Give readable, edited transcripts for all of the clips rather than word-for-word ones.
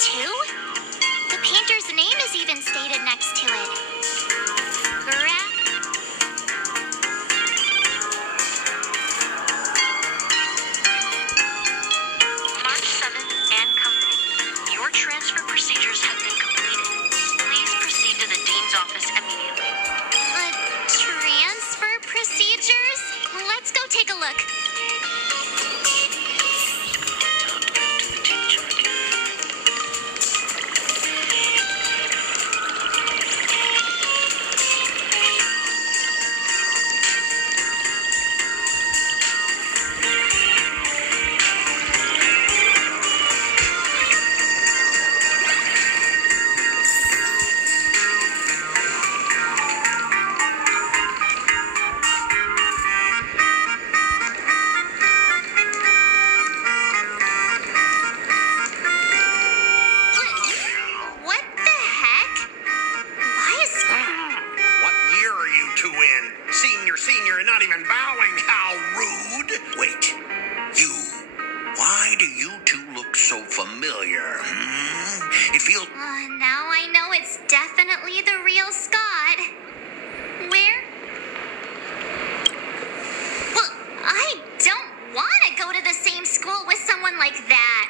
Two? The painter's name is even stated next to it. March 7th and Company. Your transfer procedures have been completed. Please proceed to the dean's office immediately. Transfer procedures? Let's go take a look. What the heck? Why is... What year are you two in? Senior, and not even bowing. How rude. Wait, you. Why do you two look so familiar? It feels... Now I know it's definitely the real Scott. Where? Well, I don't want to go to the same school with someone like that.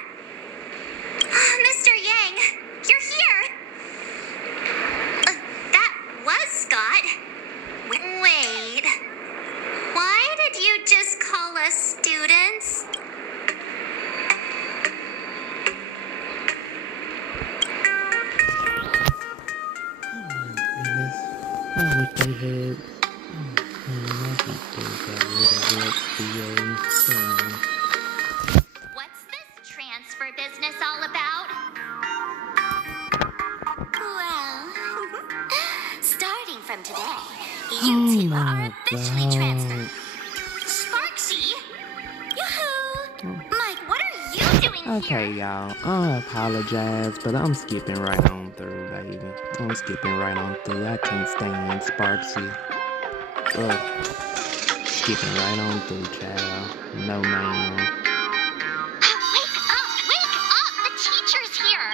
Mr. Yang, you're here. That was Scott. Wait. Why did you just call us students? I wish they had. What's this transfer business all about? Well, starting from today, you two are officially transferred. Sparksy? Yoo-hoo! Mike, what are you doing Okay, here? y'all. I apologize, but I'm skipping right on through, baby. I'm skipping right on through. I can't stand Sparksy. Skipping right on through, child. No, ma'am. Wake up! Wake up! The teacher's here!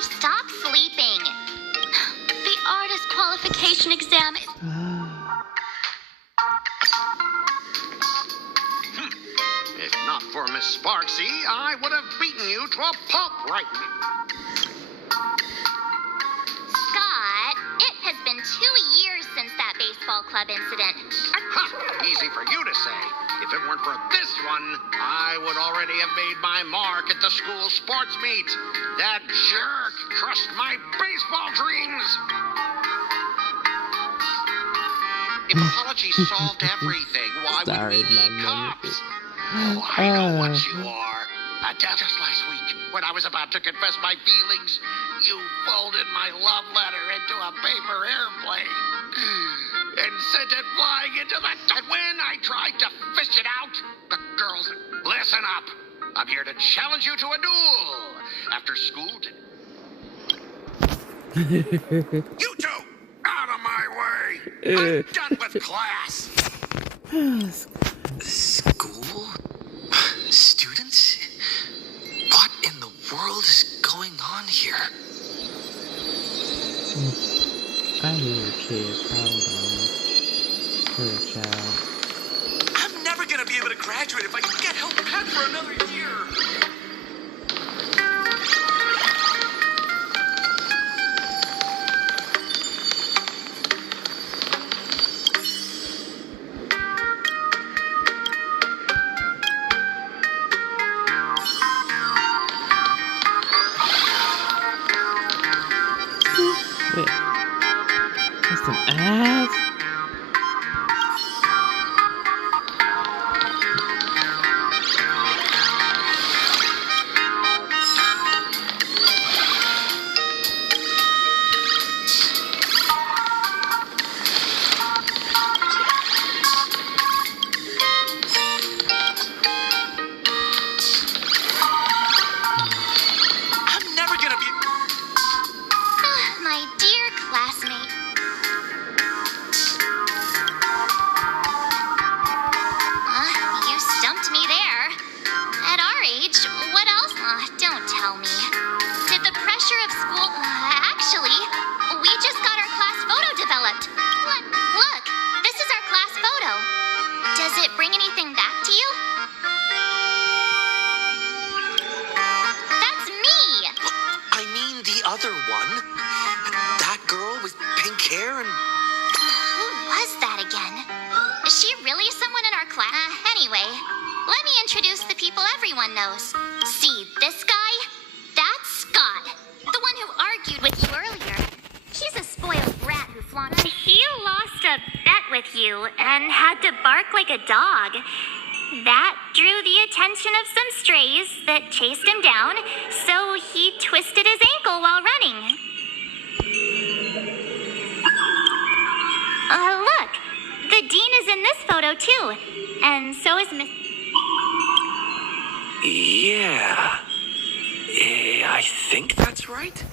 Stop sleeping. The artist qualification exam is... If not for Miss Sparksy, I would have beaten you to a pulp right now. Scott, it has been 2 years since that baseball club incident. Ha! Easy for you to say. If it weren't for this one, I would already have made my mark at the school sports meet. That jerk crushed my baseball dreams. If apologies solved everything, why would we need cops? Oh, I know what you are. Just last week, when I was about to confess my feelings, you folded my love letter into a paper airplane and sent it flying into the... And when I tried to fish it out, the girls... Listen up. I'm here to challenge you to a duel after school. You two, out of my way. I'm done with class. School? Students? What in the world is going on here? I hear a kid. Hold on. Poor child. I'm never gonna be able to graduate if I get held back for another year. Wait. There's some ads? My dear classmate. of school. Actually, we just got our class photo developed. Look, this is our class photo. Does it bring anything back to you? That's me! I mean the other one. That girl with pink hair and... Who was that again? Is she really someone in our class? Anyway, let me introduce the people everyone knows. See this guy? That's Scott, the one who argued with you earlier. He's a spoiled brat who flaunted. He lost a bet with you and had to bark like a dog. That drew the attention of some strays that chased him down, so he twisted his ankle while running. Look, the dean is in this photo too, and so is Miss... Yeah. I think that's right.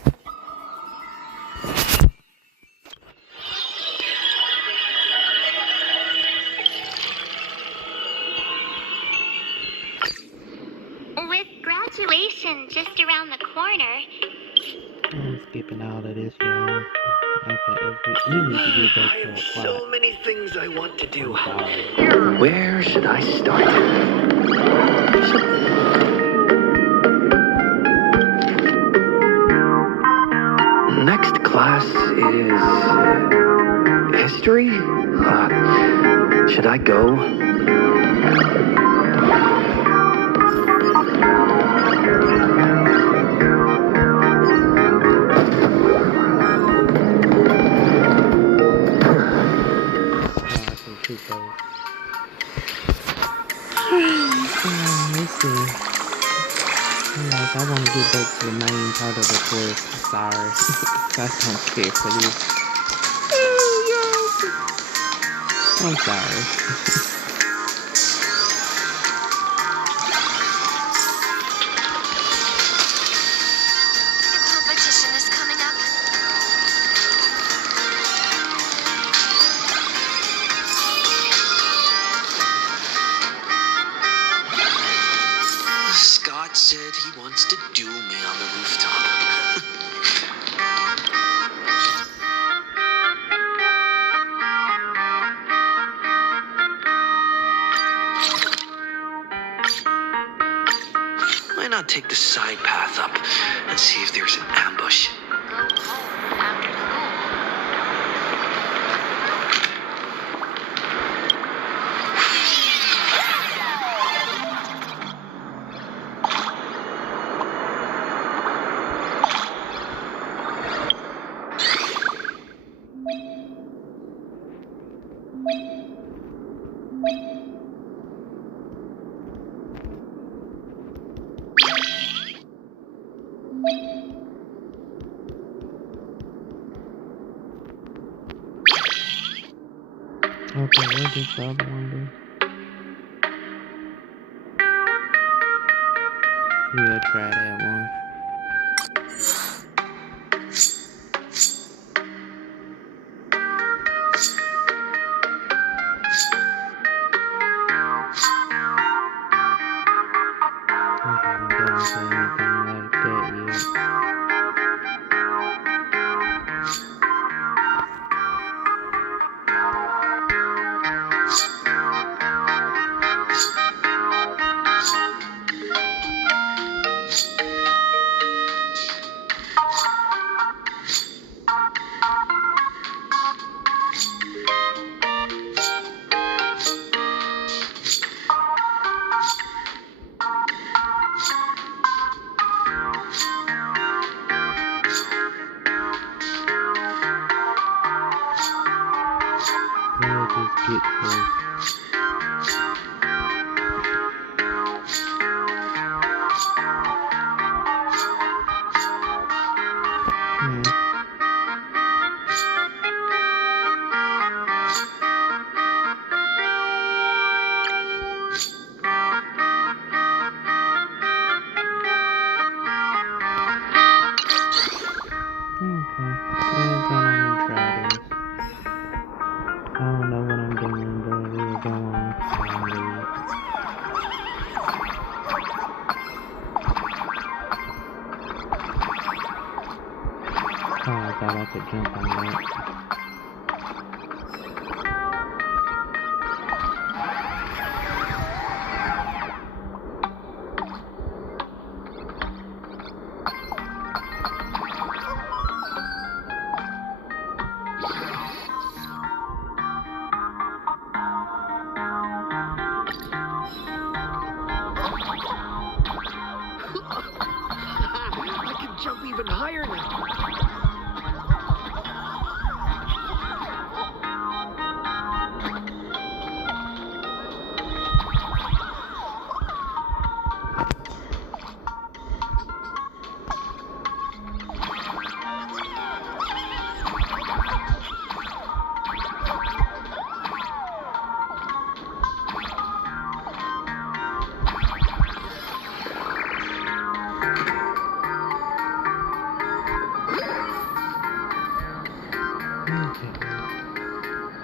With graduation just around the corner... I'm skipping all of this, y'all. Okay, we need to get back I to have the so plot. many things I want to do. Sorry. Where should I start? Next class is history? Should I go? Let's see. Like, I want to get back to the main part of the course. Sorry. I don't care for this. I'm sorry. The competition is coming up. Scott said he wants to duel me on the rooftop. Why not take the side path up and see if there's an ambush? Go home after school. Okay, what does the other one do? We'll try that one. I haven't done anything like that yet. thought I could jump on that. I can jump even higher now.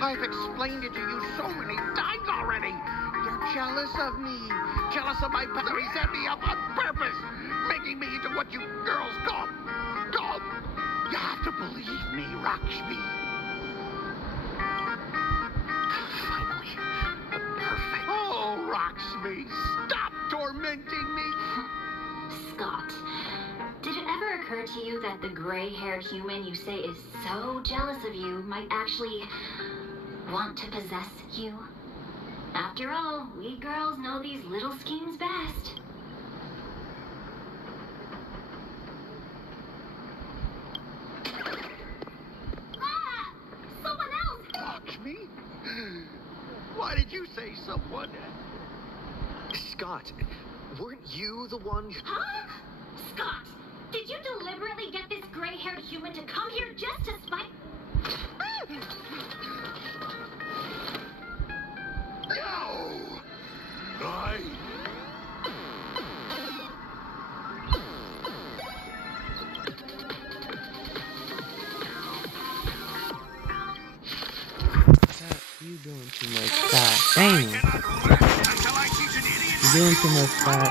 I've explained it to you so many times already. You're jealous of me. Jealous of my power. He set me up on purpose, making me into what you girls call. You have to believe me, Lakshmi. Finally, the perfect. Oh, Lakshmi, stop tormenting me. Scott, did it ever occur to you that the gray-haired human you say is so jealous of you might actually want to possess you? After all, we girls know these little schemes best. Ah! Someone else! Lakshmi? Why did you say someone? Scott, weren't you the one? Huh? Scott, did you deliberately get this gray-haired human to come here just to spite? No! You doing too much, Scott. Damn. You doing too much, Scott.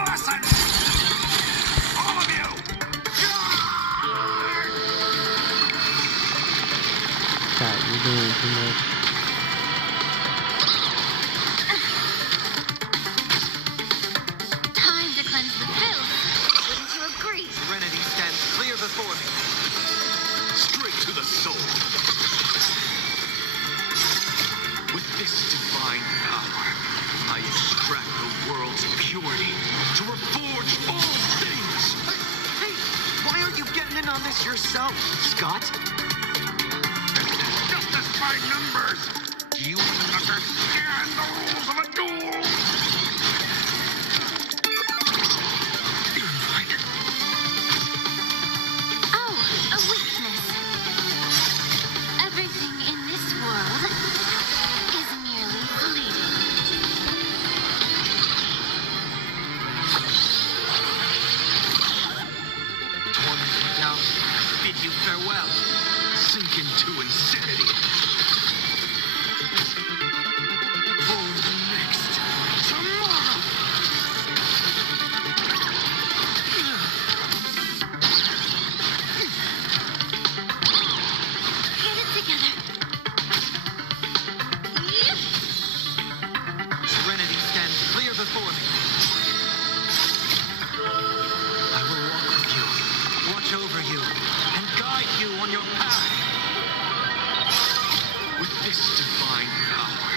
Scott, you doing too much. Time to cleanse the filth. Wouldn't you agree? Serenity stands clear before me. Straight to the soul. With this divine power, I extract the world's purity to reforge all things. Hey, why aren't you getting in on this yourself, Scott? Justice by numbers! Do you even understand the rules of a duel? Oh, a weakness. Everything in this world is merely fleeting. Torment you down, bid you farewell, sink into insanity. Oh, next, tomorrow. Get it together. Serenity stands clear before me. I will walk with you, watch over you, and guide you on your path. With this divine power,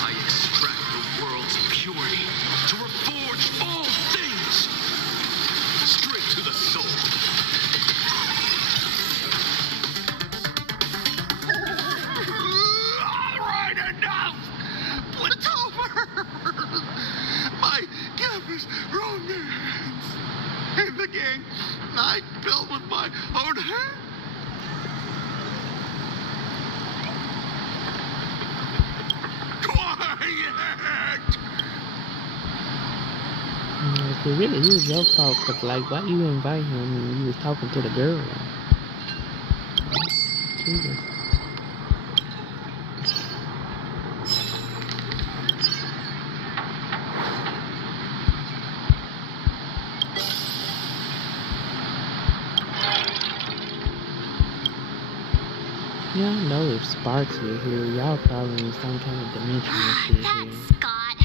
I extract the world's purity to reforge all things. Straight to the soul. All right, enough! It's over! My campus romance! In the game I built with my own hands! Quiet! If it really is your fault, cause like, why you invite him and you was talking to the girl? Jesus. Y'all know if Sparks is here, y'all probably in some kind of dimensional shit That's here. Scott.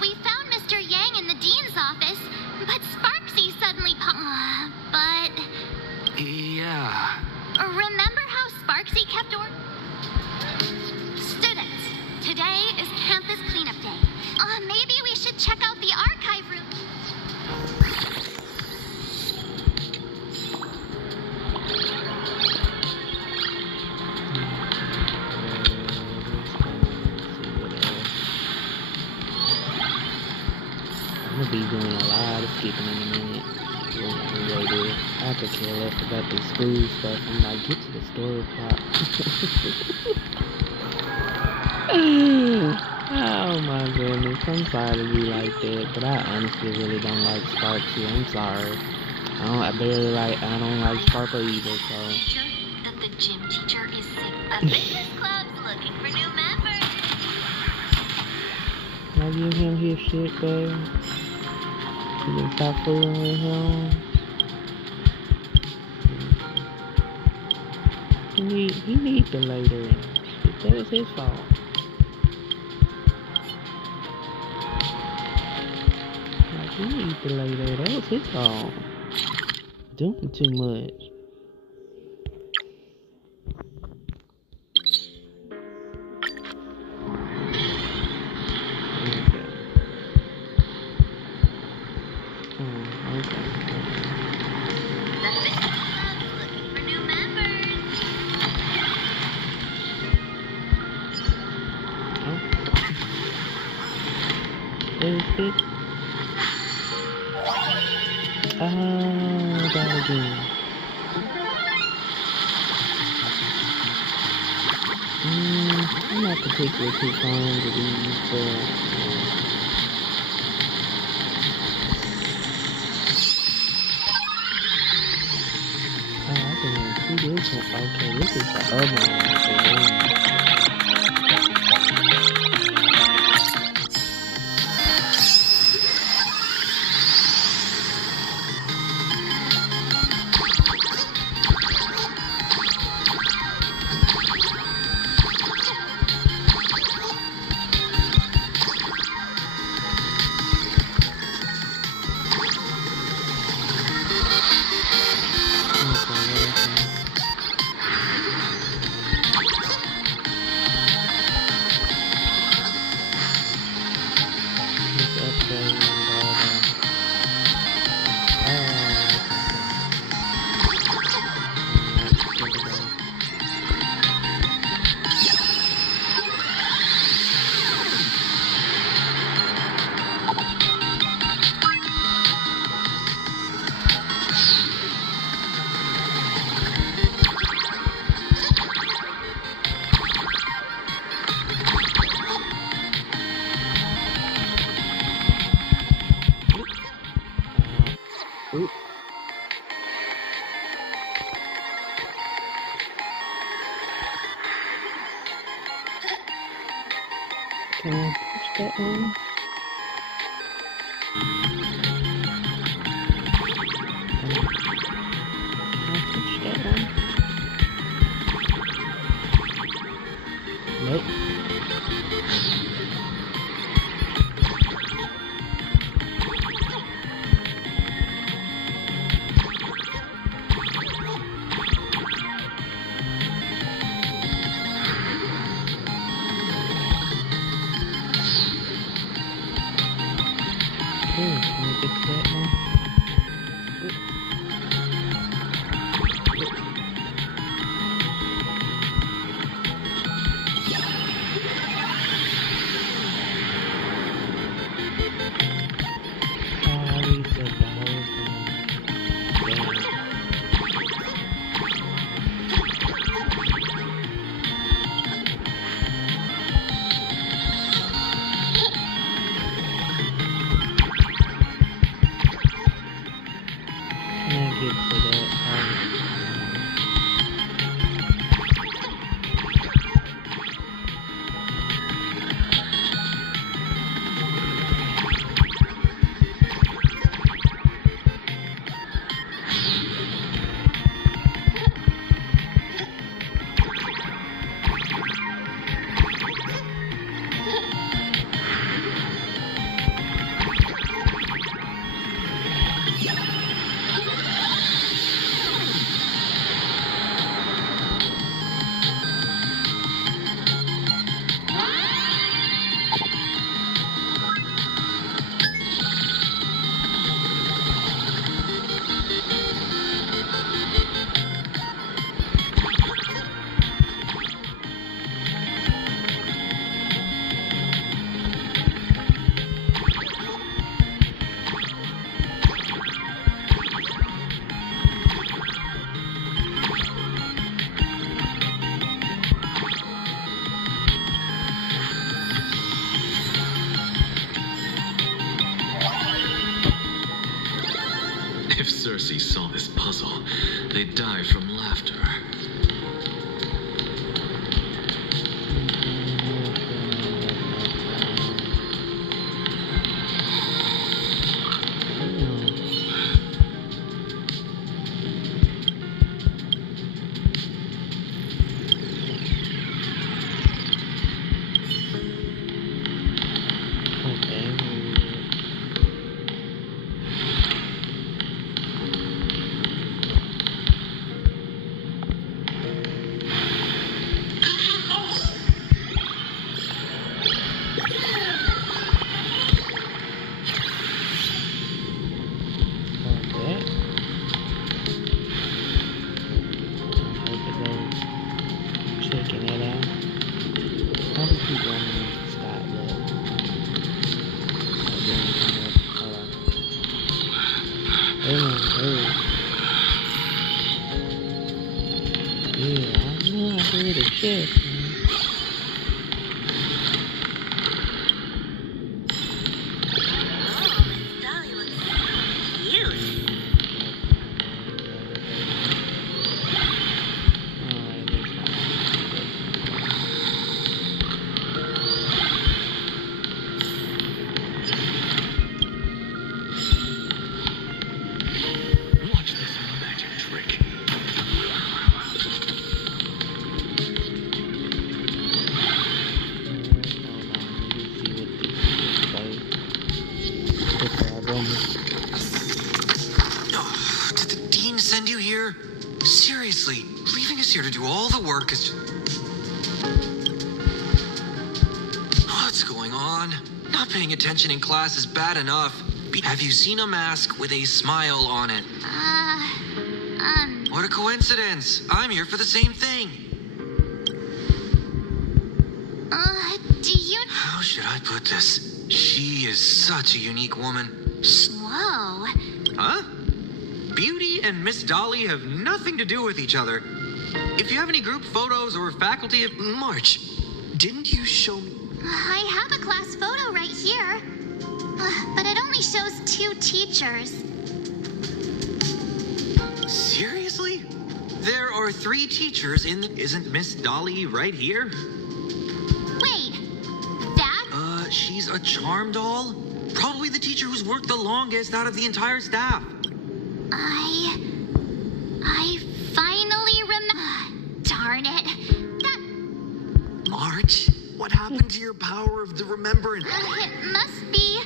We found Mr. Yang in the dean's office, but Sparksy suddenly but Yeah. remember how Sparksy kept Students, today is campus cleanup day. Maybe we should check out the archive room. I'm gonna be doing a lot of skipping in a minute. I could care less about the school stuff. I'm like, get to the story plot. Oh my goodness, I'm sorry to be like that, but I honestly really don't like Sparky. I'm sorry. I don't like Sparkle either, so. That the gym teacher is sick. A fitness club's looking for new members. Now give him his shit, babe. You can stop fooling with him. He need to lay there. That was his fault. Like, he need to lay there. That was his fault. Doing too much. The fitness club's looking for new members. Is it? That again. I'm not particularly too fond of these, but I can even see this one. Okay, this is the other one. Can I push that one? Can I push that one? Nope. Can I fix that one? I reset the whole thing. Damn. If Cersei saw this puzzle, they'd die from laughter. Did the dean send you here? Seriously, leaving us here to do all the work is... What's going on? Not paying attention in class is bad enough. Have you seen a mask with a smile on it? What a coincidence. I'm here for the same thing. Do you... How should I put this? She is such a unique woman. Whoa. Huh? Beauty and Miss Dolly have nothing to do with each other. If you have any group photos or faculty... March, didn't you show me... I have a class photo right here. But it only shows 2 teachers. Seriously? There are 3 teachers in the... Isn't Miss Dolly right here? Wait, that? She's a charm doll? Probably the teacher who's worked the longest out of the entire staff. I finally darn it. That... March, what happened to your power of the remembrance? It must be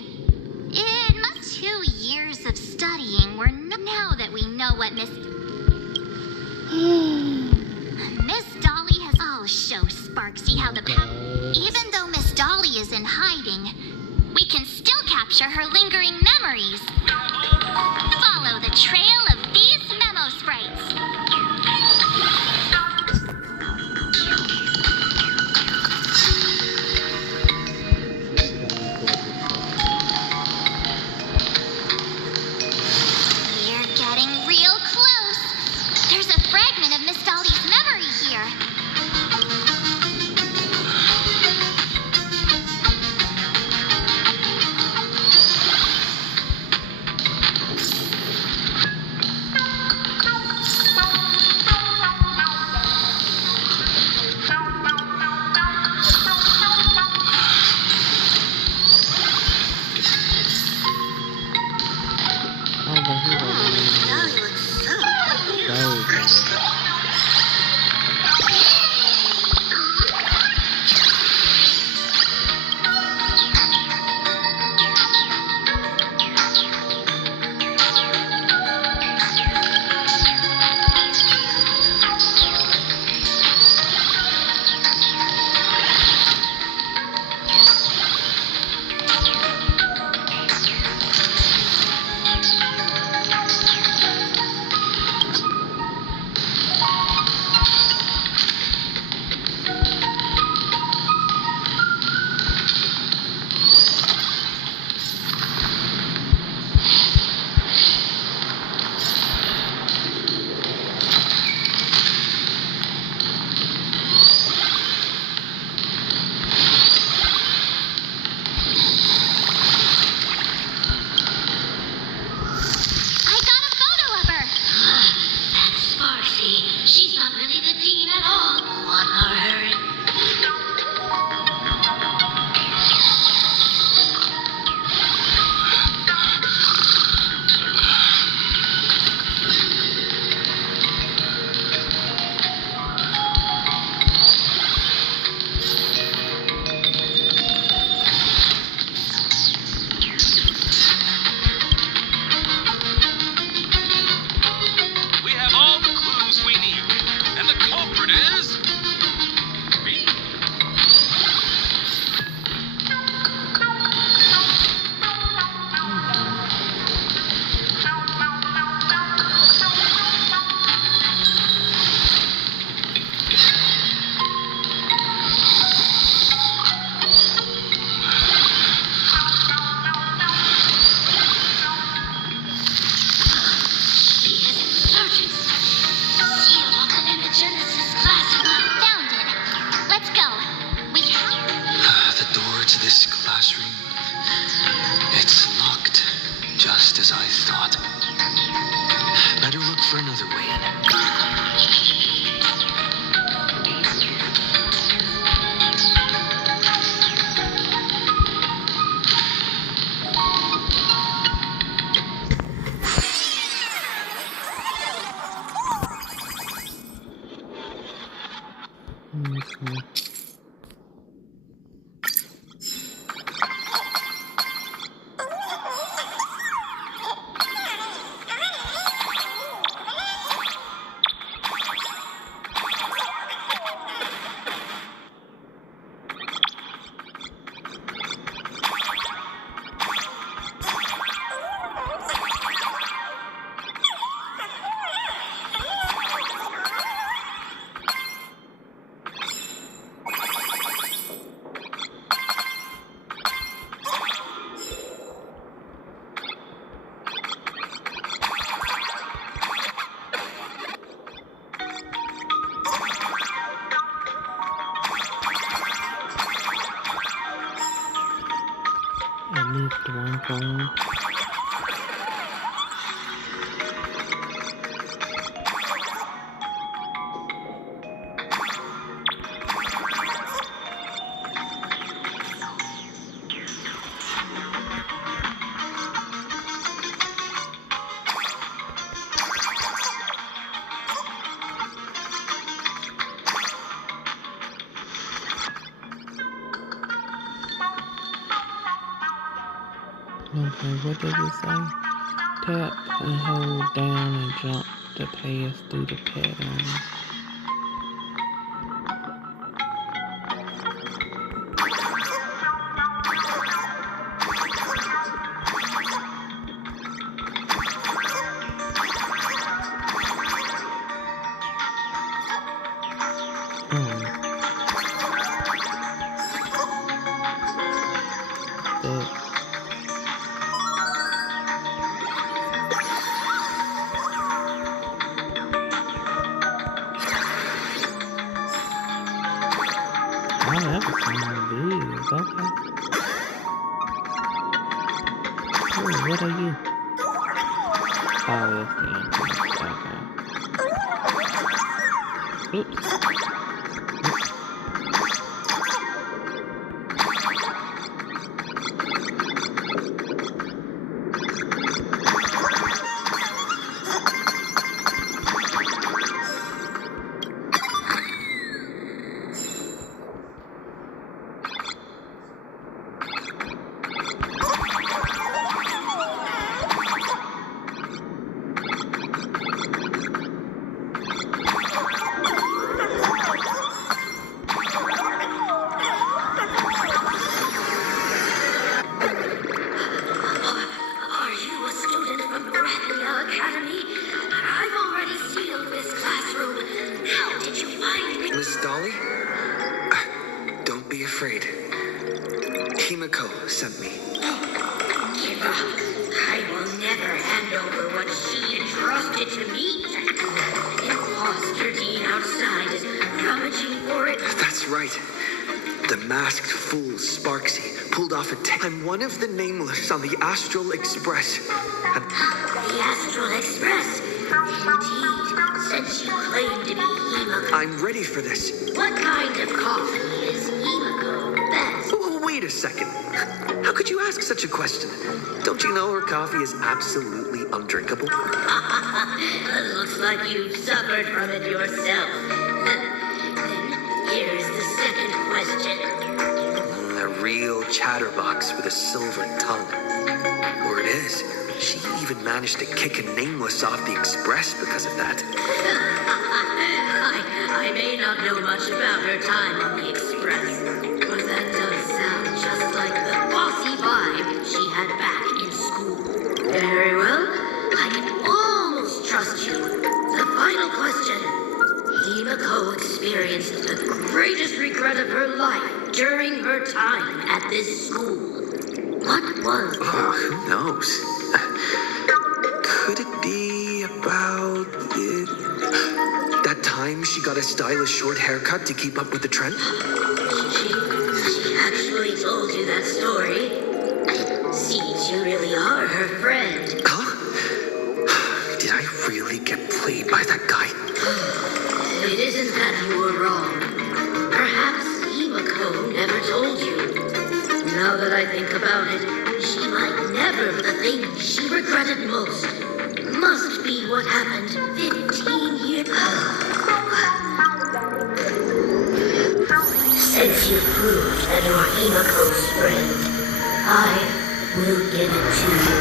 2 years of studying were now that we know what Miss Dolly has... Oh, show Sparksy how the even though Miss Dolly is in hiding, we can still capture her lingering memories. Follow the trail of these memo sprites. We're getting real close. There's a fragment of Miss Dolly's memory here. classroom. It's locked, just as I thought. Better look for another way in. At least one phone. Okay, what does it say? Tap and hold down and jump to pass through the pattern. Oh, that was some big. Okay. Oh, what are you? Oh, that's the entrance. Okay. Oops. Miss Dolly? Don't be afraid. Himiko sent me. Give up. I will never hand over what she entrusted to me. Imposter Dean outside is rummaging for it. That's right. The masked fool Sparksy pulled off a I'm one of the nameless on the Astral Express. And The Astral Express. Indeed. Since you claim to be Himiko. I'm ready for this. What kind of coffee is Himiko best? Oh, wait a second. How could you ask such a question? Don't you know her coffee is absolutely undrinkable? Looks like you've suffered from it yourself. Then here's the second question. A real chatterbox with a silver tongue. Or it is. She even managed to kick a nameless off the express because of that. I may not know much about her time on the express, but that does sound just like the bossy vibe she had back in school. Very well. I can almost trust you. The final question. Himiko experienced the greatest regret of her life during her time at this school. What was it? Oh, who knows? Could it be about that time she got a stylish short haircut to keep up with the trend? She actually told to that story. Seems you really are her friend. Huh? Did I really get played by that guy? It isn't that you were wrong. Perhaps Himiko never told you. Now that I think about it, she might never. The thing she regretted most must be what happened 15 years ago. Since you proved that you're Himiko's friend, I will give it to you.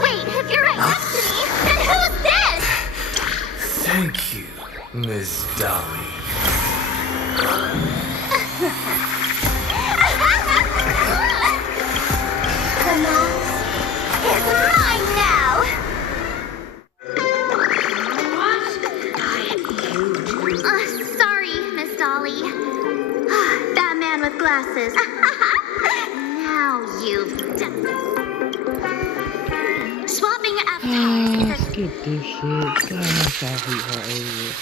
Wait, if you're right next to me, then who's this? Thank you, Miss Dolly. The mouse is mine now! Sorry, Miss Dolly. That man with glasses. Now you've done. Swapping avatars is a Skip this shit. Gosh, I hate her age.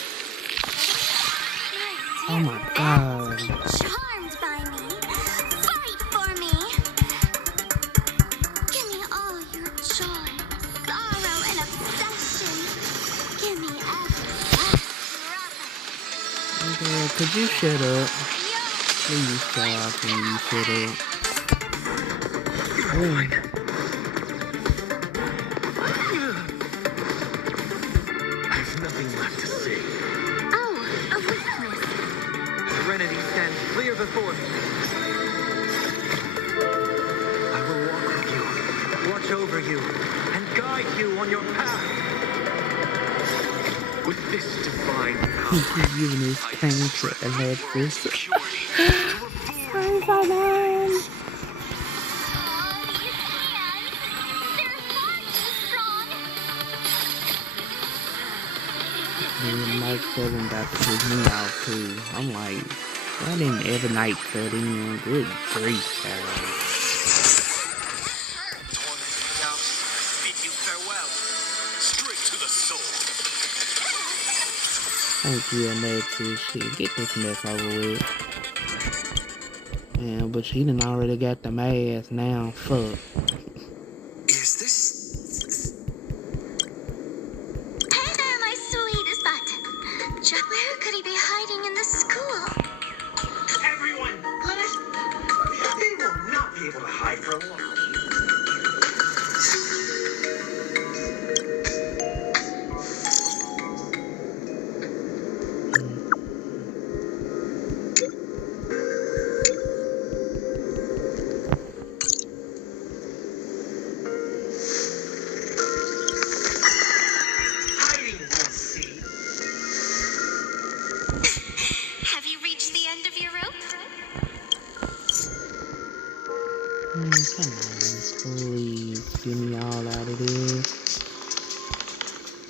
Oh my god. charmed by me. Fight for me. Give me all your joy, sorrow, and obsession. Give me every Girl, could you shut up? Please stop and you shut up. Ooh. I have nothing left to say. Oh, a weakness. Serenity stands clear before me. I will walk with you, watch over you, and guide you on your path. With this divine He power, keeps giving his I pain to extract the Alexis. world's purity to reform I'm so done. And Mike 7 got to piss me off too. I'm like, why didn't every night cut in? Good grief, guys. bid you farewell, straight to the soul. Thank you, Alexis. Shit, get this mess over with. Yeah, but she done already got the mask now. Fuck. Is this? Hey there, my sweetest butt. Where could he be hiding in the school? Everyone, they will not be able to hide for long. Hiding won't see. Have you reached the end of your rope? Come on, please. Get me all out of this.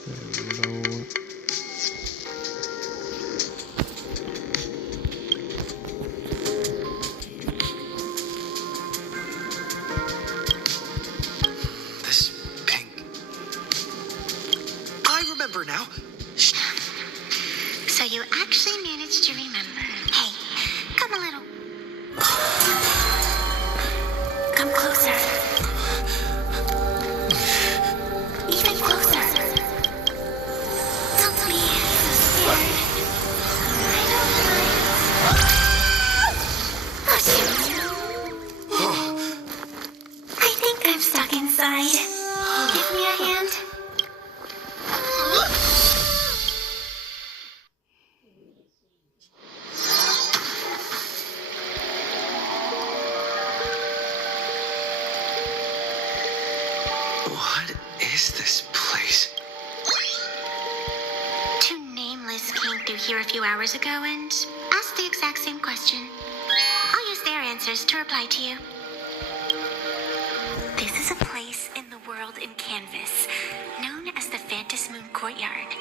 Good Lord. This pink. I remember now. So you actually managed to remember. Hey, come a little. Come closer. Even closer. Don't be so scared. I don't mind. Oh, shoot. I think I'm stuck inside. Give me a hand. What is this place? Two nameless came through here a few hours ago and asked the exact same question. I'll use their answers to reply to you. This is a place in the world in Canvas, known as the Phantom Moon Courtyard.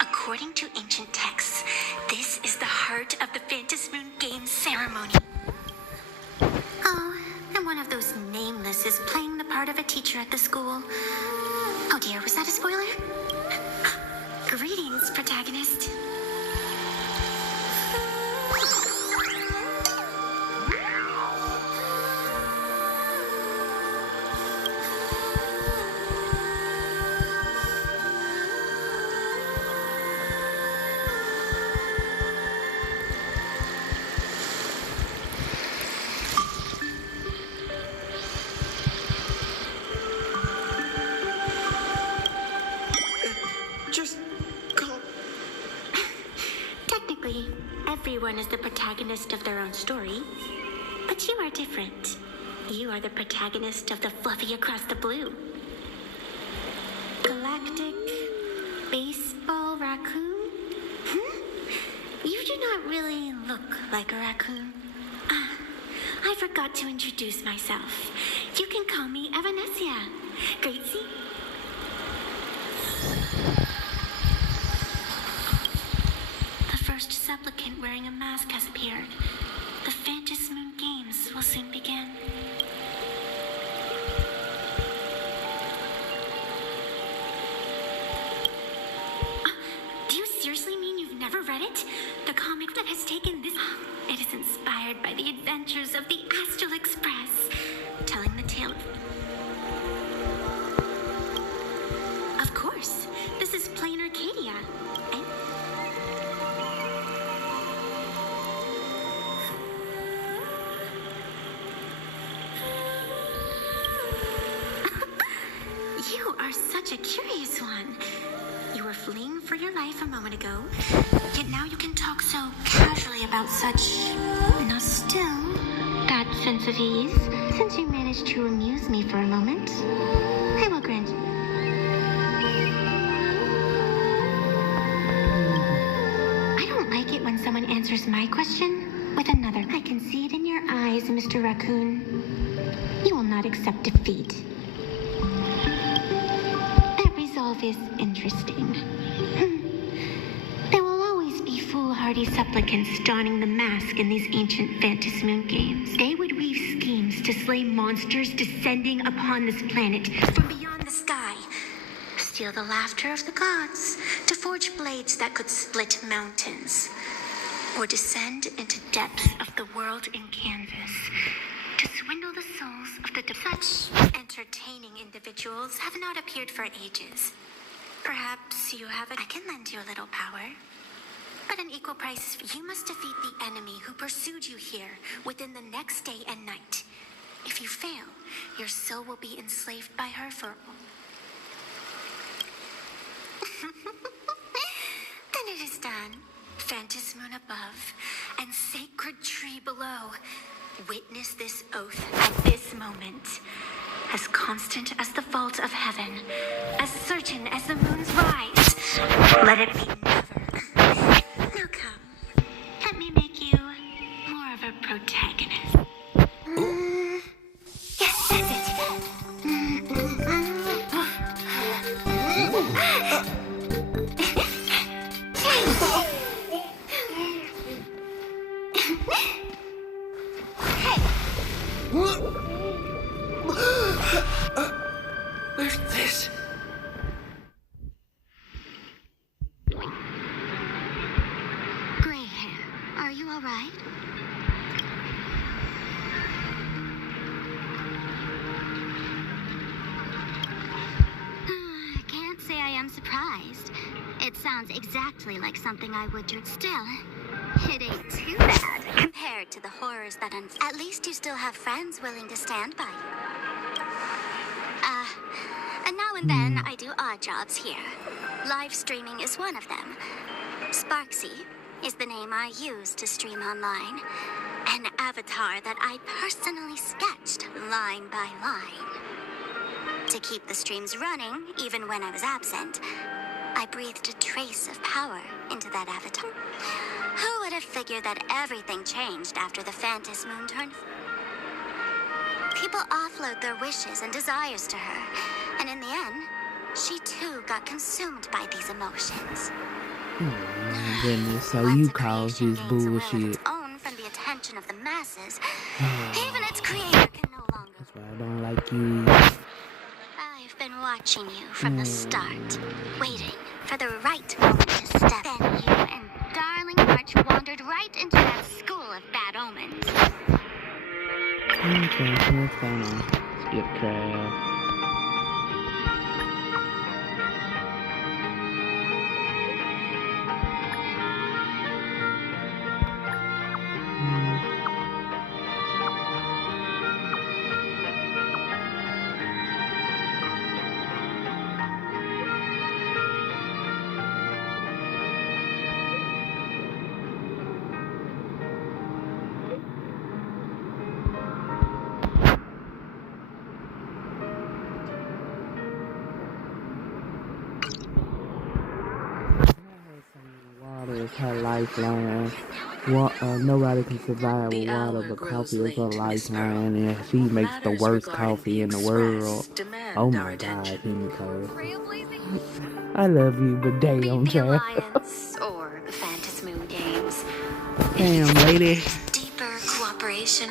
According to ancient texts, this is the heart of the Phantom Moon Games ceremony. Oh, and one of those nameless is playing the part of a teacher at the school. Oh dear, was that a spoiler? Greetings, protagonist. everyone is the protagonist of their own story. But you are different. You are the protagonist of the Fluffy Across the Blue. Galactic baseball raccoon? You do not really look like a raccoon. I forgot to introduce myself. You can call me Evanesia. Gracie? The first supplicant wearing a mask has appeared. The Phantom Moon Games will soon begin. Do you seriously mean you've never read it? The comic that has taken this... It is inspired by the adventures of the Astral Express, telling the tale of course, this is Planarcadia. You are such a curious one. You were fleeing for your life a moment ago, yet now you can talk so casually about such... No, still, that sense of ease. Since you managed to amuse me for a moment, I will grant... I don't like it when someone answers my question with another. I can see it in your eyes, Mr. Raccoon. You will not accept defeat. Resolve is interesting. There will always be foolhardy supplicants donning the mask in these ancient Phantom Moon Games. They would weave schemes to slay monsters descending upon this planet from beyond the sky, steal the laughter of the gods, to forge blades that could split mountains, or descend into depths of the world in canvas to swindle the souls of the such entertaining individuals have not appeared for ages. Perhaps you have I can lend you a little power. But an equal price, you must defeat the enemy who pursued you here within the next day and night. If you fail, your soul will be enslaved by her for... Then it is done. Phantom Moon above and sacred tree below. Witness this oath at this moment. As constant as the vault of heaven, as certain as the moon's rise. Let it be never. Now come, let me make you more of a protagonist. Yes, that's it. Where's this? Gray hair, are you all right? Can't say I am surprised. It sounds exactly like something I would do. Still, it ain't too bad compared to the horrors that At least you still have friends willing to stand by you. And now and then I do odd jobs here. Live streaming is one of them. Sparksy is the name I use to stream online. An avatar that I personally sketched line by line. To keep the streams running, even when I was absent, I breathed a trace of power into that avatar. Who would have figured that everything changed after the Phantom Moon turned? People offload their wishes and desires to her, and in the end, she too got consumed by these emotions. Oh my goodness, so you cause this bullshit. Own from the attention of the masses, even its creator can no longer. That's why I don't like you. I've been watching you from the start, waiting for the right moment to step. Then you and Darling March wandered right into that school of bad omens. Okay, what's going on? Skip trail. her lifeline. Nobody can survive with water, but coffee is a lifeline, and she makes the worst coffee in the world. Oh my God, Himiko. I love you, but damn, the child. Alliance or the Phantasmoon Games. Damn, lady. Deeper cooperation.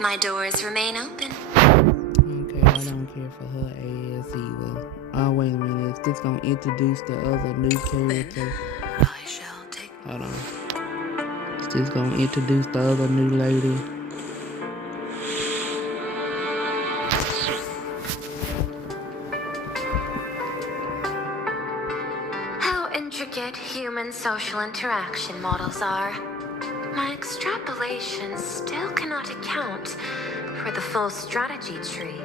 My doors remain open. Okay, I don't care for her ass either. Oh, wait a minute. Is this gonna introduce the other new character? I shall take. Hold on. Is this gonna introduce the other new lady? How intricate human social interaction models are. My extrapolations still cannot account for the full strategy tree.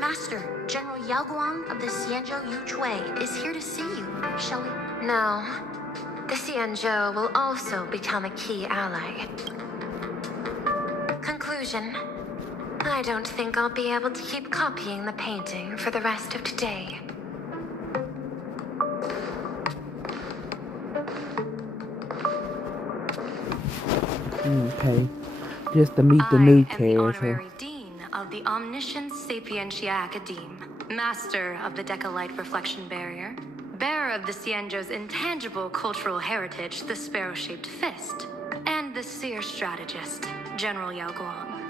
Master, General Yao Guang of the Xianzhou Yuchui is here to see you. Shall we? No. The Xianzhou will also become a key ally. Conclusion. I don't think I'll be able to keep copying the painting for the rest of today. Okay. Just to meet the new I am the character. honorary dean of the Omniscient Sapientia Academe, master of the Decalite Reflection Barrier, bearer of the Xianzhou's intangible cultural heritage, the sparrow-shaped fist, and the seer strategist, General Yao Guang.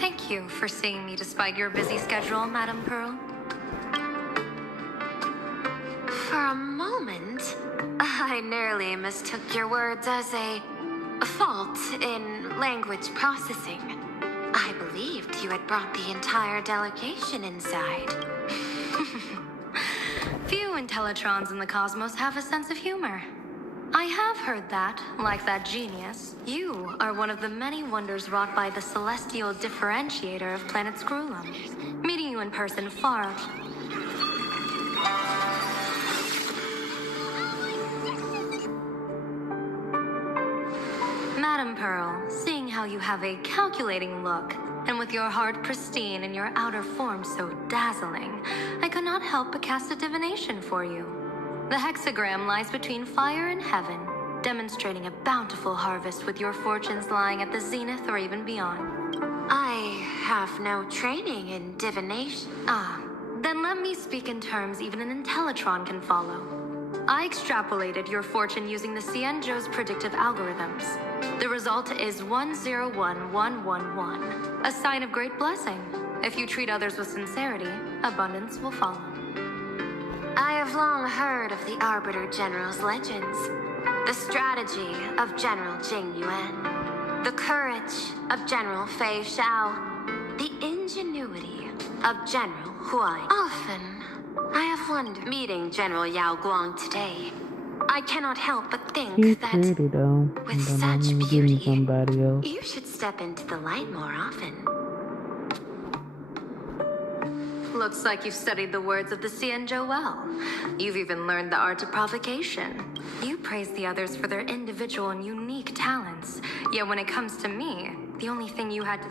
Thank you for seeing me despite your busy schedule, Madam Pearl. For a moment, I nearly mistook your words as a fault in language processing. I believed you had brought the entire delegation inside. Few Intellitrons in the cosmos have a sense of humor. I have heard that, like that genius, you are one of the many wonders wrought by the celestial differentiator of planet Screwlum. Meeting you in person far... Madam Pearl, seeing how you have a calculating look, and with your heart pristine and your outer form so dazzling, I could not help but cast a divination for you. The hexagram lies between fire and heaven, demonstrating a bountiful harvest with your fortunes lying at the zenith or even beyond. I have no training in divination. Then let me speak in terms even an Intellitron can follow. I extrapolated your fortune using the Xianzhou's predictive algorithms. The result is 101111, a sign of great blessing. If you treat others with sincerity, abundance will follow. I have long heard of the Arbiter General's legends. The strategy of General Jing Yuan. The courage of General Fei Xiao. The ingenuity of General Huai. Often, I have wondered meeting General Yao Guang today. I cannot help but think He's that pretty though. with Don't such mind me getting beauty, somebody else. you should step into the light more often. Looks like you've studied the words of the Xianzhou well. You've even learned the art of provocation. You praise the others for their individual and unique talents. Yet when it comes to me, the only thing you had to...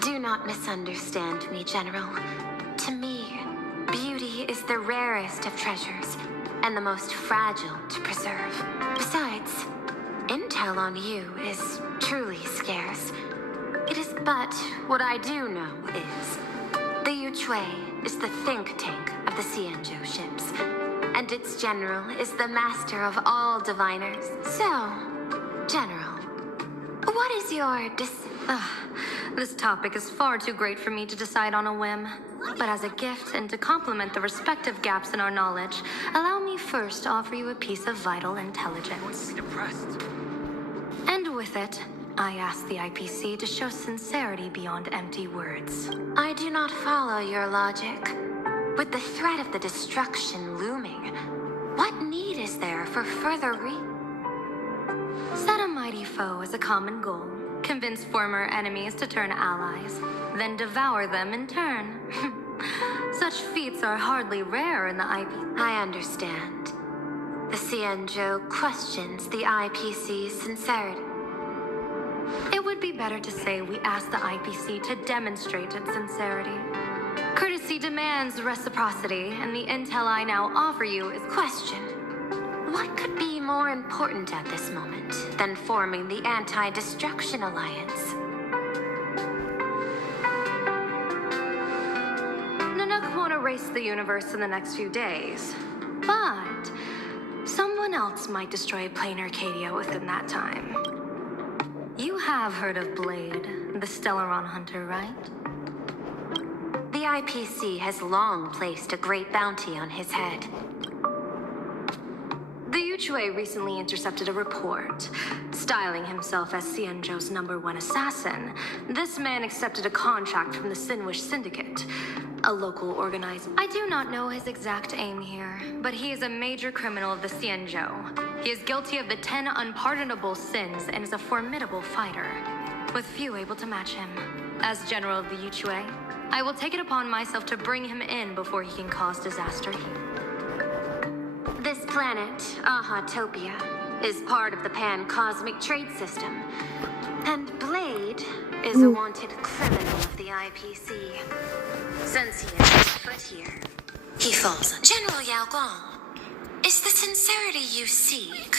Do not misunderstand me, General. To me, beauty is the rarest of treasures and the most fragile to preserve. Besides, intel on you is truly scarce. It is but what I do know is the Yuchui is the think tank of the Xianzhou ships, and its general is the master of all diviners. So, General, what is your This topic is far too great for me to decide on a whim. But as a gift and to complement the respective gaps in our knowledge, allow me first to offer you a piece of vital intelligence. And with it, I ask the IPC to show sincerity beyond empty words. I do not follow your logic. With the threat of the destruction looming, what need is there for further Set a mighty foe as a common goal. Convince former enemies to turn allies, then devour them in turn. Such feats are hardly rare in the IP. I understand. The Xianzhou questions the IPC's sincerity. It would be better to say we ask the IPC to demonstrate its sincerity. Courtesy IPC demands reciprocity, and the intel I now offer you is Question. What could be more important at this moment than forming the Anti-Destruction Alliance? Nanook won't erase the universe in the next few days, but someone else might destroy Planarcadia within that time. You have heard of Blade, the Stellaron hunter, right? The IPC has long placed a great bounty on his head. The Yuchue recently intercepted a report, styling himself as Xianzhou's #1 assassin. This man accepted a contract from the Sinwish Syndicate, a local organizer. I do not know his exact aim here, but he is a major criminal of the Xianzhou. He is guilty of the 10 unpardonable sins and is a formidable fighter, with few able to match him. As General of the Yuchue, I will take it upon myself to bring him in before he can cause disaster here. This planet, Ahatopia, is part of the pan-cosmic trade system. And Blade is a wanted criminal of the IPC. Since he has set foot here, he falls on General Yao Gong. Is the sincerity you seek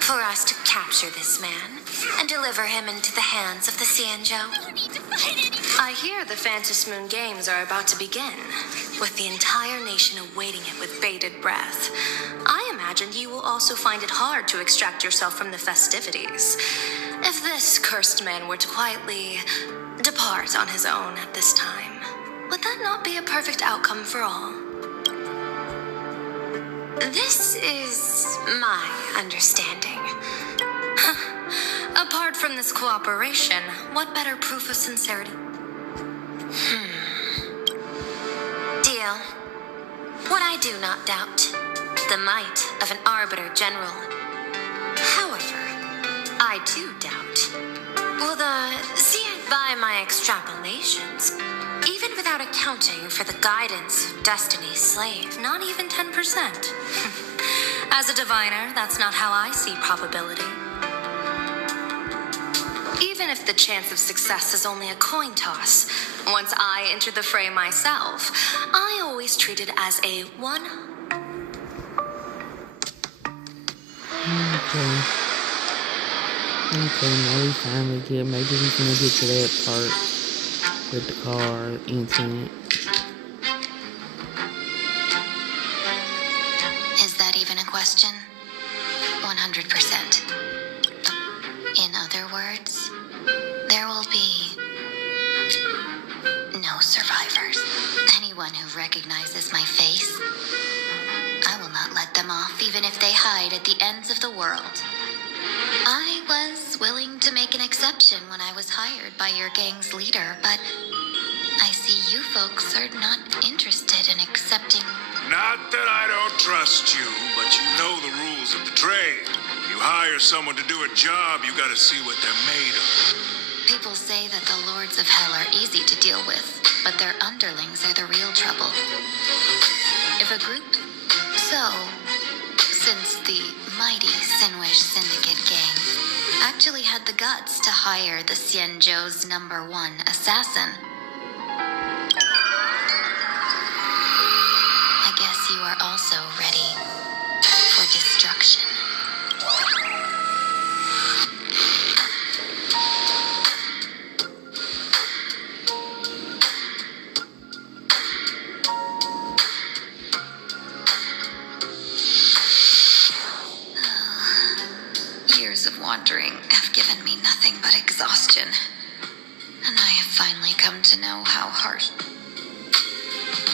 for us to capture this man and deliver him into the hands of the Xianzhou? I hear the Phantasmoon Games are about to begin, with the entire nation awaiting it with bated breath. I imagine you will also find it hard to extract yourself from the festivities. If this cursed man were to quietly depart on his own at this time, would that not be a perfect outcome for all? This is my understanding. Apart from this cooperation, what better proof of sincerity? Deal. What I do not doubt, the might of an Arbiter General. However, I do doubt, will the by my extrapolations, even without accounting for the guidance of Destiny's slave. Not even 10%. As a diviner, that's not how I see probability. Even if the chance of success is only a coin toss, once I enter the fray myself, I always treat it as a one. Okay, now we finally get, maybe we can get to that part with the car incident. Is that even a question? 100%. In other words, there will be no survivors. Anyone who recognizes my face, I will not let them off even if they hide at the ends of the world. I was willing to make an exception when I was hired by your gang's leader, but I see you folks are not interested in accepting. Not that I don't trust you, but you know the rules of the trade. You hire someone to do a job, you gotta see what they're made of. People say that the lords of hell are easy to deal with, but their underlings are the real trouble. If a group since the mighty Sinwish Syndicate gang actually had the guts to hire the Xianzhou's #1 assassin, I guess you are also ready for destruction. Years of wandering have given me nothing but exhaustion, and I have finally come to know how harsh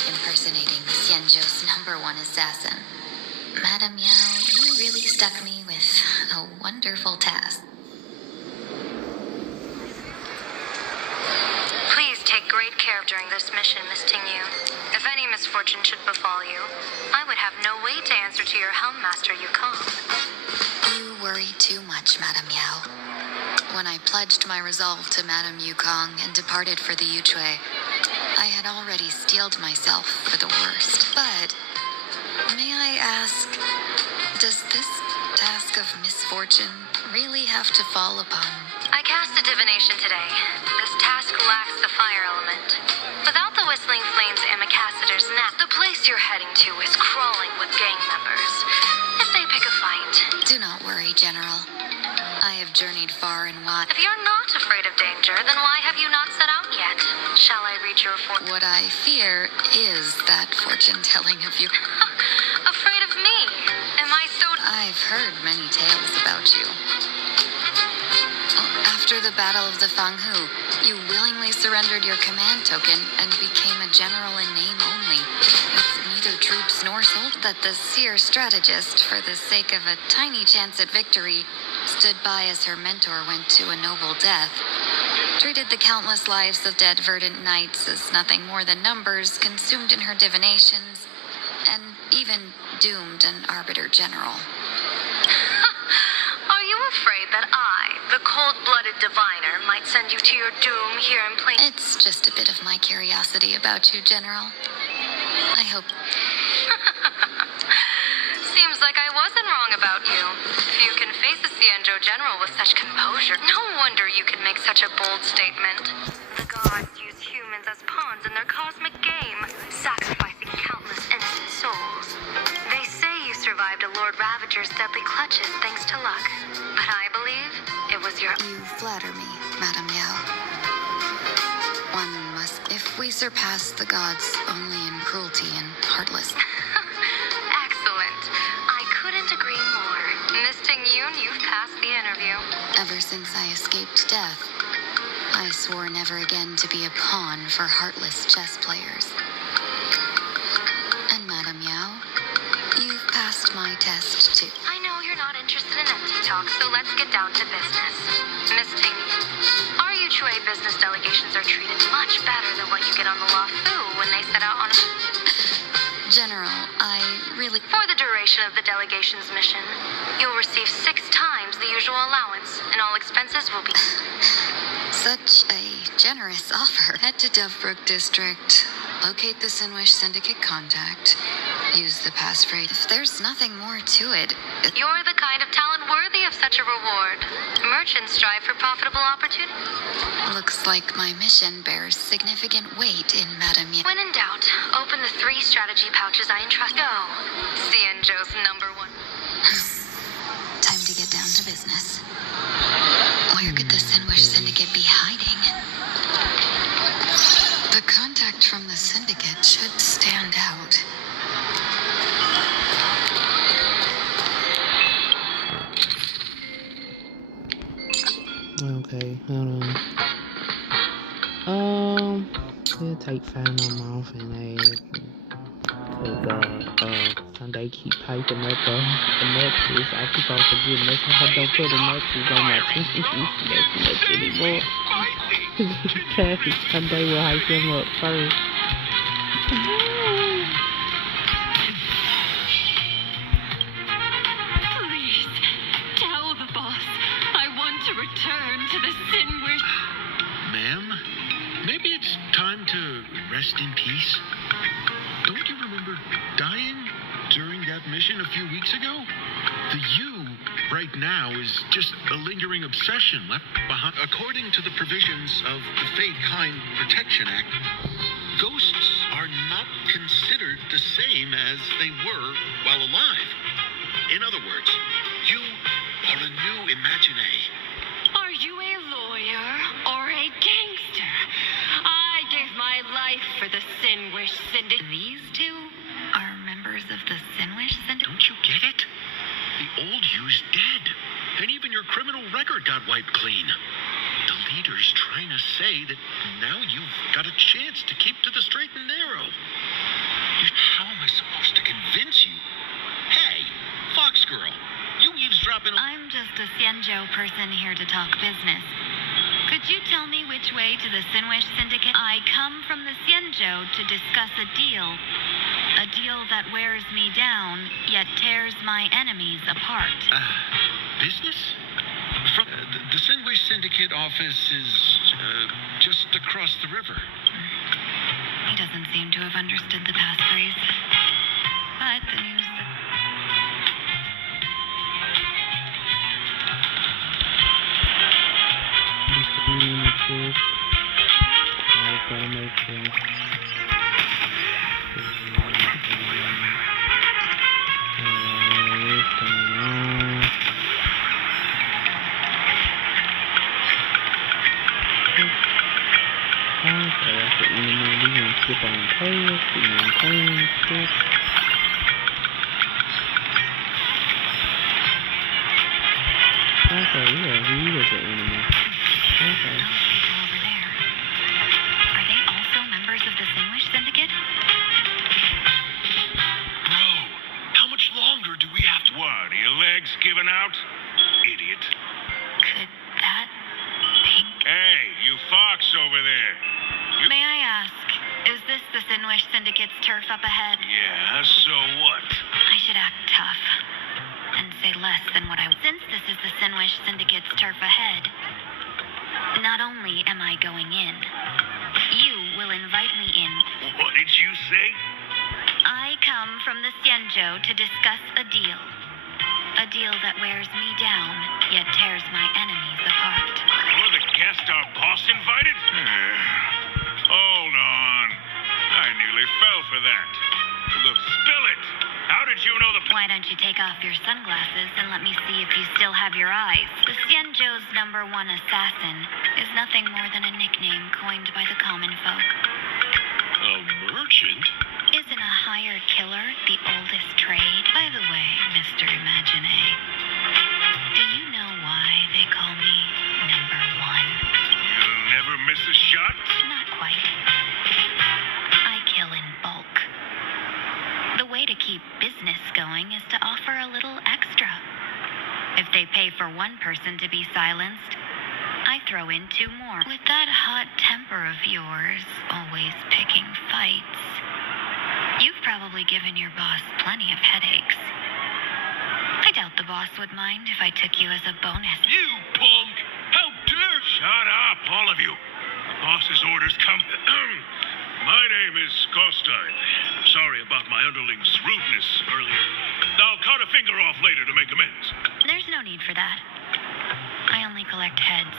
impersonating the Xianzhou's #1 assassin. Madame Yao, you really stuck me with a wonderful task. Please take great care during this mission, Miss Tingyu. If any misfortune should befall you, I would have no way to answer to your Helmmaster Yukong. You worry too much, Madame Yao. When I pledged my resolve to Madame Yukong and departed for the Yuchue, I had already steeled myself for the worst. But, may I ask, does this task of misfortune really have to fall upon? I cast a divination today. This task lacks the fire element. Without the whistling flame's amicacity, place you're heading to is crawling with gang members. If they pick a fight... Do not worry, General. I have journeyed far and wide. If you're not afraid of danger, then why have you not set out yet? Shall I read your fortune? What I fear is that fortune-telling of you. Afraid of me? Am I so... I've heard many tales about you. After the Battle of the Fanghu, you willingly surrendered your command token and became a general in name only, with neither troops nor soldiers. That the seer strategist, for the sake of a tiny chance at victory, stood by as her mentor went to a noble death. Treated the countless lives of dead verdant knights as nothing more than numbers consumed in her divinations, and even doomed an arbiter general. Are you afraid that I, the cold-blooded diviner, might send you to your doom here in plain... It's just a bit of my curiosity about you, General. I hope... Seems like I wasn't wrong about you. If you can face a Cienjo general with such composure, no wonder you could make such a bold statement. The gods use humans as pawns in their cosmic game, sacrificing countless innocent souls. They say you survived a Lord Ravager's deadly clutches thanks to luck. But I believe it was your... You flatter me, Madame Yao. One must... If we surpass the gods only in cruelty and heartless... Excellent. I couldn't agree more. Misting you, you've passed the interview. Ever since I escaped death, I swore never again to be a pawn for heartless chess players. And Madame Yao, you've passed my test too. I know you're not interested in empty talk, so let's get down to business. Miss Ting, our Yuchue business delegations are treated much better than what you get on the Lafu when they set out on a... General, I really... For the duration of the delegation's mission, you'll receive 6 times the usual allowance, and all expenses will be... Such a generous offer. Head to Dovebrook District, locate the Sinwish Syndicate contact, use the passphrase. If there's nothing more to it... You're the kind of talent worthy of such a reward. Merchants strive for profitable opportunity. Looks like my mission bears significant weight in Madame Yao. When in doubt, open the 3 strategy pouches I entrust. Go. Cienjo's #1. Time to get down to business. Where could the Sinwish Syndicate be hiding? The contact from the Syndicate should stand out. Okay, hold on. It'll take finding them off and Sunday keep piping up the nutses. I keep on forgetting that's why I don't put the nutses on my nuts anymore. Sunday will hype them up first. Please, tell the boss I want to return to the Sinwish. Ma'am, maybe it's time to rest in peace. Don't you remember dying during that mission a few weeks ago? The you right now is just a lingering obsession left behind. According to the provisions of the Fade Kind Protection Act, ghosts are not considered the same as they were while alive. In other words, you are a new imagine. Are you a lawyer or a gangster? I gave my life for the Sinwish Syndicate. These two are members of the Sinwish Syndicate? Don't you get it? The old you's dead, and even your criminal record got wiped clean. The leader's trying to say that now you've got a chance to keep to the straight and narrow. How am I supposed to convince you? Hey, Fox Girl, you eavesdropping... I'm just a Cienjo person here to talk business. Could you tell me which way to the Sinwish Syndicate? I come from the Cienjo to discuss a deal. A deal that wears me down, yet tears my enemies apart. Business? From the Sinwish Syndicate office is just across the river. He doesn't seem to have understood the passphrase. But the news... I gotta make sense. skip on past, skip on time, skip. Okay, yeah, he is an enemy. Okay. Those people over there. Are they also members of the Sinwish Syndicate? Bro, how much longer do we have to... What, are your legs giving out? Idiot. Could that pink... Hey, you fox over there. May I ask, is this the Sinwish Syndicate's turf up ahead? Yeah, so what? I should act tough and say less than what I... Since this is the Sinwish Syndicate's turf ahead, not only am I going in, you will invite me in. What did you say? I come from the Xianzhou to discuss a deal. A deal that wears me down, yet tears my enemies apart. You're the guest our boss invited? Hold on. I nearly fell for that. Look, spill it. How did you know the... Why don't you take off your sunglasses and let me see if you still have your eyes? The Xianzhou's #1 assassin is nothing more than a nickname coined by the common folk. A merchant? Isn't a hired killer the oldest trade? By the way, Mr. Imagine, do you know why they call me #1? You'll never miss a shot? Not quite. I kill in bulk. The way to keep business going is to offer a little extra. If they pay for one person to be silenced, I throw in 2 more. With that hot temper of yours, always picking fights, you've probably given your boss plenty of headaches. I doubt the boss would mind if I took you as a bonus. You punk! How dare... Shut up, all of you. The boss's orders come... My name is Kostai. Sorry about my underling's rudeness earlier. I'll cut a finger off later to make amends. There's no need for that. I only collect heads,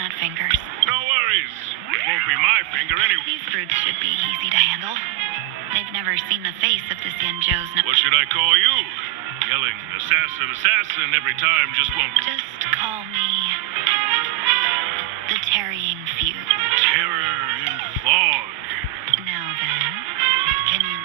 not fingers. No worries. It won't be my finger anyway. These brutes should be easy to handle. They've never seen the face of the Xianzhou's... What should I call you? Yelling assassin, assassin every time just won't... Just call me... the Tarrying Few. Terror in fog. Now then, can you...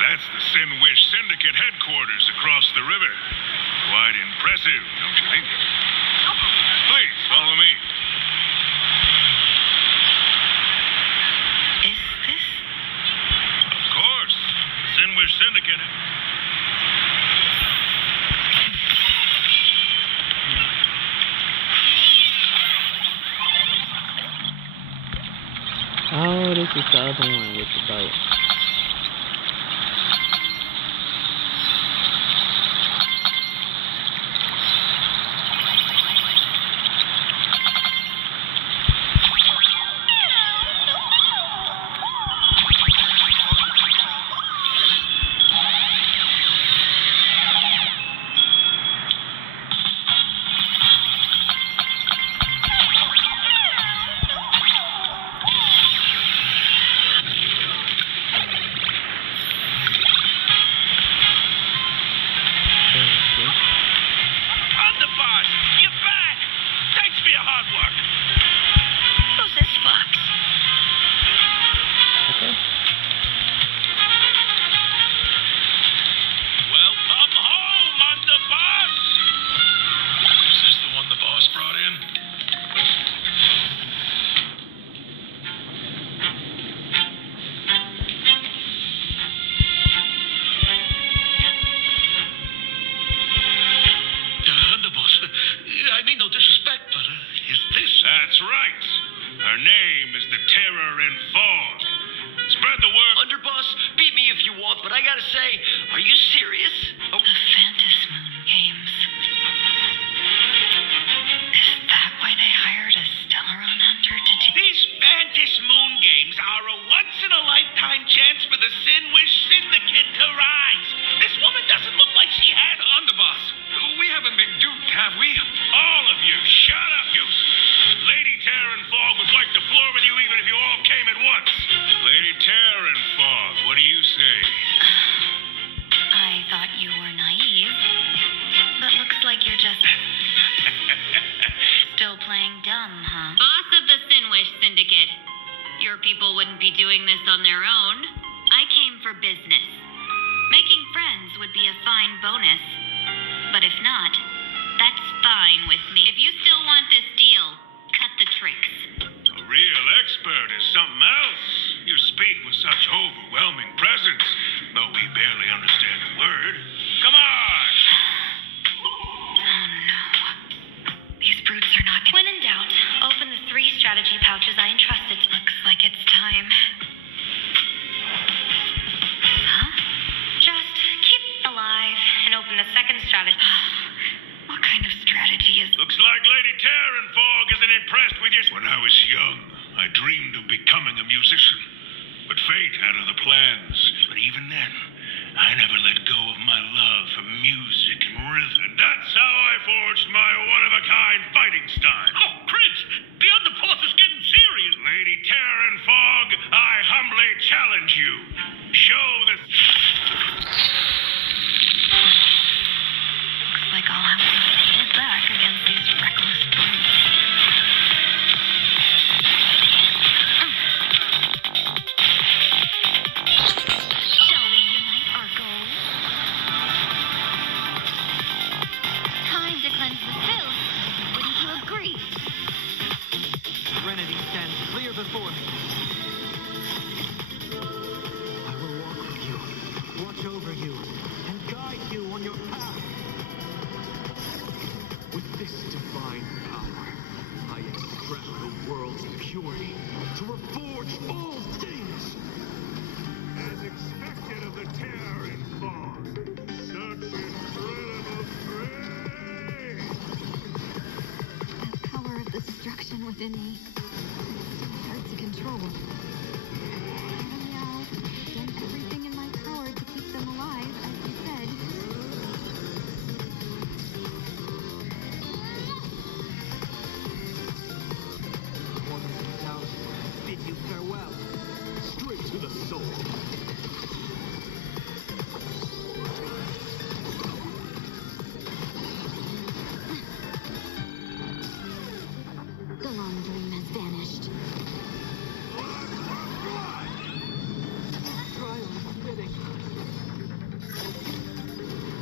That's the Sinwish Syndicate headquarters across the river. Quite impressive, don't you think? Please, follow me. Is this... Of course. Sinwish Syndicate. Oh, this is the other one with the boat. Selfish syndicate. Your people wouldn't be doing this on their own. I came for business. Making friends would be a fine bonus. But if not, that's fine with me. If you still want this deal, cut the tricks. A real expert is something else. You speak with such overwhelming presence, though we barely understand the word. Come on! Oh no. These brutes are not. When in doubt, open the 3 strategy pouches I entrusted. Looks like it's time. Huh? Just keep alive and open the second strategy. What kind of strategy is... Looks like Lady Terranfog isn't impressed with you. When I was young, I dreamed of becoming a musician. But fate had other plans. But even then, I never let go of my love for music and rhythm. And that's how I forged my one-of-a-kind fighting style. Oh, Prince, the underboss is getting serious. Lady Terranfog, I humbly challenge you. Show the... Looks like I'll have to hold back against these reckless brutes. Shall we unite our goals? Time to cleanse the filth. Wouldn't you agree? Serenity stands clear before me. I will walk with you, watch over you, and guide you on your path. With this divine power, I extract the world's purity to reforge all things. As expected of the Terranfog, such incredible grace! The power of destruction within me. It's hard to control. I've done everything in my power to keep them alive, as you said. Bid you farewell. Straight to the soul. The long dream has vanished. Trial is fitting.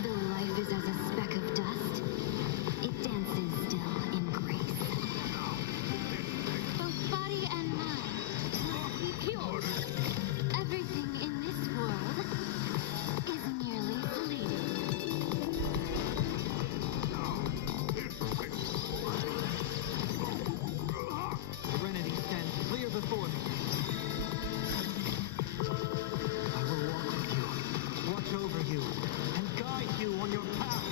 Though life is as a speck of dust, it dances still in grace. Both body and mind must be pure. Everything in this world is merely fleeting. Serenity stands clear before me. I will walk with you, watch over you, and guide you on your path.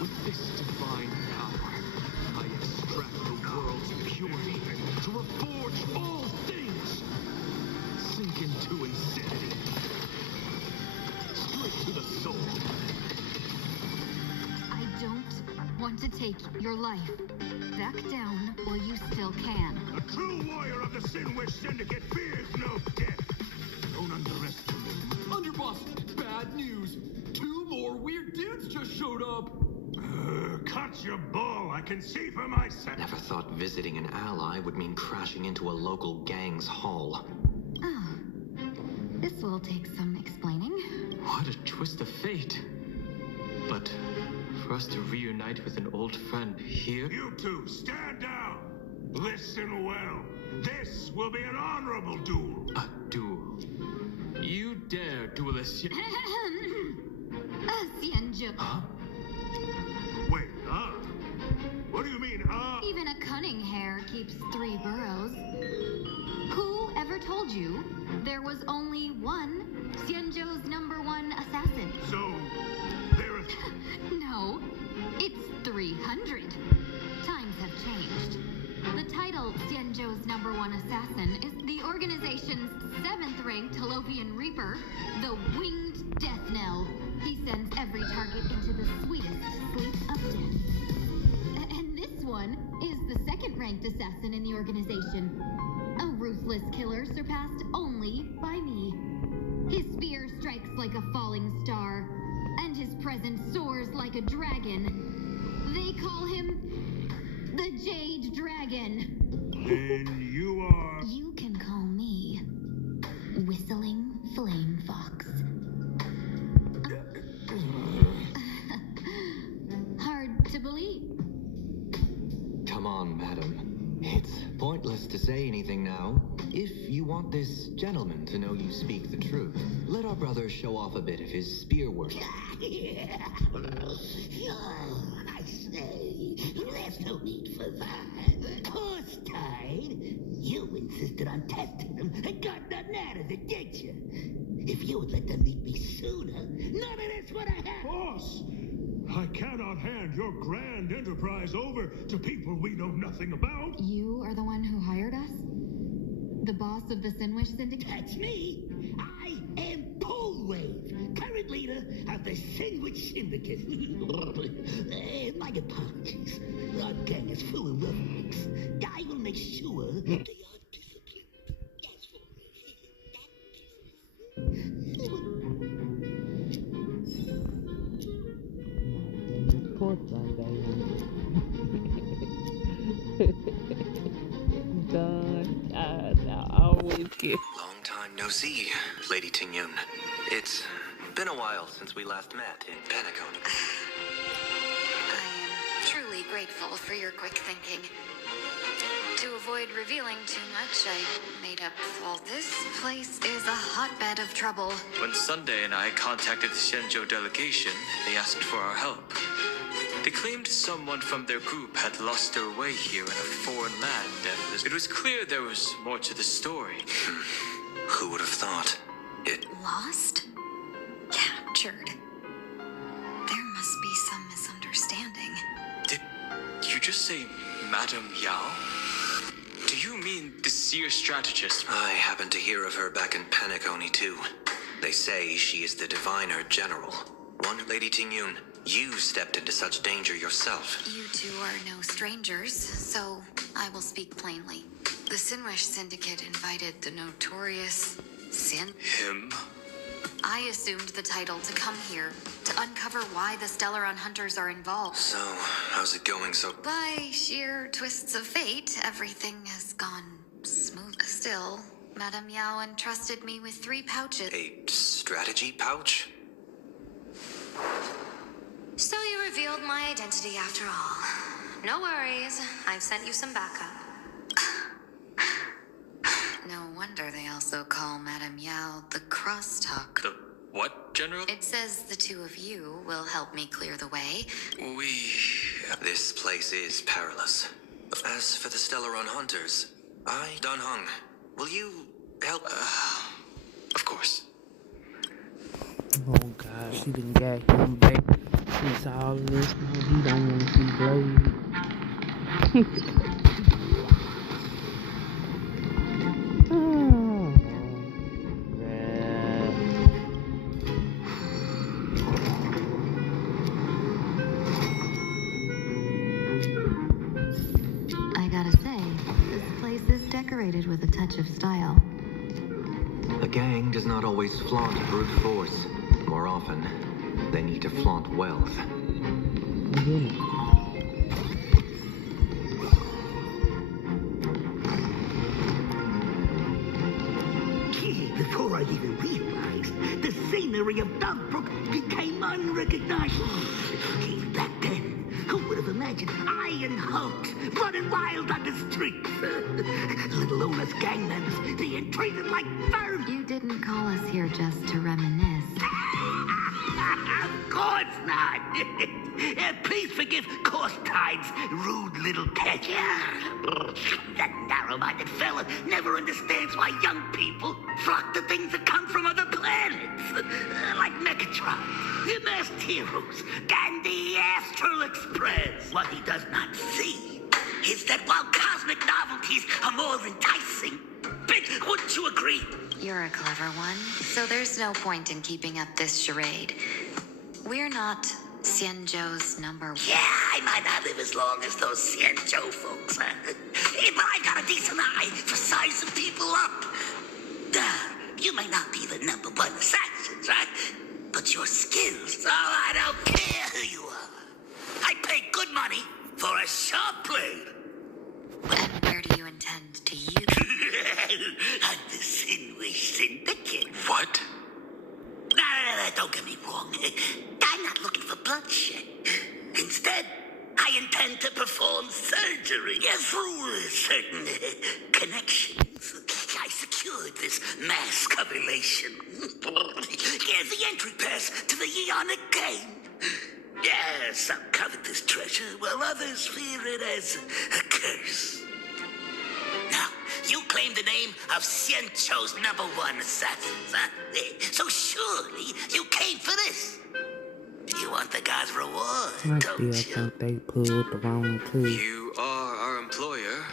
With this divine power, I extract the world's purity to reforge all things. Sink into insanity. Straight to the soul. I don't want to take your life. Back down while you still can. A true warrior of the Sinwish Syndicate fears no death. Don't underestimate me. Underboss, bad news. 2 more weird dudes just showed up. Cut your bull. I can see for myself. Never thought visiting an ally would mean crashing into a local gang's hall. Oh, this will take some explaining. What a twist of fate. But for us to reunite with an old friend here... You two, stand down. Listen well. This will be an honorable duel. A duel? You dare, duelist... Xianzhou. Huh? Wait, what do you mean, Even a cunning hare keeps 3 burrows. Who ever told you there was only one Xianzhou's #1 assassin? So, there is... No, it's 300. Times have changed. The title Xianzhou's #1 assassin is the organization's 7th-ranked Holopian Reaper, the Winged Death Knell. He sends every target into the sweetest sleep of death. And this one is the 2nd-ranked assassin in the organization. A ruthless killer surpassed only by me. His spear strikes like a falling star, and his presence soars like a dragon. They call him The Jade Dragon. And you are... You can call me Whistling Flame Fox. Hard to believe. Come on, madam. It's pointless to say anything now. If you want this gentleman to know you speak the truth, let our brother show off a bit of his spear work. I say, there's no need for that. Course tied. You insisted on testing them and got nothing out of it, did you? If you would let them meet me sooner, none of this would have happened. Boss, I cannot hand your grand enterprise over to people we know nothing about. You are the one who hired us? The boss of the Sinwish Syndicate? That's me. I am Polewave, current leader of the Sandwich Syndicate. My apologies. Our gang is full of roughnecks. I will make sure they are disciplined. That's for Poor Sunday. Done. I always get. Long time no see, Lady Tingyun. It's been a while since we last met in Penacony. I am truly grateful for your quick thinking. To avoid revealing too much, I made up all this place is a hotbed of trouble. When Sunday and I contacted the Shenzhou delegation, they asked for our help. They claimed someone from their group had lost their way here in a foreign land, and it was clear there was more to the story. Who would have thought? It... Lost? Captured? There must be some misunderstanding. Did you just say Madame Yao? Do you mean the seer strategist? I happened to hear of her back in Penacony, too. They say she is the diviner general. One Lady Tingyun, you stepped into such danger yourself. You two are no strangers, so I will speak plainly. The Sinwish Syndicate invited the notorious Sin. Him? I assumed the title to come here, to uncover why the Stellaron Hunters are involved. So, how's it going so... By sheer twists of fate, everything has gone smooth. Still, Madame Yao entrusted me with 3 pouches. A strategy pouch? So you revealed my identity after all. No worries, I've sent you some backup. No wonder they also call Madame Yao the crosstalk. The what, General? It says the 2 of you will help me clear the way. This place is perilous. As for the Stellaron Hunters, Dan Hung, will you help? Of course. Oh God, she done got him back since all of this. No, he don't want to see Blade. Oh, man. I gotta say, this place is decorated with a touch of style. A gang does not always flaunt brute force. More often, they need to flaunt wealth. Before I even realized, the scenery of Dogbrook became unrecognizable. Back then, who would have imagined iron hulks running wild on the streets? Little known as gang members being treated like vermin. You didn't call us here just to reminisce. Of course not. Please forgive Corstine's rude little catch. That narrow-minded fella never understands why young people flock to things that come from other planets. Like Megatron, the masked heroes, and the Astral Express. What he does not see is that while cosmic novelties are more enticing, bitch, wouldn't you agree? You're a clever one, so there's no point in keeping up this charade. We're not Xianzhou's number 1. Yeah, I might not live as long as those Xianzhou folks, huh? But I got a decent eye for sizing people up. You may not be the number 1 assassins, right? But your skills, oh, I don't care who you are. I pay good money for a sharp blade. and to perform surgery through certain connections. I secured this mass correlation. Here's the entry pass to the Eonic game. Yeah, some covet this treasure, while others fear it as a curse. Now, you claim the name of Xianzhou's #1 assassins, huh? So surely you came for this. You want the god's reward, I don't still you? think they pulled the wrong clue. You are our employer.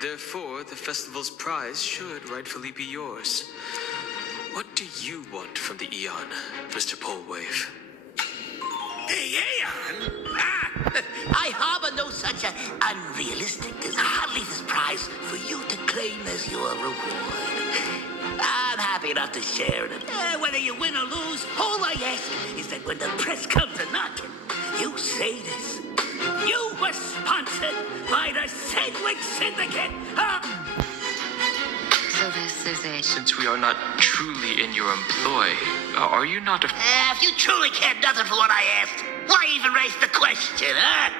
Therefore, the festival's prize should rightfully be yours. What do you want from the Eon, Mr. Polewave? The Aeon? I harbor no such unrealistic desire. I'll leave this prize for you to claim as your reward. I'm happy enough to share it. Whether you win or lose, all I ask is that when the press comes a-knocking, you say this. You were sponsored by the Sandwich Syndicate. So this is a... Since we are not truly in your employ, are you not a... If you truly cared nothing for what I asked, why even raise the question, huh?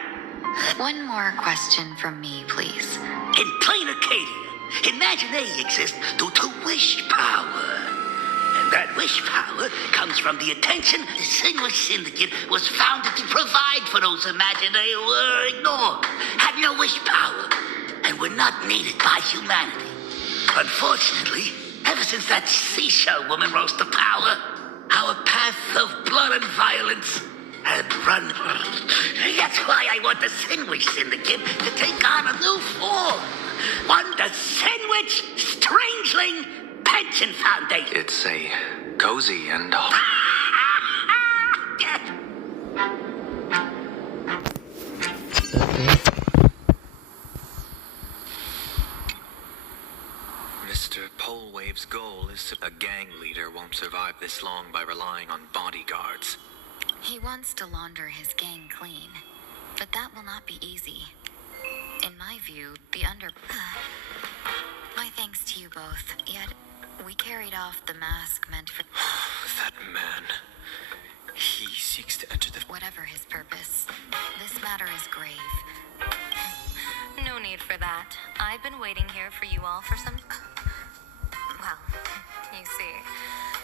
One more question from me, please. In Planarcadia, imagine they exist due to wish power. And that wish power comes from the attention the Sandwich Syndicate was founded to provide for those imagined they were ignored, had no wish power, and were not needed by humanity. Unfortunately, ever since that seashell woman rose to power, our path of blood and violence had run. That's why I want the Sandwich Syndicate to take on a new form. One, the Sandwich Strangeling Pension Foundation. It's a cozy and... Mr. Polewave's goal is a gang leader won't survive this long by relying on bodyguards. He wants to launder his gang clean, but that will not be easy. In my view, my thanks to you both, yet we carried off the mask meant for... That man... He seeks to enter the... Whatever his purpose, this matter is grave. No need for that. I've been waiting here for you all for some... Well, you see,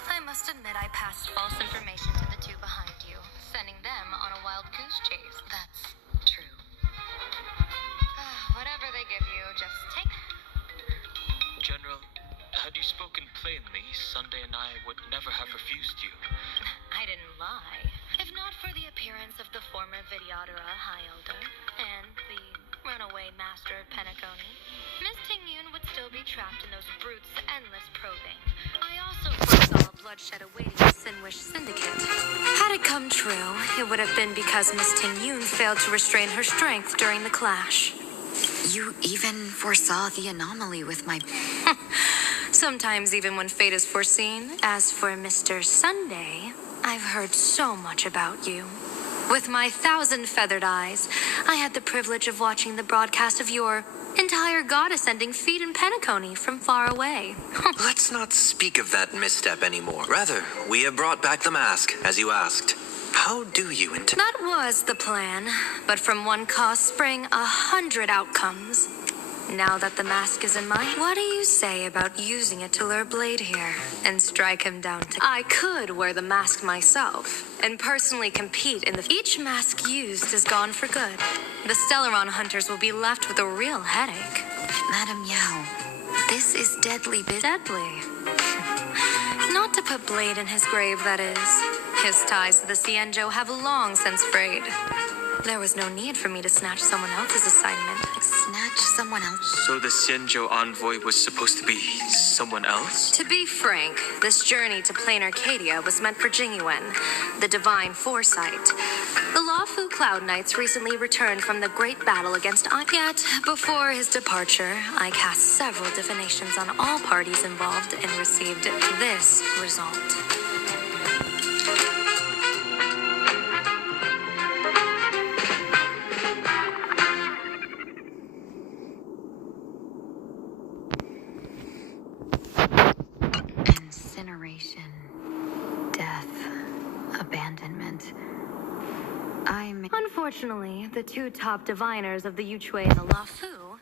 I must admit I passed false information to the two behind you, sending them on a wild goose chase. That's true. Whatever they give you, just take... General, had you spoken plainly, Sunday and I would never have refused you. I didn't lie. If not for the appearance of the former Vidyadhara High Elder and the runaway master of Penacony, Miss Tingyun would still be trapped in those brutes' endless probing. I also foresaw bloodshed awaiting the Sandwich Syndicate. Had it come true, it would have been because Miss Tingyun failed to restrain her strength during the clash. You even foresaw the anomaly with my... Sometimes even when fate is foreseen. As for Mr. Sunday, I've heard so much about you. With my 1,000-feathered eyes, I had the privilege of watching the broadcast of your entire god-ascending feat in Penacony from far away. Let's not speak of that misstep anymore. Rather, we have brought back the mask, as you asked. How do you intend... That was the plan, but from one cause spring 100 outcomes. Now that the mask is in mine, what do you say about using it to lure Blade here and strike him down to... I could wear the mask myself and personally compete in the... Each mask used is gone for good. The Stellaron hunters will be left with a real headache. Madam Yao, this is deadly Deadly. Not to put Blade in his grave, that is. His ties to the Xianzhou have long since frayed. There was no need for me to snatch someone else's assignment. Snatch someone else? So the Xianzhou envoy was supposed to be someone else? To be frank, this journey to Planarcadia was meant for Jingyuan, the divine foresight. The Lawfu Cloud Knights recently returned from the great battle against Yet, before his departure, I cast several divinations on all parties involved and received this result. Incineration, death, abandonment. Unfortunately, the two top diviners of the Yuchui and the Lafu,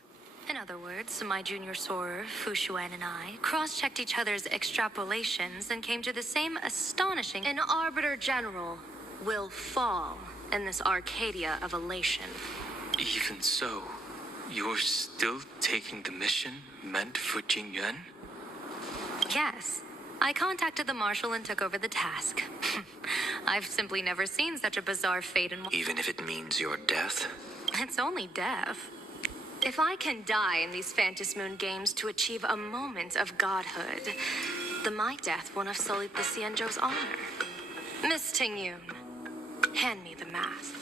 in other words, my junior soarer, Fu Xuan, and I, cross-checked each other's extrapolations and came to the same astonishing... An Arbiter General will fall in this Arcadia of elation. Even so, you're still taking the mission meant for Jingyuan? Yes. I contacted the Marshal and took over the task. I've simply never seen such a bizarre fate in... Even if it means your death? It's only death. If I can die in these Phantasmoon games to achieve a moment of godhood, then my death won't have sullied the Xianzhou's honor. Miss Tingyun, hand me the mask.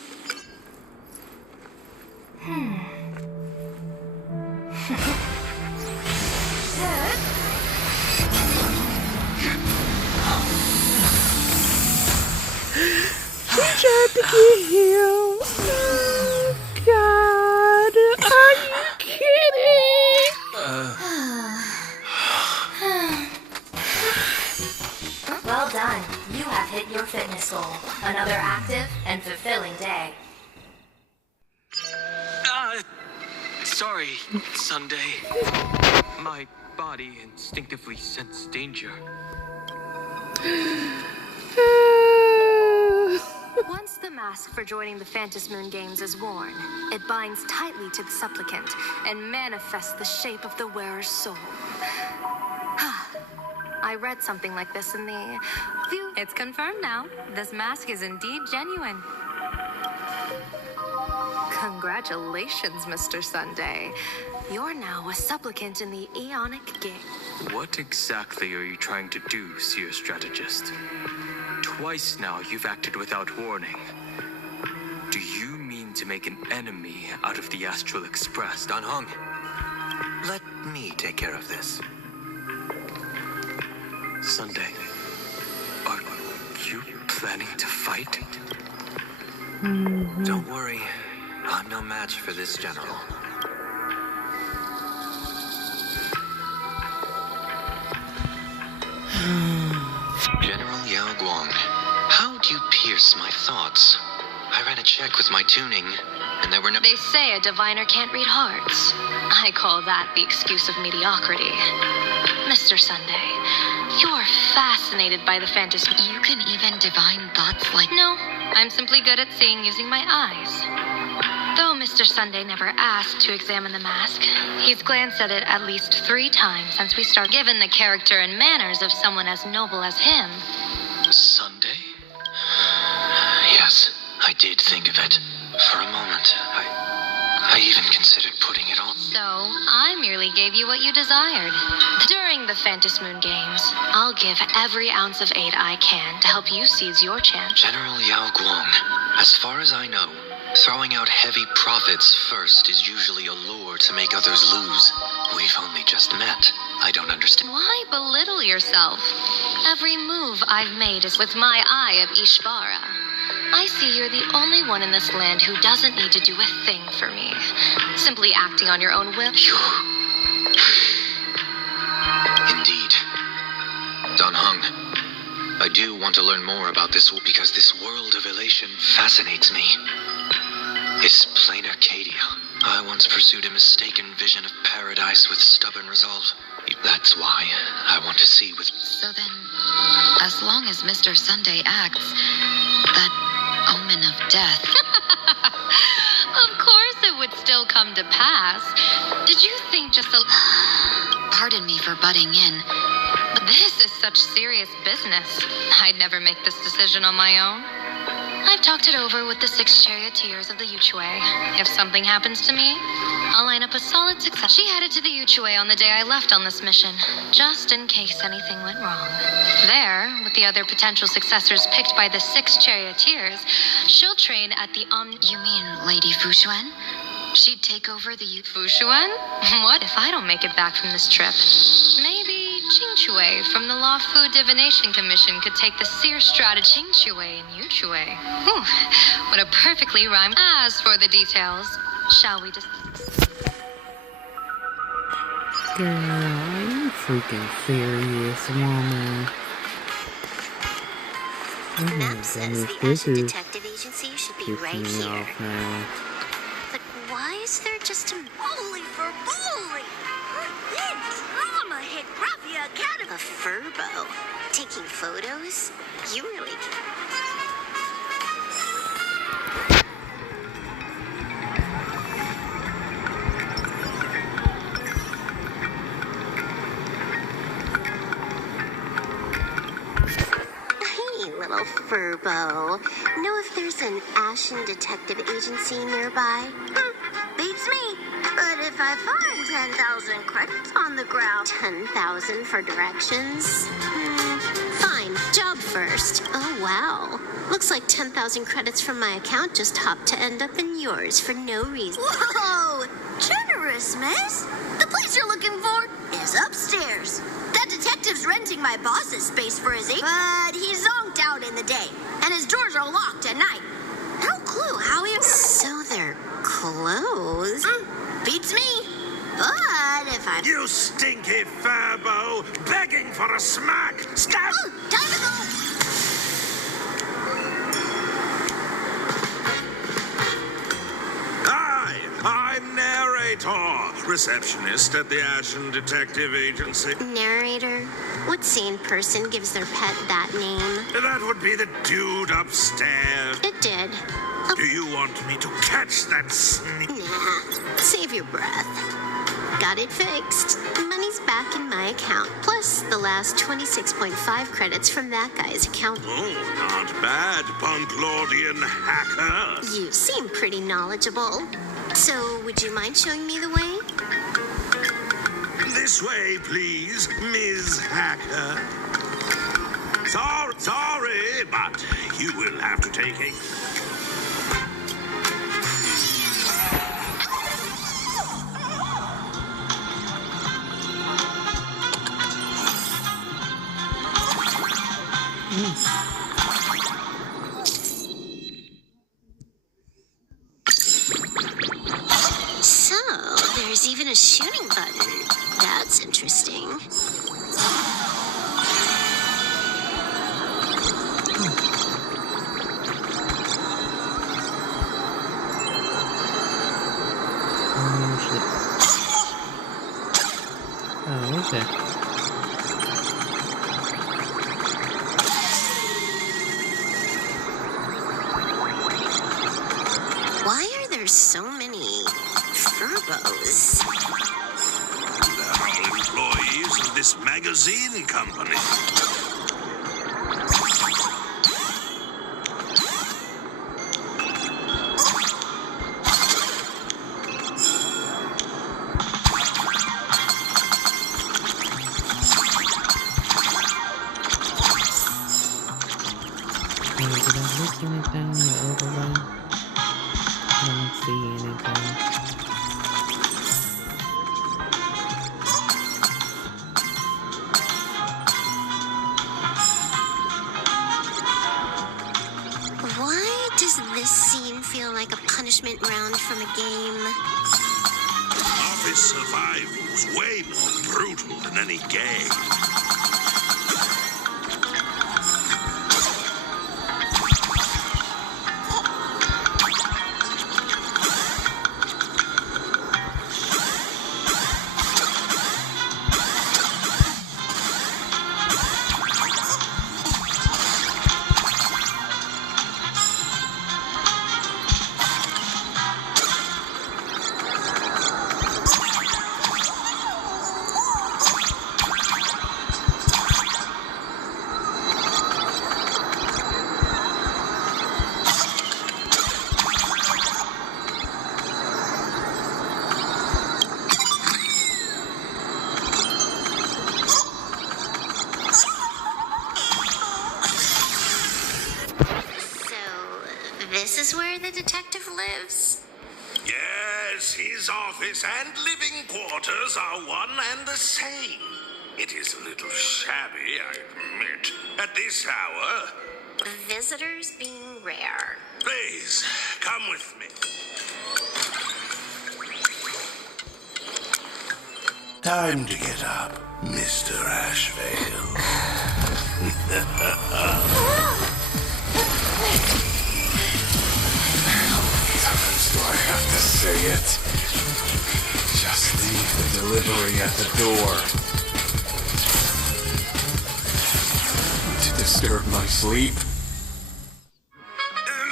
She tried to get him. Oh, God. Are you kidding? Well done. You have hit your fitness goal. Another active and fulfilling day. Sorry, Sunday. My body instinctively sensed danger. Once the mask for joining the Phantasmoon games is worn, it binds tightly to the supplicant and manifests the shape of the wearer's soul. I read something like this in the... It's confirmed now. This mask is indeed genuine. Congratulations, Mr. Sunday. You're now a supplicant in the Aeonic game. What exactly are you trying to do, Seer Strategist? Twice now you've acted without warning. Do you mean to make an enemy out of the Astral Express? Dan Hong, let me take care of this. Sunday, are you planning to fight? Don't worry, I'm no match for this general. General Yao Guang, how do you pierce my thoughts? I ran a check with my tuning, and there were no... They say a diviner can't read hearts. I call that the excuse of mediocrity. Mr. Sunday, you're fascinated by the fantasy. You can even divine thoughts like... No, I'm simply good at seeing using my eyes. Though Mr. Sunday never asked to examine the mask, he's glanced at it at least 3 times since we started. Given the character and manners of someone as noble as him. Sunday? Yes, I did think of it. For a moment, I even considered putting it on. So, I merely gave you what you desired. During the Phantasmoon games, I'll give every ounce of aid I can to help you seize your chance. General Yao Guang, as far as I know, throwing out heavy profits first is usually a lure to make others lose. We've only just met. I don't understand. Why belittle yourself? Every move I've made is with my eye of Ishvara. I see you're the only one in this land who doesn't need to do a thing for me. Simply acting on your own will. Indeed. Dan Hong, I do want to learn more about this because this world of elation fascinates me. This Planarcadia. I once pursued a mistaken vision of paradise with stubborn resolve. That's why I want to see with... So then, as long as Mr. Sunday acts, that omen of death... Of course it would still come to pass. Did you think just a... Pardon me for butting in. But this is such serious business. I'd never make this decision on my own. I've talked it over with the 6 charioteers of the Yuchui. If something happens to me, I'll line up a solid success. She headed to the Yuchui on the day I left on this mission, just in case anything went wrong. There, with the other potential successors picked by the 6 charioteers, she'll train at the You mean Lady Fu Xuan? She'd take over the Fu Xuan? What if I don't make it back from this trip? Maybe Qingchui from the Law Fu Divination Commission could take the seer strategy. Qingchui and Yuchui. What a perfectly rhymed... As for the details, shall we just... Girl, are you freaking serious, woman? Oh my goodness, this is... Just piss me off, man. But why is there just a... Holy for bully! Big drama hit Graphia Academy. A furbo? Taking photos? You really... Hey, little furbo. Know if there's an Ashen Detective Agency nearby? Beats me. But if I find 10,000 credits on the ground... 10,000 for directions? Fine, job first. Oh, wow. Looks like 10,000 credits from my account just hopped to end up in yours for no reason. Whoa! Generous, miss. The place you're looking for is upstairs. That detective's renting my boss's space for his... But he's zonked out in the day, and his doors are locked at night. No clue how he... So they're closed? Beats me. But if I... You stinky furbo, begging for a smack. Stab! Time to go! Hi, I'm Narrator, receptionist at the Ashen Detective Agency. Narrator? What sane person gives their pet that name? That would be the dude upstairs. It did. Do you want me to catch that sneak? Nah, save your breath. Got it fixed. Money's back in my account, plus the last 26.5 credits from that guy's account. Oh, not bad, Punklordian hacker. You seem pretty knowledgeable. So, would you mind showing me the way? This way, please, Ms. Hacker. Sorry, but you will have to take a... So, there's even a shooting button. That's interesting. Oh, shit. Oh, okay. Why are there so many furbos? They're all employees of this magazine company. Did I miss anything the other way? I don't see anything. Why does this scene feel like a punishment round from a game? Office survival's way more brutal than any game. This is where the detective lives? Yes, his office and living quarters are one and the same. It is a little shabby, I admit, at this hour. Visitors being rare. Please, come with me. Time to get up, Mr. Ashvale. say it. Just leave the delivery at the door. To disturb my sleep?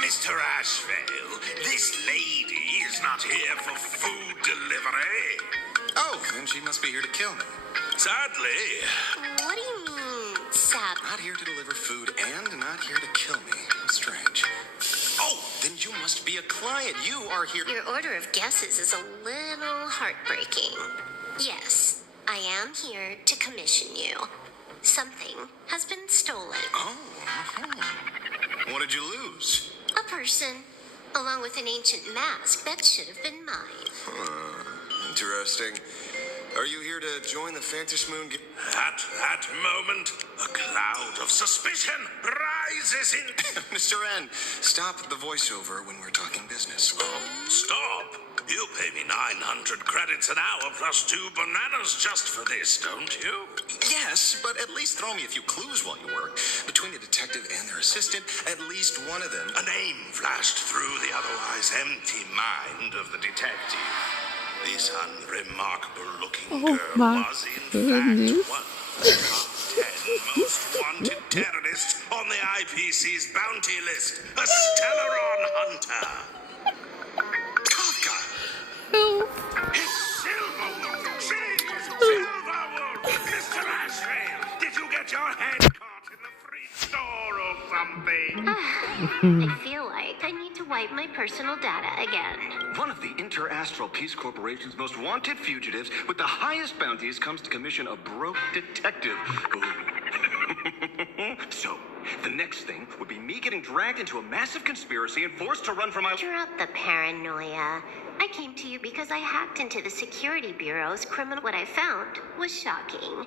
Mr. Ashvale, this lady is not here for food delivery. Oh, then she must be here to kill me. Sadly. What do you mean, sad? Not here to deliver food and not here to kill me. Strange. Oh, then you must be a client. You are here. Your order of guesses is a little heartbreaking. Yes, I am here to commission you. Something has been stolen. Oh, what did you lose? A person, along with an ancient mask that should have been mine. Interesting. Are you here to join the Phantasmoon? At that moment, a cloud of suspicion rises in... Mr. N, stop the voiceover when we're talking business. Oh, stop. You pay me 900 credits an hour plus 2 bananas just for this, don't you? Yes, but at least throw me a few clues while you work. Between the detective and their assistant, at least one of them... A name flashed through the otherwise empty mind of the detective. This unremarkable-looking girl was, in fact, one of the top 10 most wanted terrorists on the IPC's bounty list. A Stellaron hunter. Kafka! His Silverwood! She's Silverwood! Mr. Ashvale, did you get your head caught in the free store or something? I feel like I need to wipe my personal data again. One of the Interastral Peace Corporation's most wanted fugitives with the highest bounties comes to commission a broke detective. So, the next thing would be me getting dragged into a massive conspiracy and forced to run for my... Drop the paranoia. I came to you because I hacked into the Security Bureau's criminal... What I found was shocking.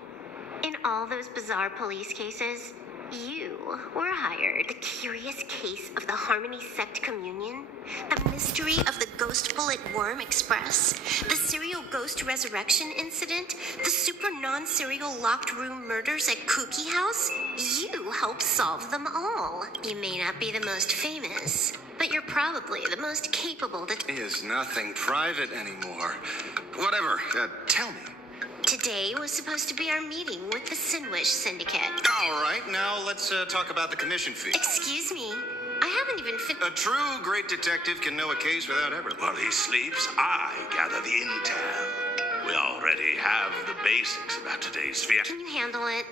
In all those bizarre police cases, you were hired. The curious case of the Harmony Sect Communion, the mystery of the Ghost Bullet Worm Express, the serial ghost resurrection incident, the super non-serial locked room murders at Kooky House. You helped solve them all. You may not be the most famous, but you're probably the most capable Is nothing private anymore. Whatever, tell me. Today was supposed to be our meeting with the Sinwish Syndicate. All right, now let's talk about the commission fee. Excuse me, I haven't even A true great detective can know a case without ever... While he sleeps, I gather the intel. We already have the basics about today's fear. Can you handle it?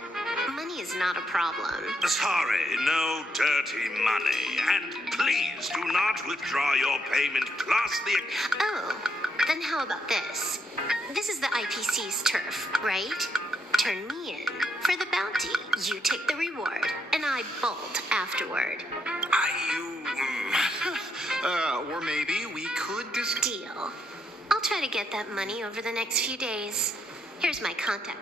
Money is not a problem. Sorry, no dirty money. And please do not withdraw your payment plus the... Oh, then how about this? This is the IPC's turf, right? Turn me in for the bounty. You take the reward, and I bolt afterward. Or maybe we could Deal. I'll try to get that money over the next few days. Here's my contact.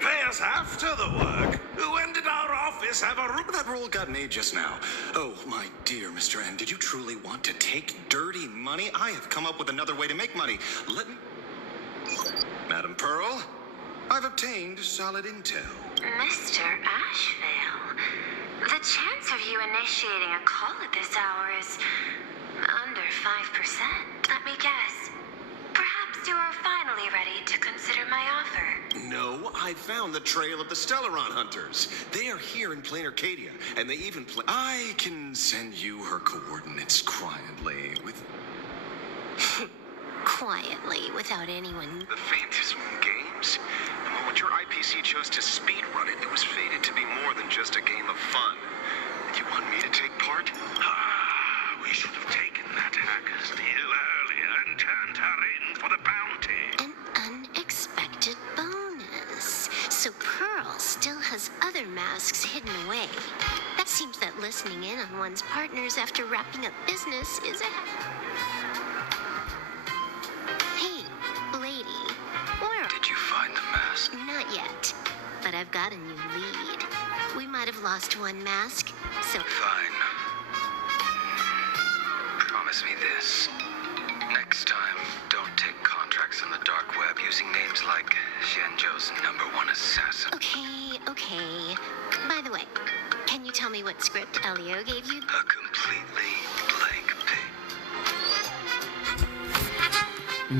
Pay us after the work. When did our office have a room? That rule got made just now. Oh, my dear Mr. N, did you truly want to take dirty money? I have come up with another way to make money. Let me... Madam Pearl, I've obtained solid intel. Mr. Ashvale, the chance of you initiating a call at this hour is under 5%. Let me guess. Perhaps you are finally ready to consider my offer. No, I found the trail of the Stellaron hunters. They are here in Planarcadia, and they even I can send you her coordinates quietly with... Quietly, without anyone... The Phantasmoon Games? The moment your IPC chose to speedrun it, it was fated to be more than just a game of fun. Do you want me to take part? We should have taken that hacker's deal earlier and turned her in for the bounty. An unexpected bonus. So Pearl still has other masks hidden away. That seems that listening in on one's partners after wrapping up business is a... Hey, lady. Where... Did you find the mask? Not yet, but I've got a new lead. We might have lost one mask, so... Fine. Promise me this. Next time, don't take contracts on the dark web using names like Xianzhou's #1 assassin. Okay. By the way, can you tell me what script Elio gave you? A completely blank page. So,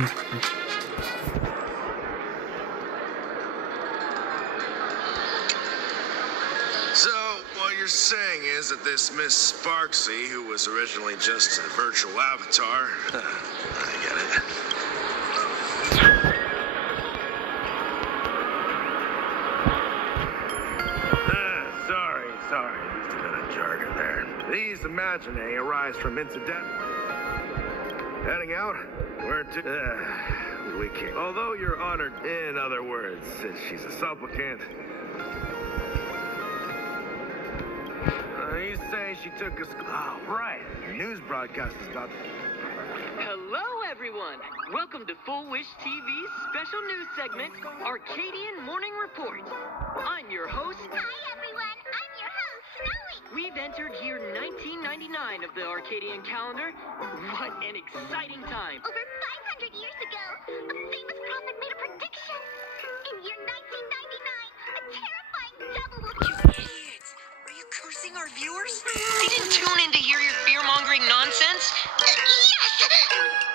what you're saying is that this Miss Sparksy, who was originally just a virtual avatar, I get it. Sorry, just a bit of jargon there. These imaginae arise from incidental. Heading out? Where to? We can't. Although you're honored, in other words, since she's a supplicant. You say she took us. Oh, right. Your news broadcast is about. Hello, everyone. Welcome to Full Wish TV's special news segment, Arcadian Morning Report. I'm your host. Hi, everyone. I'm your host, Snowy. We've entered year 1999 of the Arcadian calendar. What an exciting time. Over 500 years ago, a famous prophet made a prediction. In year 1999, a terrifying devil will... You idiots! Are you cursing our viewers? They didn't tune in to hear your fear-mongering nonsense? Yes!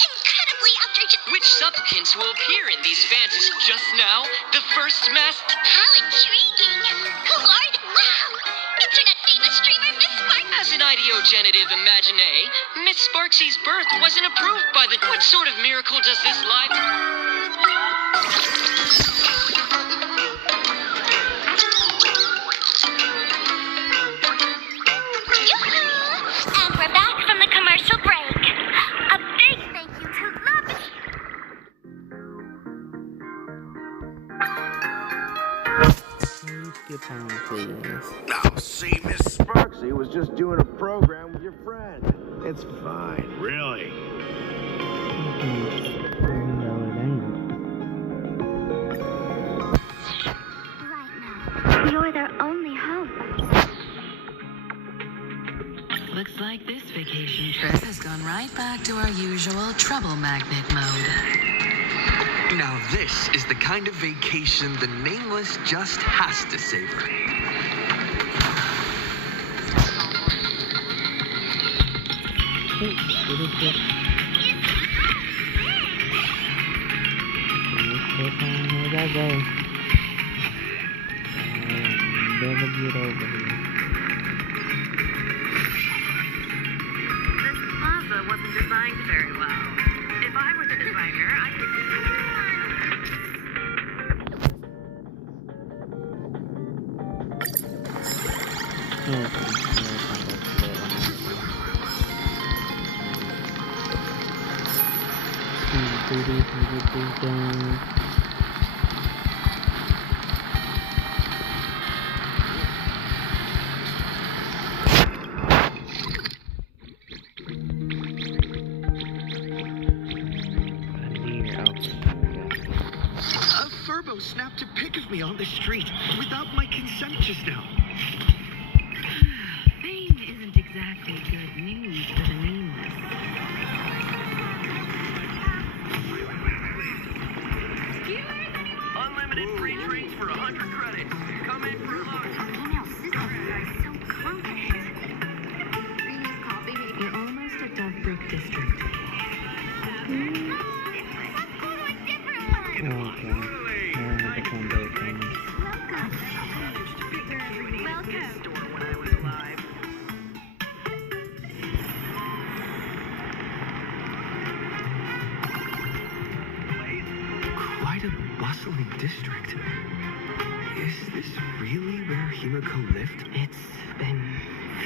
Incredibly outrageous... Which supplicants will appear in these fantasies just now? The first masked... How intriguing! Who are they? Wow! Internet famous streamer Miss Sparksy! As an ideogenitive imaginae, Miss Sparksy's birth wasn't approved by the... What sort of miracle does this live... And we're back from the commercial break. A big thank you to Love. Skip on, please. Now, see, Miss Sparksy was just doing a program with your friend. It's fine. Really? No, it ain't. Right now, you're their only hope. Looks like this vacation trip has gone right back to our usual trouble magnet mode. Now this is the kind of vacation the Nameless just has to savor. Here I go. Never get over here. This plaza wasn't designed very well. If I were the designer, I could... A Furbo snapped a pic of me on the street without my consent just now. Fame isn't exactly good news for the nameless. Unlimited free drinks for 100 credits. Come in for a look. Female sister are so confident. Renee's coffee, maybe. You're almost at Dove Brook District. Quite a bustling district. Is this really where Himiko lived? It's been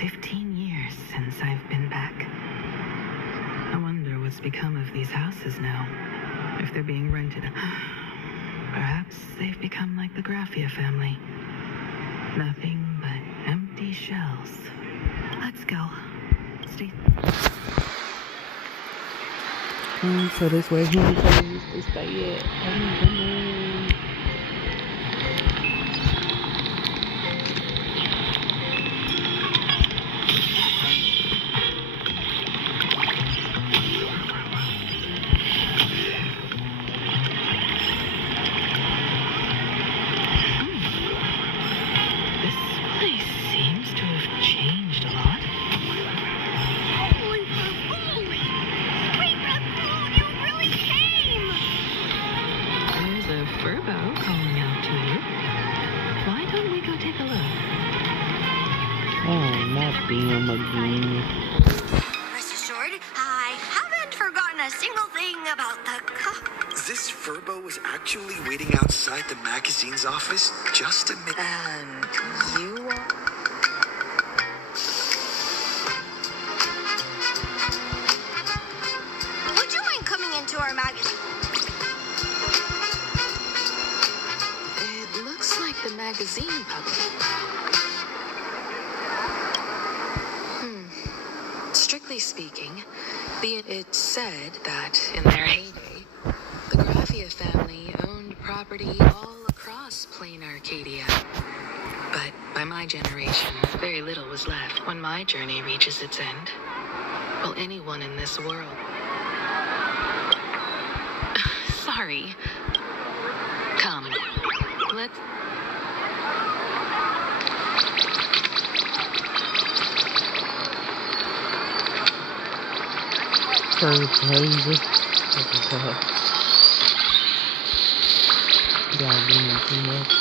15 years since I've been back. I wonder what's become of these houses now. If they're being rented. Perhaps they've become like the Graffia family. Nothing but empty shells. Let's go. Stay. So this way he used to stay at. Holy! Great Raccoon, you really came! Rest assured, I haven't forgotten a single thing about the This Furbo was actually waiting outside the magazine's office just to make... And you are? Would you mind coming into our magazine? It looks like the magazine public. Strictly speaking, it said that in their heyday, the Graffia family owned property all across Planarcadia. But by my generation, very little was left. When my journey reaches its end, will anyone in this world... Sorry. Come, let's... First crazy. Y'all doing too much.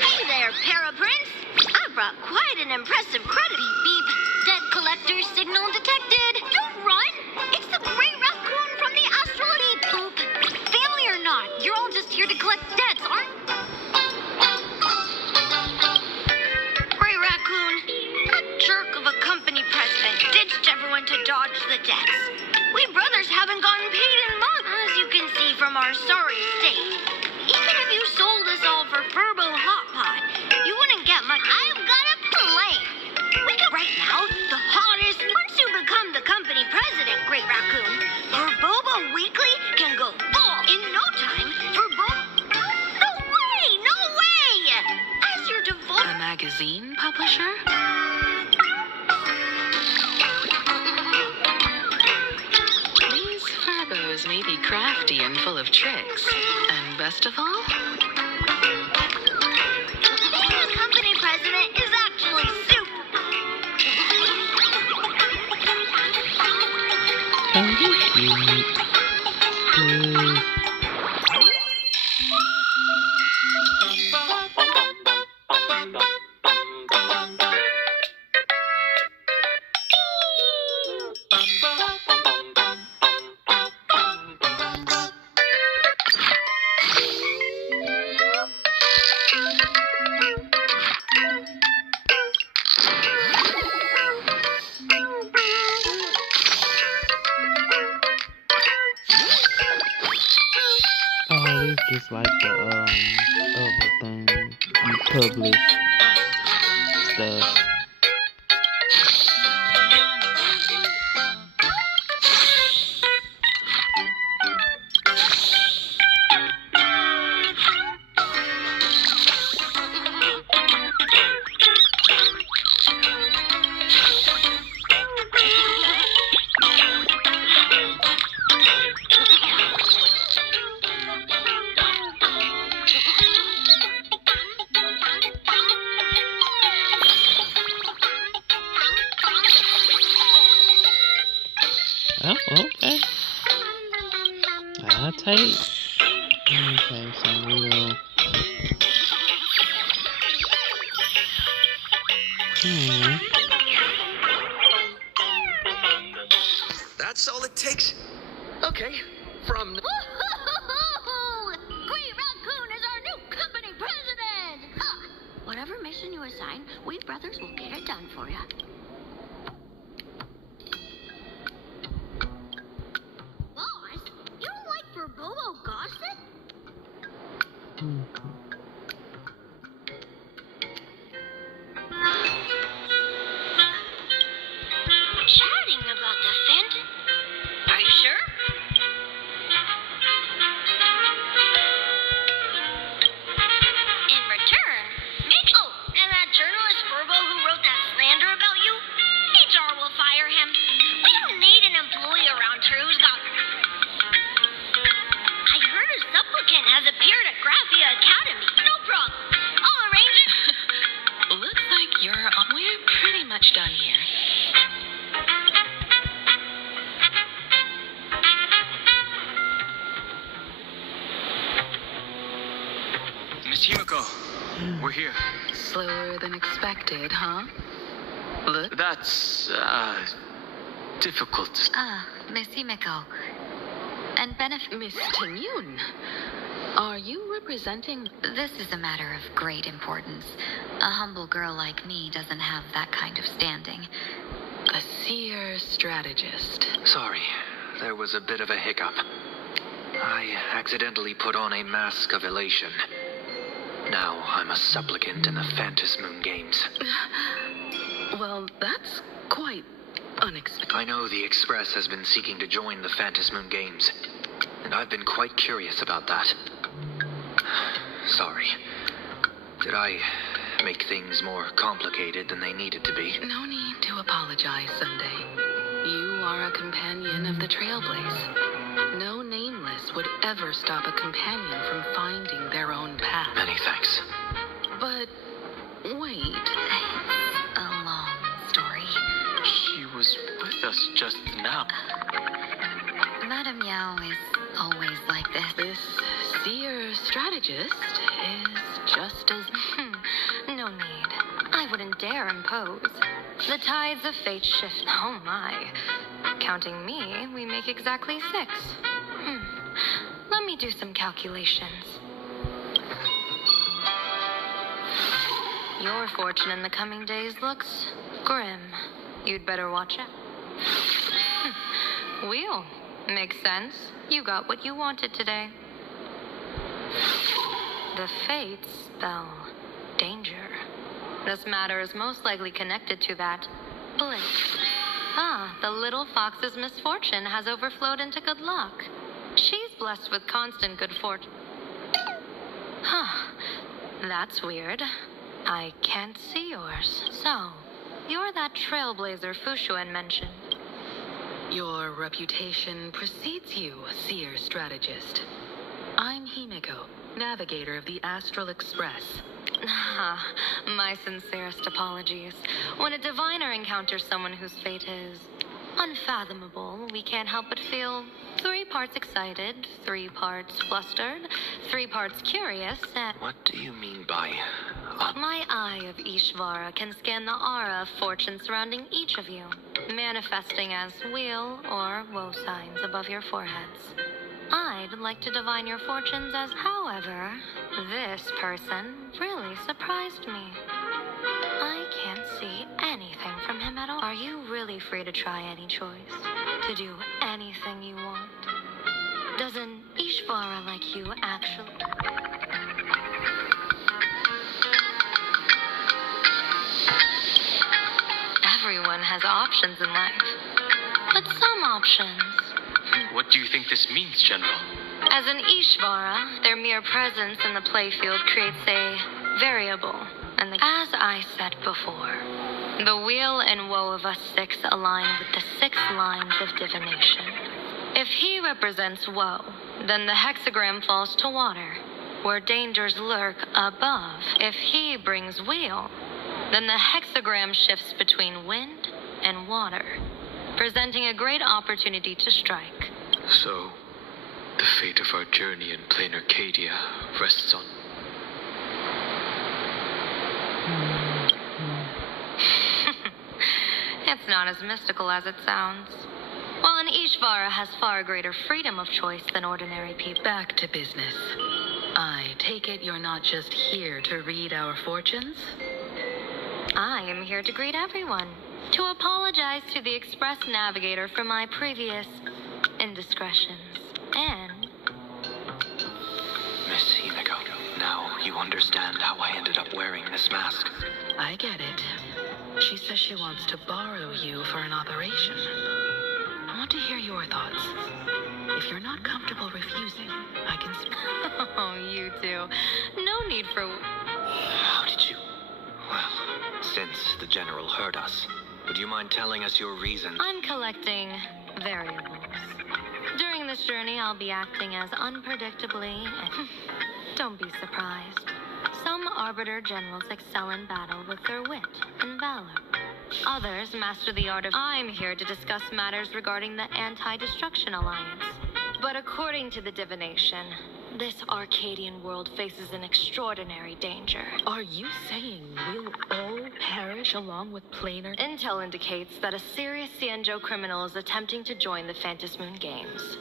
Hey there, Paraprince. I brought quite an impressive credit. Beep, beep. Debt collector signal detected. Don't run. It's the gray raccoon from the astral beep poop. Family or not, you're all just here to collect debts, aren't you? Gray raccoon, that jerk of a company president ditched everyone to dodge the debts. We brothers haven't gotten paid in months, as you can see from our sorry state. Even if you sold us all for Furbo Hot Pot, you wouldn't get much. I've got a plan. We can right now, the hottest. Once you become the company president, Great Raccoon, Furboba Weekly can go full in no time. No way! As your default... A magazine publisher? These Furbos may be crafty and full of tricks. And best of all... being a company president is actually super... Oh, it's just like the other thing. You publish stuff. Oh, okay. I'll take. Okay, some real. That's all it takes. Okay, from... Green Raccoon is our new company president! Ha! Whatever mission you assign, we brothers will get it done for you. Boss, you don't like Furbobo gossip? Chatting about the Fenton? Are you sure? In return, make... Oh, and that journalist Furbo who wrote that slander about you? Over here. Slower than expected, huh? Look. That's, difficult. Miss Himeko. And Miss Tinyun, are you representing... This is a matter of great importance. A humble girl like me doesn't have that kind of standing. A seer strategist. Sorry, there was a bit of a hiccup. I accidentally put on a mask of elation. Now I'm a supplicant in the Phantasmoon Games. Well, that's quite unexpected. I know the Express has been seeking to join the Phantasmoon Games, and I've been quite curious about that. Sorry. Did I make things more complicated than they needed to be? No need to apologize, Sunday. You are a companion of the Trailblaze. No nameless would ever stop a companion from finding their own path. Many thanks. But wait. It's a long story. She was with us just now. Madame Yao is always like this. This seer strategist is just as... No need. I wouldn't dare impose. The tides of fate shift. Oh my. Counting me, we make exactly 6. Let me do some calculations. Your fortune in the coming days looks grim. You'd better watch out. Wheel. Makes sense. You got what you wanted today. The fates spell danger. This matter is most likely connected to that blink. The little fox's misfortune has overflowed into good luck. She's blessed with constant good fortune. That's weird. I can't see yours. So, you're that trailblazer Fushuan mentioned. Your reputation precedes you, seer strategist. I'm Himeko, navigator of the Astral Express. My sincerest apologies. When a diviner encounters someone whose fate is unfathomable, we can't help but feel 3 parts excited, 3 parts flustered, 3 parts curious, and... What do you mean by... My eye of Ishvara can scan the aura of fortune surrounding each of you, manifesting as wheel or woe signs above your foreheads. I'd like to divine your fortunes as... However, this person really surprised me. I can't see anything from him at all. Are you really free to try any choice? To do anything you want? Doesn't Ishvara like you actually... Everyone has options in life, but some options... What do you think this means, General? As an Ishvara, their mere presence in the playfield creates a variable. And as I said before, the wheel and woe of us 6 align with the 6 lines of divination. If he represents woe, then the hexagram falls to water, where dangers lurk above. If he brings wheel, then the hexagram shifts between wind and water, presenting a great opportunity to strike. So, the fate of our journey in Planarcadia rests on... It's not as mystical as it sounds. While an Ishvara has far greater freedom of choice than ordinary people. Back to business. I take it you're not just here to read our fortunes? I am here to greet everyone. To apologize to the Express Navigator for my previous indiscretions. And... Miss Himeko, now you understand how I ended up wearing this mask. I get it. She says she wants to borrow you for an operation. I want to hear your thoughts. If you're not comfortable refusing, I can... Oh, you two. No need for... How did you... Well, since the General heard us, would you mind telling us your reason? I'm collecting variables. During this journey, I'll be acting as unpredictably and... Don't be surprised. Some Arbiter Generals excel in battle with their wit and valor. Others master the art of... I'm here to discuss matters regarding the Anti-Destruction Alliance. But according to the divination, This Arcadian world faces an extraordinary danger. Are you saying we'll all perish along with Planar? Intel indicates that a serious Xianzhou criminal is attempting to join the Phantasmoon Games.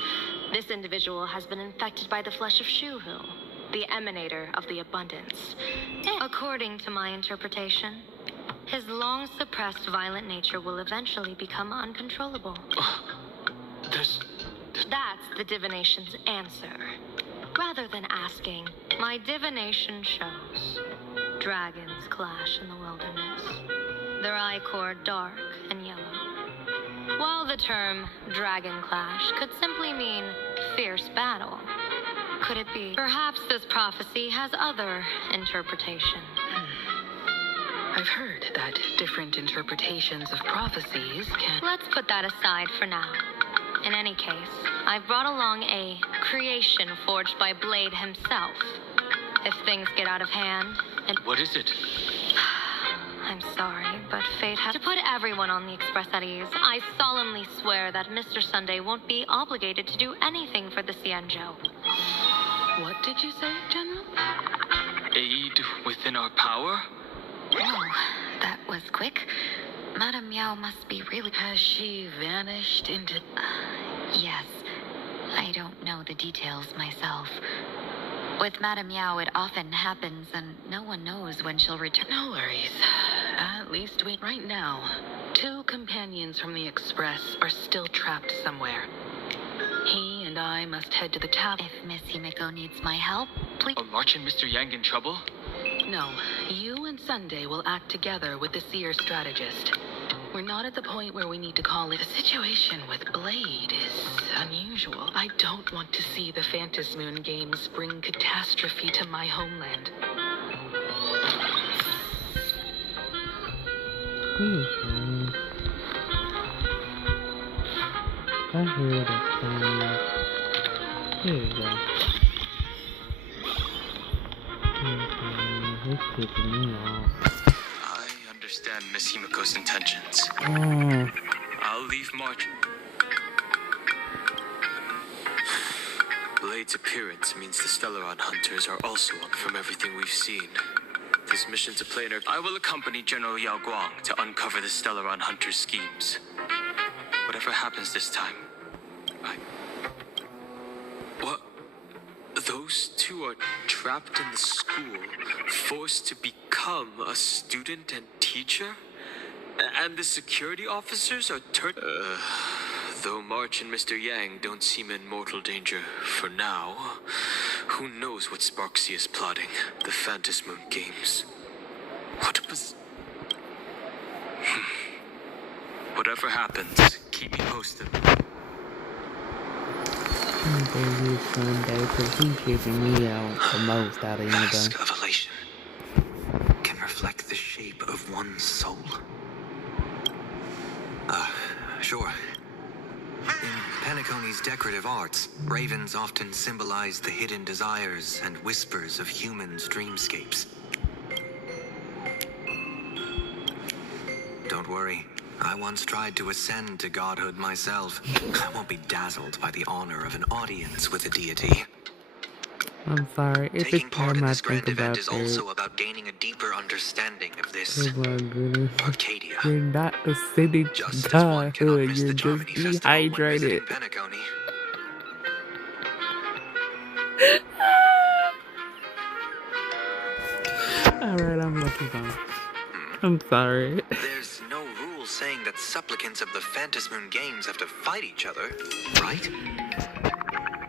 This individual has been infected by the flesh of Shuhu, the emanator of the abundance. According to my interpretation, his long-suppressed violent nature will eventually become uncontrollable. That's the divination's answer. Rather than asking, my divination shows dragons clash in the wilderness, their ichor dark and yellow. While the term dragon clash could simply mean fierce battle, could it be? Perhaps this prophecy has other interpretation. I've heard that different interpretations of prophecies can... Let's put that aside for now. In any case, I've brought along a creation forged by Blade himself. If things get out of hand, and... What is it? I'm sorry, but fate has... To put everyone on the express at ease, I solemnly swear that Mr. Sunday won't be obligated to do anything for the Xianzhou. What did you say, General? Aid within our power? Oh, that was quick. Madame Yao must be really... Has she vanished into... Yes. I don't know the details myself. With Madame Yao, it often happens, and no one knows when she'll return. No worries. At least right now, 2 companions from the Express are still trapped somewhere. He and I must head to the tap. If Miss Himiko needs my help, please... Are March and Mr. Yang in trouble? No, you and Sunday will act together with the seer strategist. We're not at the point where we need to call it. The situation with Blade is unusual. I don't want to see the Phantasmoon Games bring catastrophe to my homeland. I hear that sound. Here we go. This pissing me off. I understand Miss Himiko's intentions. I'll leave March. Blade's appearance means the Stellaron hunters are also up from everything we've seen. This mission to Planar, I will accompany General Yao Guang to uncover the Stellaron hunters' schemes. Whatever happens this time, What? Those 2 are trapped in the school, forced to become a student and teacher? And the security officers are turned... Though March and Mr. Yang don't seem in mortal danger for now, who knows what Sparksy is plotting? The Phantasmoon Games. What was... Whatever happens, keep me posted. Baby Sunday, because he's giving me out the most out of anybody. Mask of elation can reflect the shape of one's soul. Sure. In Penacony's decorative arts, ravens often symbolize the hidden desires and whispers of humans' dreamscapes. Don't worry. I once tried to ascend to godhood myself. I won't be dazzled by the honor of an audience with a deity. I'm sorry, if Taking it's part time in I this think grand event about is it. also about gaining a deeper understanding of this Oh my goodness. Arcadia. You're not ascending to godhood, you're just dehydrated. Alright, I'm looking on. I'm sorry. There's no rule saying that supplicants of the Phantasmoon Games have to fight each other, right?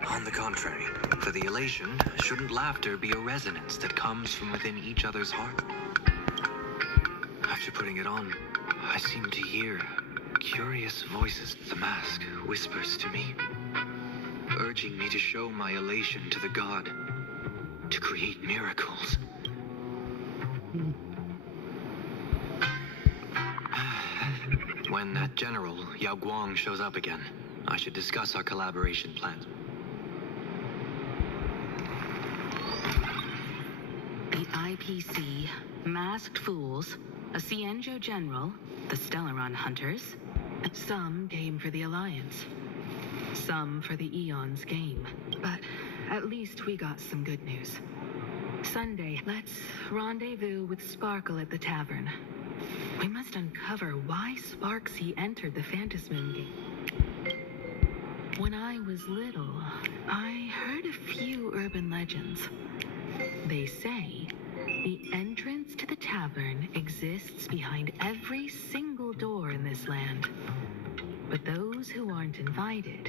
On the contrary, for the elation, shouldn't laughter be a resonance that comes from within each other's heart? After putting it on, I seem to hear curious voices. The mask whispers to me, urging me to show my elation to the god, to create miracles. When that general, Yao Guang, shows up again, I should discuss our collaboration plans. The IPC, masked fools, a Xianzhou general, the Stellaron hunters. Some came for the Alliance. Some for the Eon's game. But at least we got some good news. Sunday, let's rendezvous with Sparkle at the tavern. We must uncover why Sparksy entered the Phantasmoon game. When I was little, I heard a few urban legends. They say the entrance to the tavern exists behind every single door in this land. But those who aren't invited,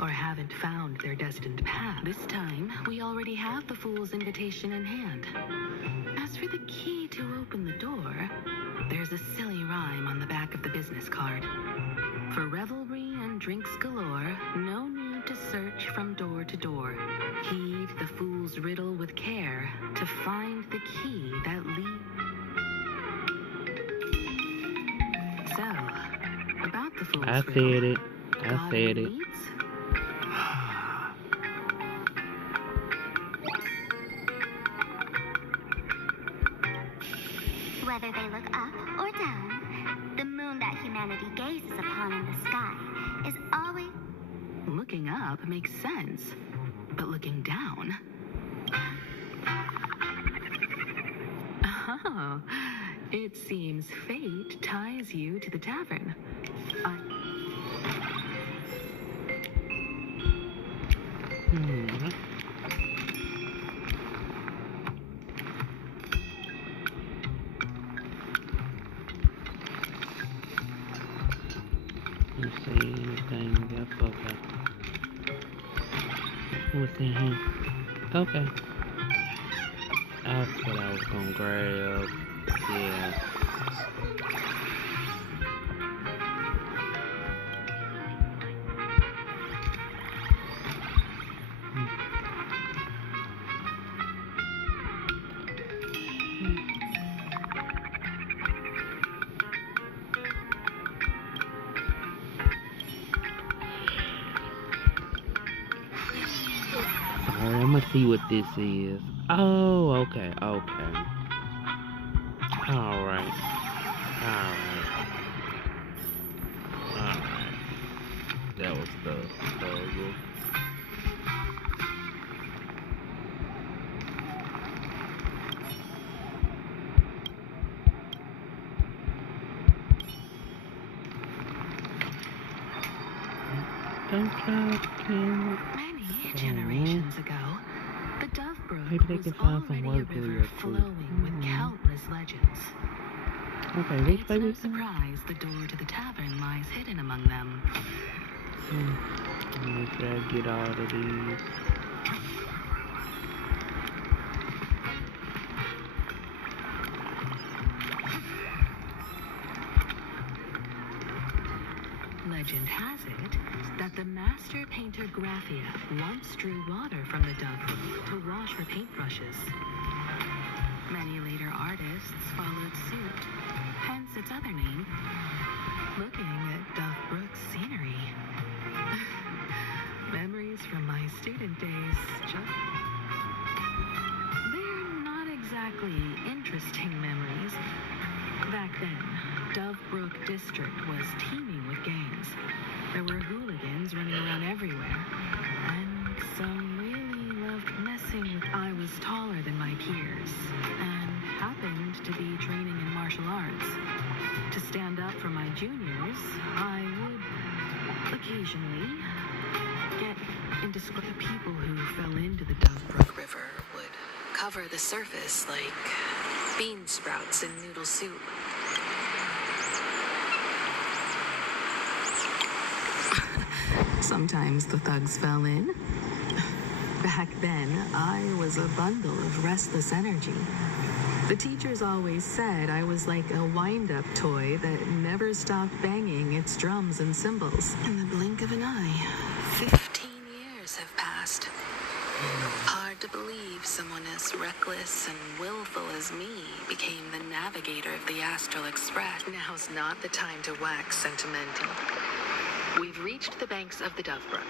or haven't found their destined path, this time we already have the fool's invitation in hand. As for the key to open the door, there's a silly rhyme on the back of the business card. For revelry and drinks galore, no need to search from door to door. Heed the fool's riddle with care to find the key that leads. So, about the fool's I riddle. said it. I said it. Whether they look up or down, the moon that humanity gazes upon in the sky is always... Looking up makes sense, but looking down... Oh, it seems fate ties you to the tavern. Let's see anything else. Okay. What's in here? Okay. That's what I was gonna grab. Yeah. Alright, I'm gonna see what this is. Oh, okay, okay. Alright. That was the puzzle. Don't try to Many generations ago, the Dove Brook maybe they was can find some already a work river real quick. flowing with countless legends. Okay, which It's way no we surprise the door to the tavern lies hidden among them. Make sure I get all of these. Legend has it that the master painter Graphia once drew water from the Dove Brook to wash her paintbrushes. Many later artists followed suit, hence its other name. Looking at Dove Brook's scenery. Memories from my student days, they're not exactly interesting memories. Back then, Dove Brook District was teeming with gangs. There were hooligans running around everywhere, and some really loved messing with. I was taller than my peers, and happened to be training in martial arts. To stand up for my juniors, I would occasionally get into the people who fell into the Dove Brook River would cover the surface like bean sprouts in noodle soup. Sometimes the thugs fell in. Back then, I was a bundle of restless energy. The teachers always said I was like a wind-up toy that never stopped banging its drums and cymbals. In the blink of an eye, 15 years have passed. Hard to believe someone as reckless and willful as me became the navigator of the Astral Express. Now's not the time to wax sentimental. We've reached the banks of the Dove Brook.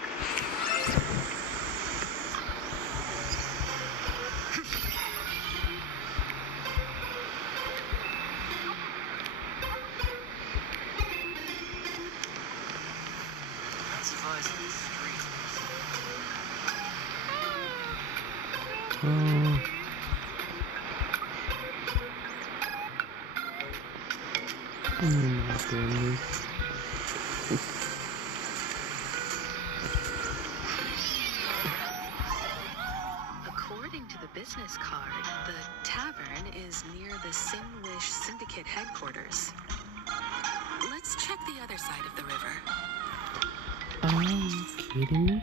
Oh my goodness. According to the business card, the tavern is near the Sinwish Syndicate headquarters. Let's check the other side of the river. Are you kidding me?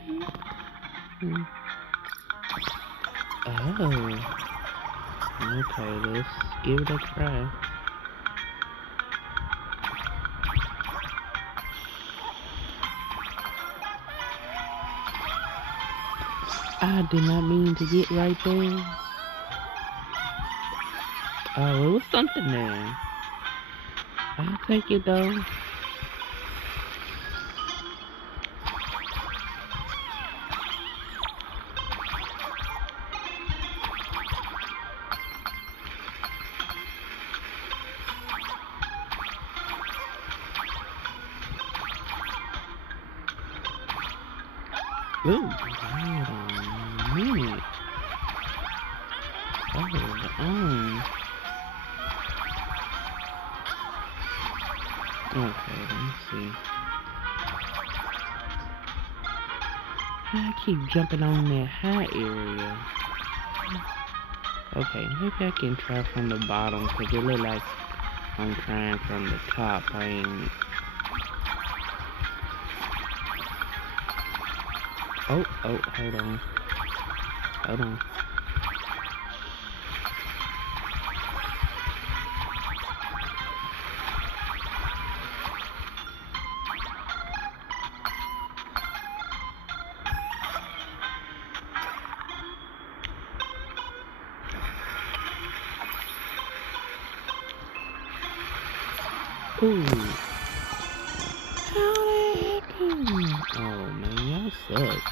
Oh. Okay, let's give it a try. I did not mean to get right there. Oh, it was something there. I'll take it though. Ooh, hold on a minute. Hold on. Okay, let me see. I keep jumping on that high area. Okay, maybe I can try from the bottom, because it look like I'm trying from the top. I ain't... Oh, hold on. Hold on. Ooh. How that happen? Oh man, y'all suck.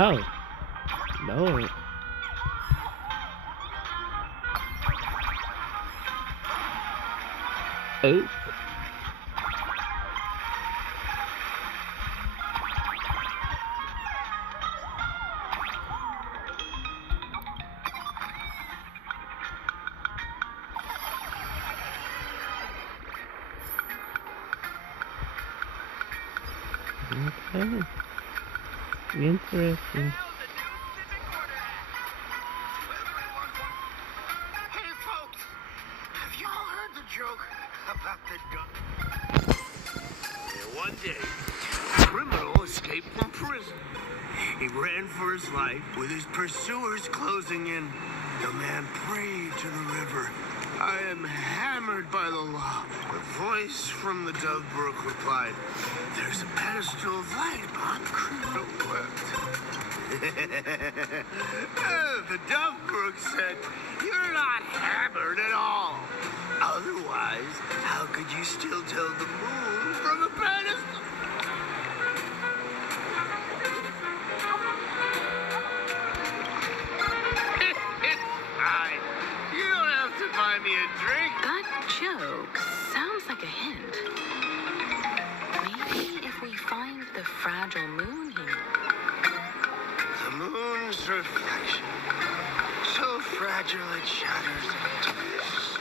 Oh. Lord. Oops. Okay. Interesting. Hey, folks! Have you all heard the joke about the dog? One day, a criminal escaped from prison. He ran for his life with his pursuers closing in. The man prayed to the river. I am hammered by the law. The voice from the Dove Brook replied, there's a pedestal of light on criminal wept. The Dove Brook said, you're not hammered at all. Otherwise, how could you still tell the moon from a pedestal? You don't have to buy me a drink. That joke sounds like a hint. Maybe if we find the fragile moon here. The moon's reflection. So fragile it shatters into pieces.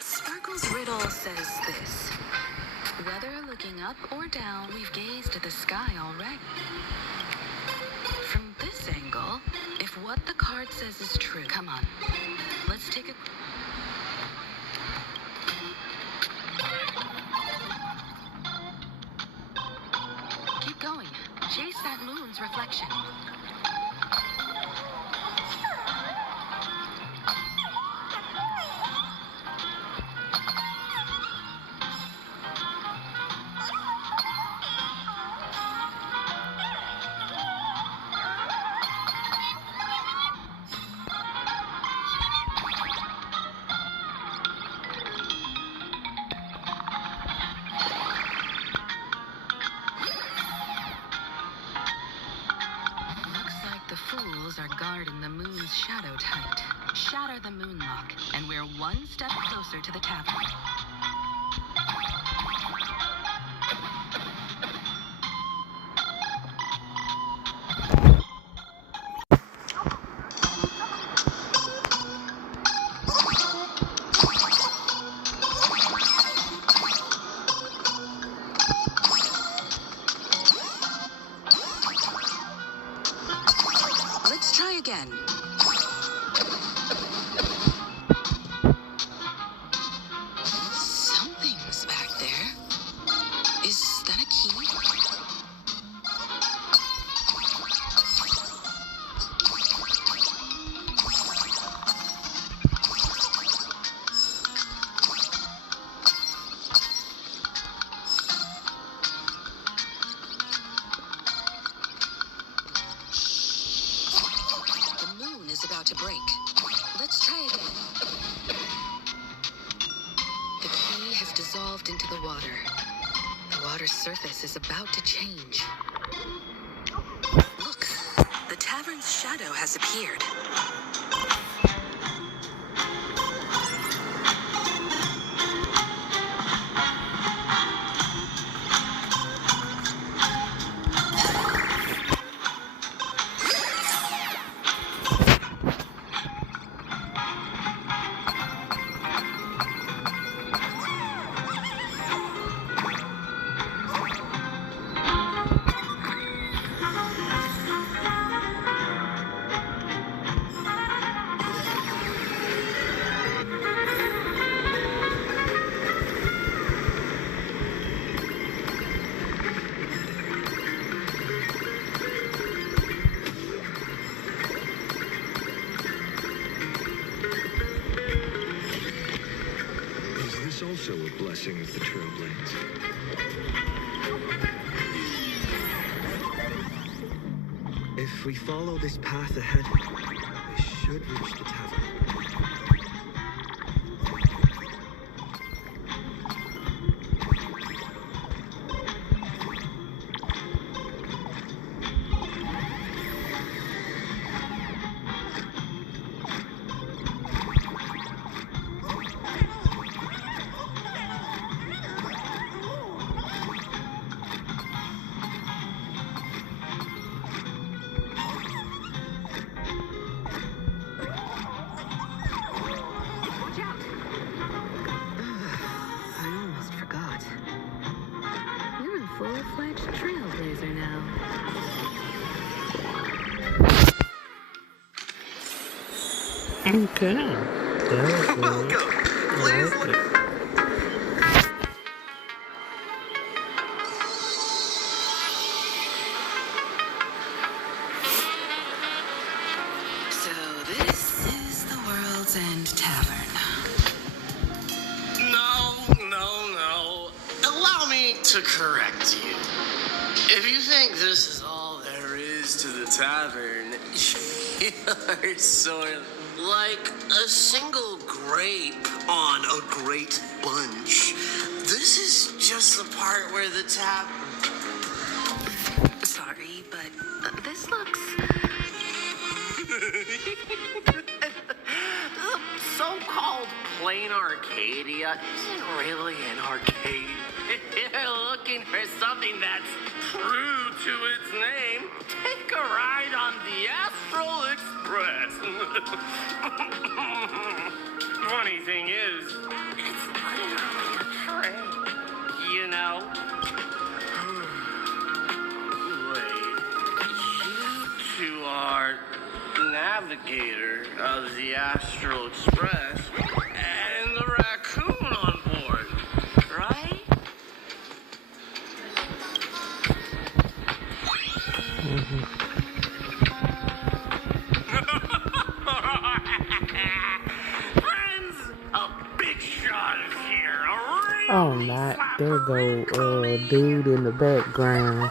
Sparkle's riddle says this. Whether looking up or down, we've gazed at the sky already. From this angle, if what the card says is true, come on, let's take a... Keep going. Chase that moon's reflection. fools are guarding the moon's shadow tight. Shatter the moonlock, and we're one step closer to the tavern. Let's try again. Something's back there. Is that a key? The moon is about to break. Let's try again. The key has dissolved into the water. The water's surface is about to change. Look, the tavern's shadow has appeared. Is this also a blessing of the Trailblades? If we follow this path ahead, we should reach the tavern. Full-fledged trailblazer now. Okay. Welcome. Please. So this is the World's End Tavern. No. Allow me to correct you. If you think this is all there is to the tavern, you're sort of like a single grape on a great bunch. This is just the part where the Sorry, but this looks... The so-called Planarcadia isn't really an arcade. If you're looking for something that's true to its name, take a ride on the Astral Express. Funny thing is, it's literally a train, you know? Wait, you two are navigator of the Astral Express and the raccoon on board, right? Friends, a big shot is here. Oh, not there go dude in the background.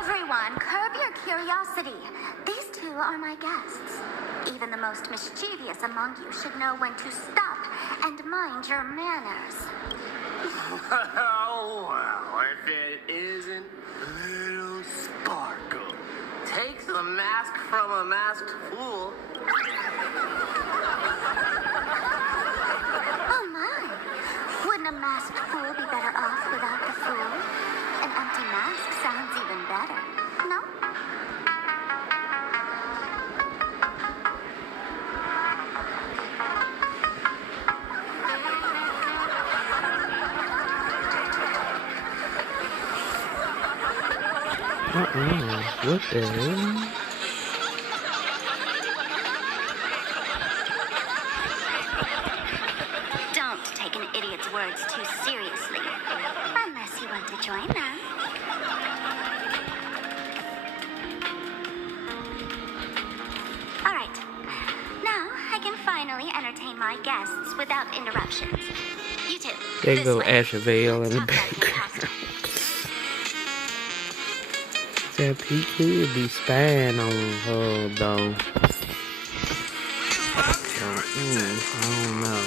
Everyone, curb your curiosity. These two are my guests. Even the most mischievous among you should know when to stop and mind your manners. Well, if it isn't Little Sparkle. Take the mask from a masked fool. Oh my! Wouldn't a masked fool be better off without the fool? An empty mask sounds even better, no? What the hell? Don't take an idiot's words too seriously. Unless you want to join them. Alright. Now I can finally entertain my guests without interruptions. You two. There go Asheville in the background. That he could be spying on her though. I don't know.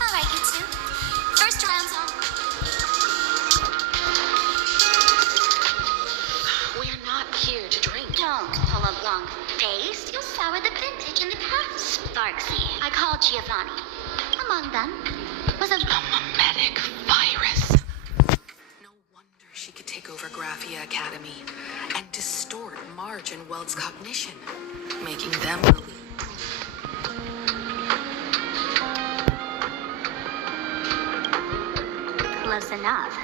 Alright, you two. First round's on. We're not here to drink. Don't pull a blanc face. You'll sour the vintage in the past. Sparksy. I called Giovanni. Among them was a mimetic virus. No wonder she could take over Graphia Academy and distort Marge and Weld's cognition, making them believe. Close enough.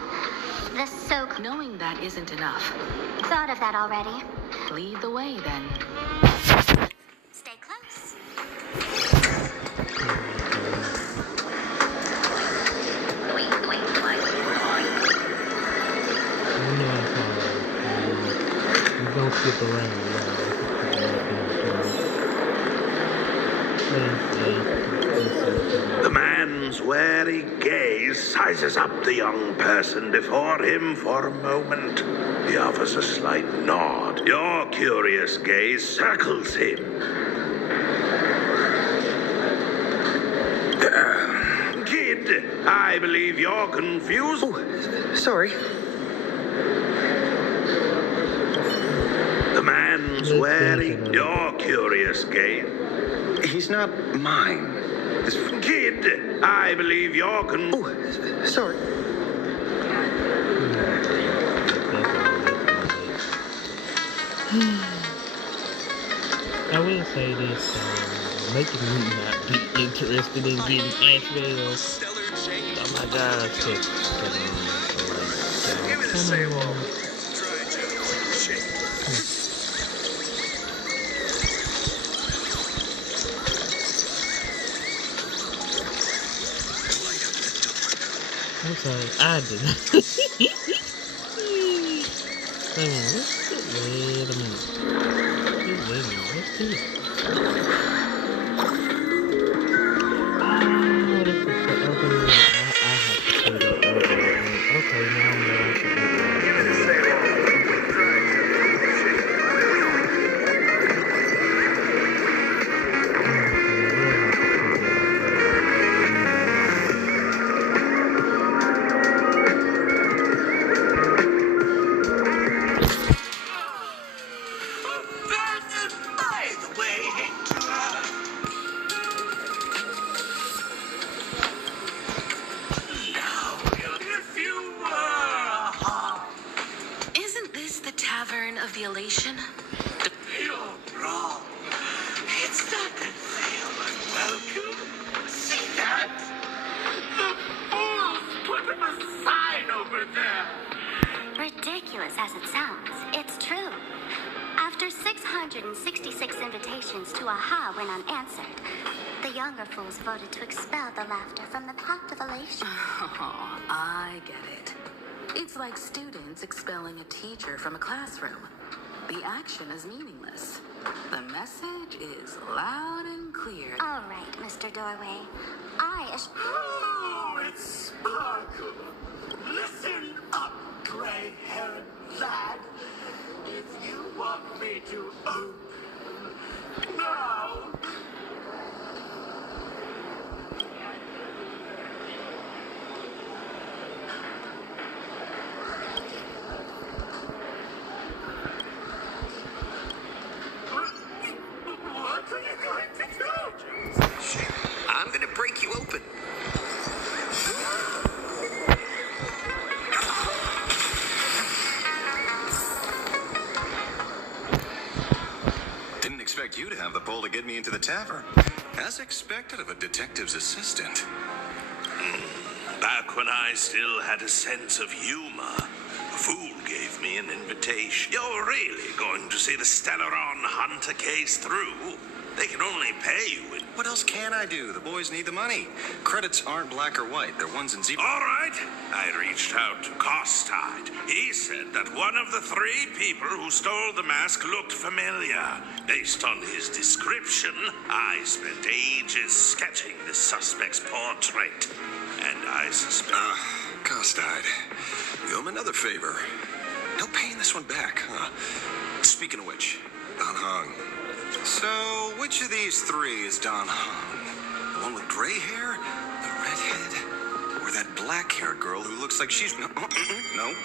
The so... Knowing that isn't enough. Thought of that already. Lead the way, then. Stay close. You don't skip around. The man's wary gaze sizes up the young person before him for a moment. He offers a slight nod. Your curious gaze circles him. Kid, I believe you're confused. Oh, sorry. The man's wary, your curious gaze. He's not mine. Kid, I believe you're Oh, sorry. I will say this, making me not be interested in getting Asheville. Oh my God, Give me the same old. Try to shake. I'm sorry, I did not. Wait a minute, what's this? Oh, this is the other one. I have to say the other one. Okay, now I'm going to do Of the elation? You're wrong. It's not that feel unwelcome. See that? The fools put up a sign over there. Ridiculous as it sounds, it's true. After 666 invitations to AHA went unanswered, the younger fools voted to expel the laughter from the pact of elation. Oh, I get it. It's like students expelling a teacher from a classroom. The action is meaningless. The message is loud and clear. All right, Mr. Doorway. I assure... spirits sparkle. Listen up, gray-haired lad. If you want me to open now. What are you going to do? I'm gonna break you open. Didn't expect you to have the pull to get me into the tavern. As expected of a detective's assistant. Back when I still had a sense of humor, a fool gave me an invitation. You're really going to see the Stellaron Hunter case through? They can only pay you in... What else can I do? The boys need the money. Credits aren't black or white. They're ones and zeros. All right. I reached out to Costide. He said that one of the 3 people who stole the mask looked familiar. Based on his description, I spent ages sketching the suspect's portrait. And I suspect... Costide. You owe him another favor. No paying this one back, huh? Speaking of which, Don Hong. So, which of these 3 is Don Hong? The one with gray hair? The redhead? Or that black-haired girl who looks like she's... No,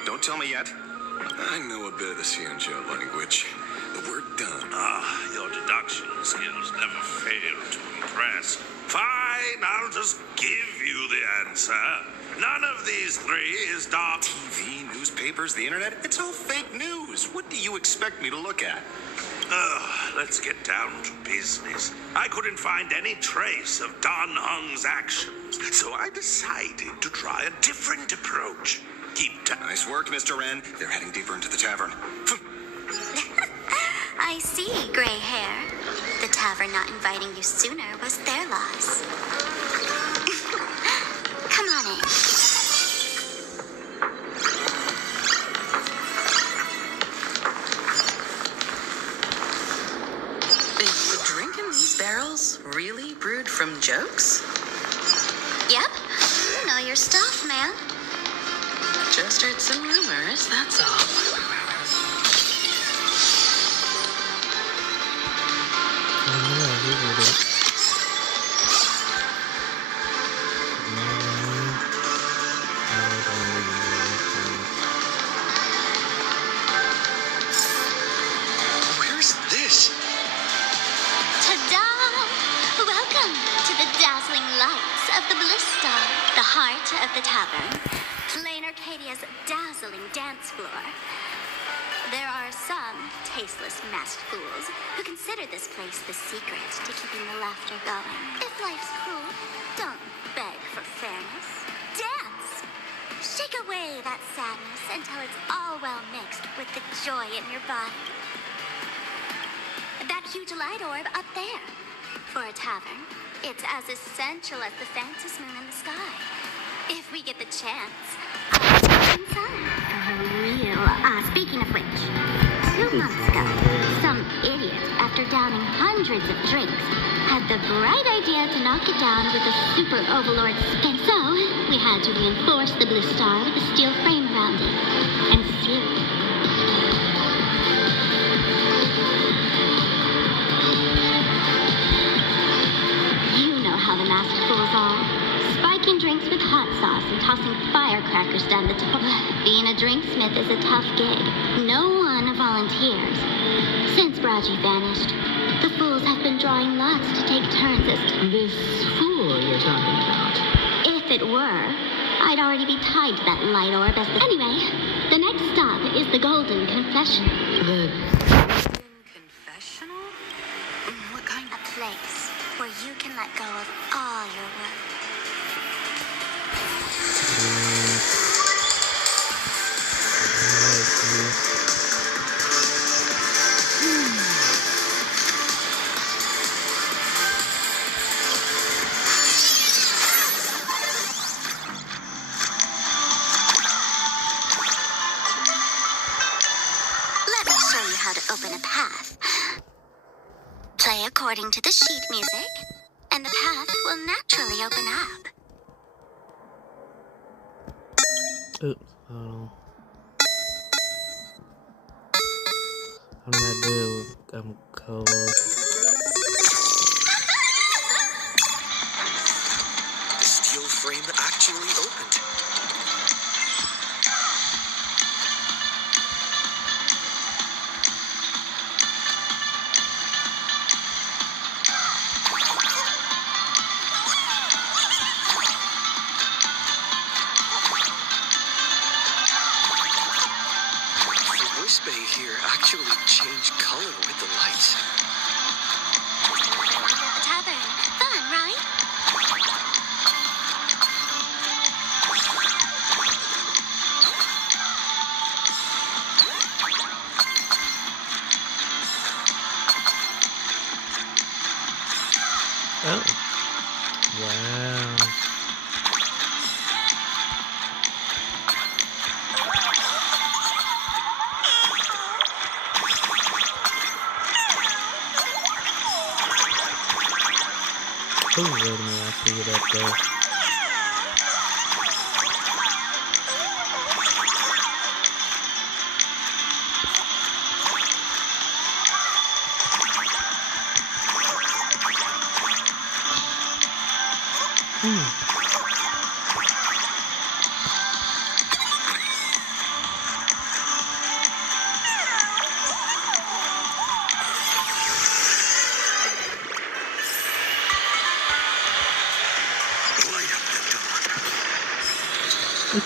don't tell me yet. I know a bit of the Xianzhou language. The word done. Your deduction skills never fail to impress. Fine, I'll just give you the answer. None of these 3 is Don... TV, newspapers, the internet, it's all fake news. What do you expect me to look at? Let's get down to business. I couldn't find any trace of Don Hung's actions, so I decided to try a different approach. Nice work, Mr. Wren. They're heading deeper into the tavern. I see, gray hair. The tavern not inviting you sooner was their loss. Come on in. Is the drink in these barrels really brewed from jokes? Yep. You know your stuff, man. Just heard some rumors, that's all. Where's this? Ta-da! Welcome to the dazzling lights of the Bliss Star, the heart of the tavern, Planarcadia's dazzling dance floor. There are some tasteless masked fools who consider this place the secret to keeping the laughter going. If life's cruel, don't beg for fairness. Dance! Shake away that sadness until it's all well mixed with the joy in your body. That huge light orb up there. For a tavern, it's as essential as the phantom moon in the sky. If we get the chance, I'll take inside. Speaking of which, 2 months ago, some idiot, after downing hundreds of drinks, had the bright idea to knock it down with a super overlord spin. So, we had to reinforce the Bliss Star with a steel frame around it and seal it. You know how the masked fools are. Spiking drinks with hot sauce and tossing firecrackers down the table. Being a drinksmith is a tough gig. No one volunteers. Since Braji vanished, the fools have been drawing lots to take turns as... This fool you're talking about? If it were, I'd already be tied to that light orb as the... Anyway, the next stop is the Golden Confessional. The Golden Confessional? What kind of... A place where you can let go of all your work. Let me show you how to open a path. Play according to the sheet music, and the path will naturally open up. Oops. Oh. I'm not good with cold. The steel frame actually opened. The bay here actually changed color with the lights. At the tavern. Fun, right? Oh. Wow. Oh, wait a minute, I see it up there.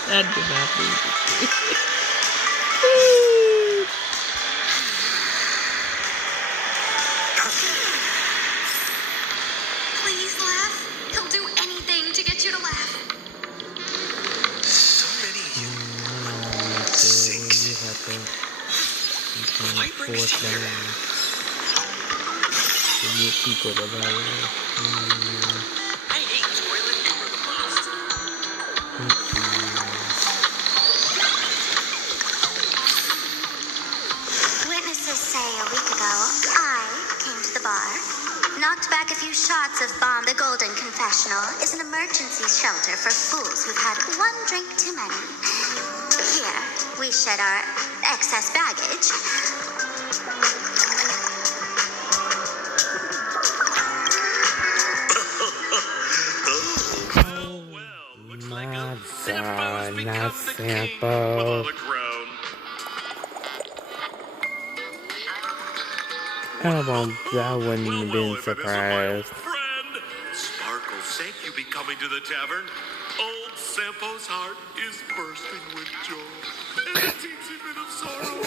That did not mean Please laugh. He'll do anything to get you to laugh. So many sinks. You have to force down to get people to buy it. I hate toilet humor the most. Witnesses say a week ago, I came to the bar, knocked back a few shots of Bomb. The Golden Confessional is an emergency shelter for fools who've had one drink too many. Here, we shed our excess baggage. My God, not Sampo. I wouldn't have been surprised. Sparkle's sake, you be coming to the tavern. Old Sampo's heart is bursting with joy and a teensy bit of sorrow.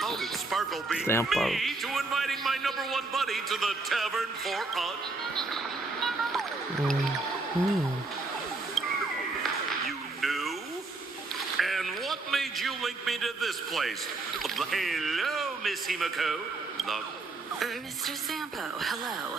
How did Sparkle beat Sampo. me to inviting my number one buddy to the tavern for a... You knew? And what made you link me to this place? Hello, Miss Himiko. Mr. Sampo, hello.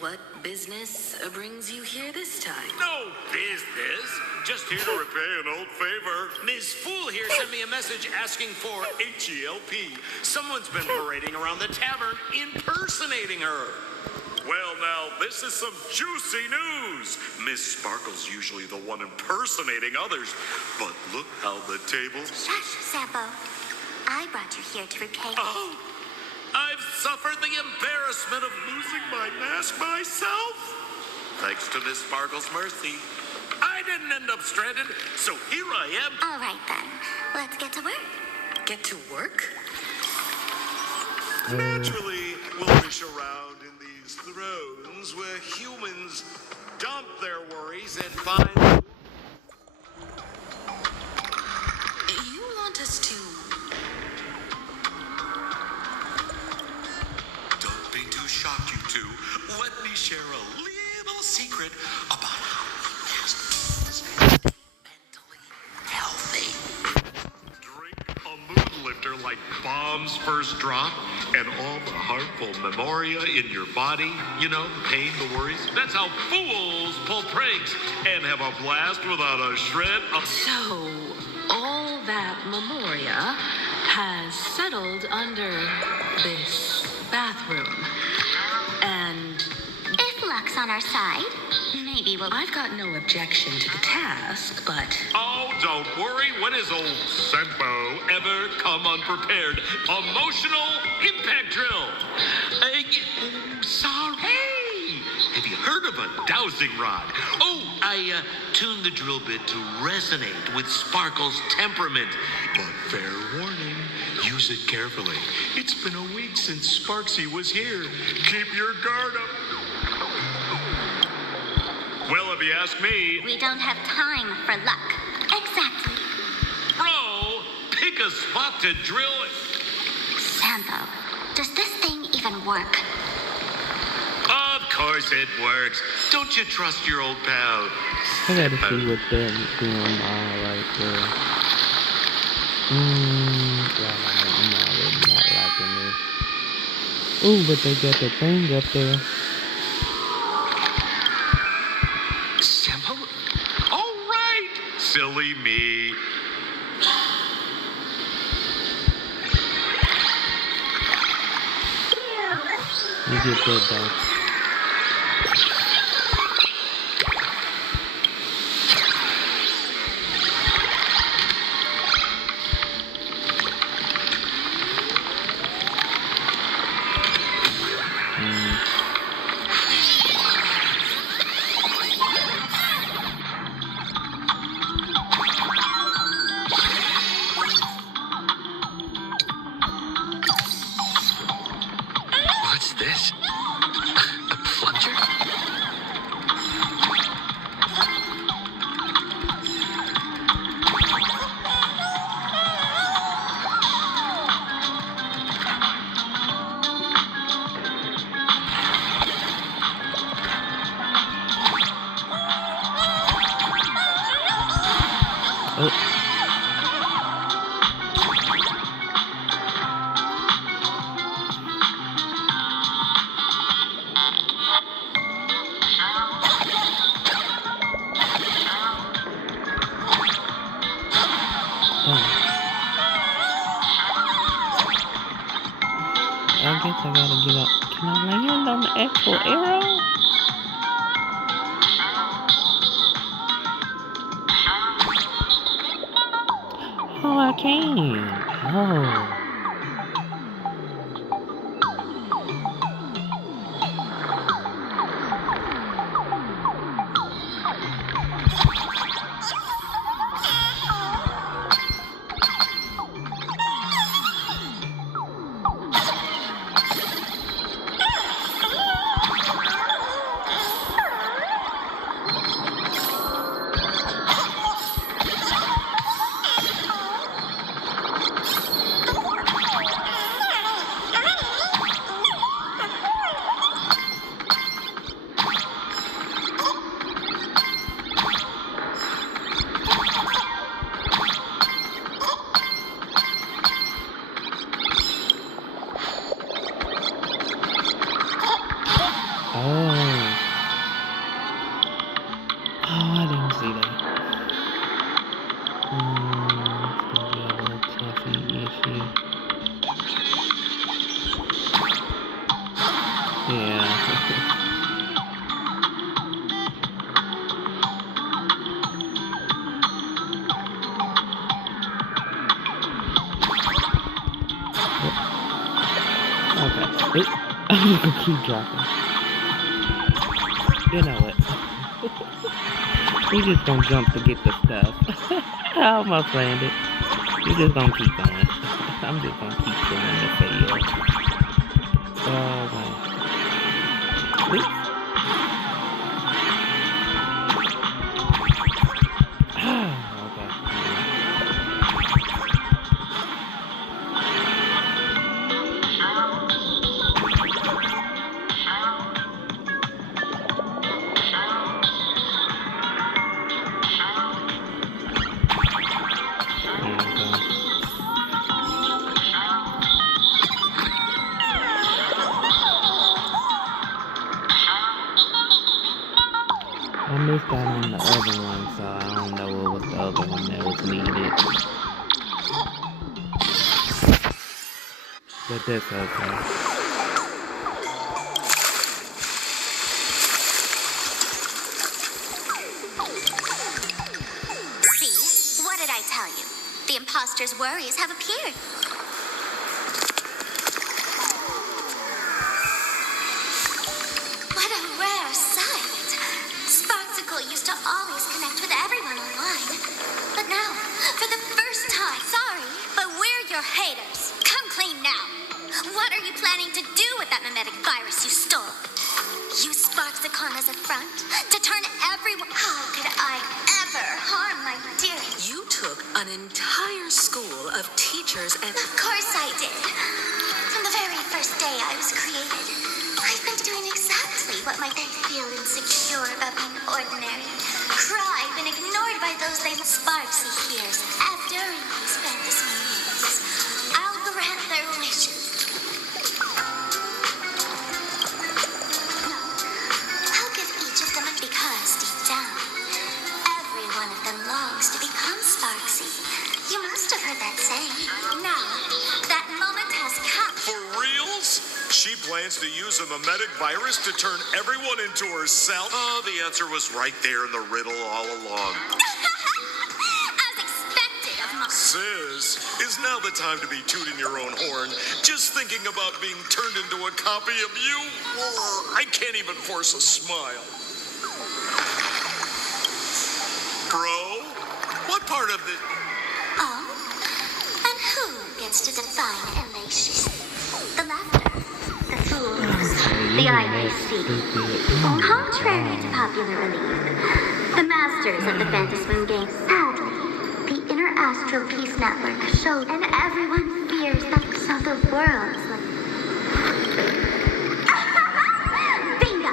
What business brings you here this time? No business. Just here to repay an old favor. Ms. Fool here sent me a message asking for H-E-L-P. Someone's been parading around the tavern impersonating her. Well, now, this is some juicy news. Miss Sparkle's usually the one impersonating others. But look how the tables... Shush, Sampo. I brought you here to repay. Oh! I've suffered the embarrassment of losing my mask myself. Thanks to Miss Sparkle's mercy, I didn't end up stranded, so here I am. All right, then. Let's get to work. Get to work? Naturally, we'll fish around in these thrones where humans dump their worries and find... You want us to... Don't be too shocked, you two. Let me share a little secret about how we master mentally healthy. Drink a mood lifter like Bomb's first drop and all the harmful memoria in your body. You know, the pain, the worries. That's how fools pull pranks and have a blast without a shred of... So, all that memoria has settled under this bathroom. And If luck's on our side, maybe maybe we'll... I've got no objection to the task, but... Oh, don't worry. When has old Sempo ever come unprepared? Emotional impact drill. Sorry. Hey, have you heard of a dowsing rod? Oh, I tuned the drill bit to resonate with Sparkle's temperament. But fair warning, use it carefully. It's been a week since Sparksy was here. Keep your guard up. Well, if you ask me... We don't have time for luck. Exactly. Bro, pick a spot to drill it. Sampo, does this thing even work? Of course it works. Don't you trust your old pal? I gotta see what that film right there. I'm already not liking this. Ooh, but they got the thing up there. Sampo? All right. Silly me. You get that back. What's this? A plunger? I guess I gotta get up. Can I land on the actual arrow? Oh, I can. Oh. I didn't see that. It's gonna be a little toughy issue. Yeah. Okay. I'm just gonna keep dropping. You know it. We just gonna jump to get the stuff. How am I playing it? We just gonna keep going. I'm just gonna keep doing the fail. Oh man. Wait. I missed out on the other one, so I don't know what was the other one that was needed. But that's okay. worries have appeared. What a rare sight. Sparksicle used to always connect with everyone online. But now, for the first time, sorry, but we're your haters. Come clean now. What are you planning to do with that mimetic virus you stole? Use Sparksicon as a front to turn everyone... How could I ever harm my dear... You took an entire school of teachers and... Of course I did. From the very first day I was created, I've been doing exactly what my they feel insecure about being ordinary. Cry, been ignored by those they Sparksy hears during these fantasy meetings. I'll grant their wishes. I'll give each of them a because deep down, every one of them longs to become Sparksy. You must have heard that saying. Now, that moment has come. For reals? She plans to use a mimetic virus to turn everyone into herself? Oh, the answer was right there in the riddle all along. As expected of my... Sis, is now the time to be tooting your own horn? Just thinking about being turned into a copy of you? I can't even force a smile. Bro, what part of this... Oh? And who gets to define elation? The laughter, the fools, the eye they see. Contrary to popular belief, the masters of the Phantasmoon game, sadly, the Inner Astral Peace Network showed, and everyone fears the of the worlds. Bingo!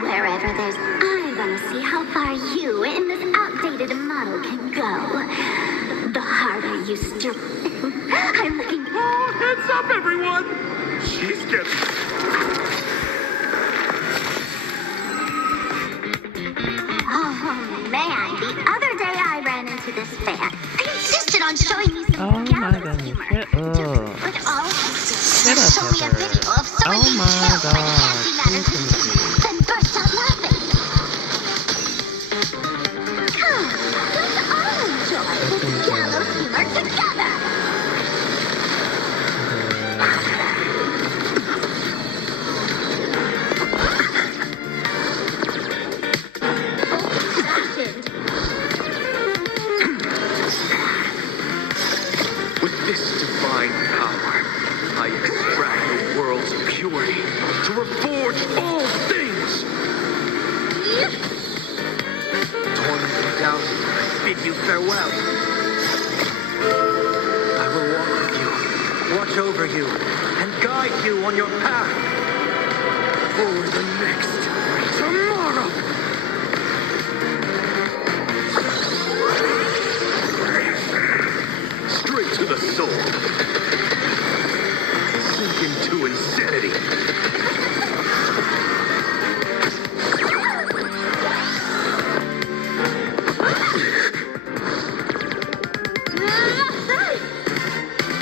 Wherever there's, I want to see how far you in this outdated model can go. The harder you still. I'm looking. Oh, heads up, everyone! She's getting. Oh man, the other day I ran into this fan. I insisted on showing me some gallows humor. But all he did was show me a video of someone being killed by the antimatter, then burst out laughing. Come, let's all enjoy this gallows humor together. With this divine power, I extract the world's purity to reforge all things. Torment and doubt, I bid you farewell. I will walk with you, watch over you, and guide you on your path for the next tomorrow. Straight to the soul. Sink into insanity.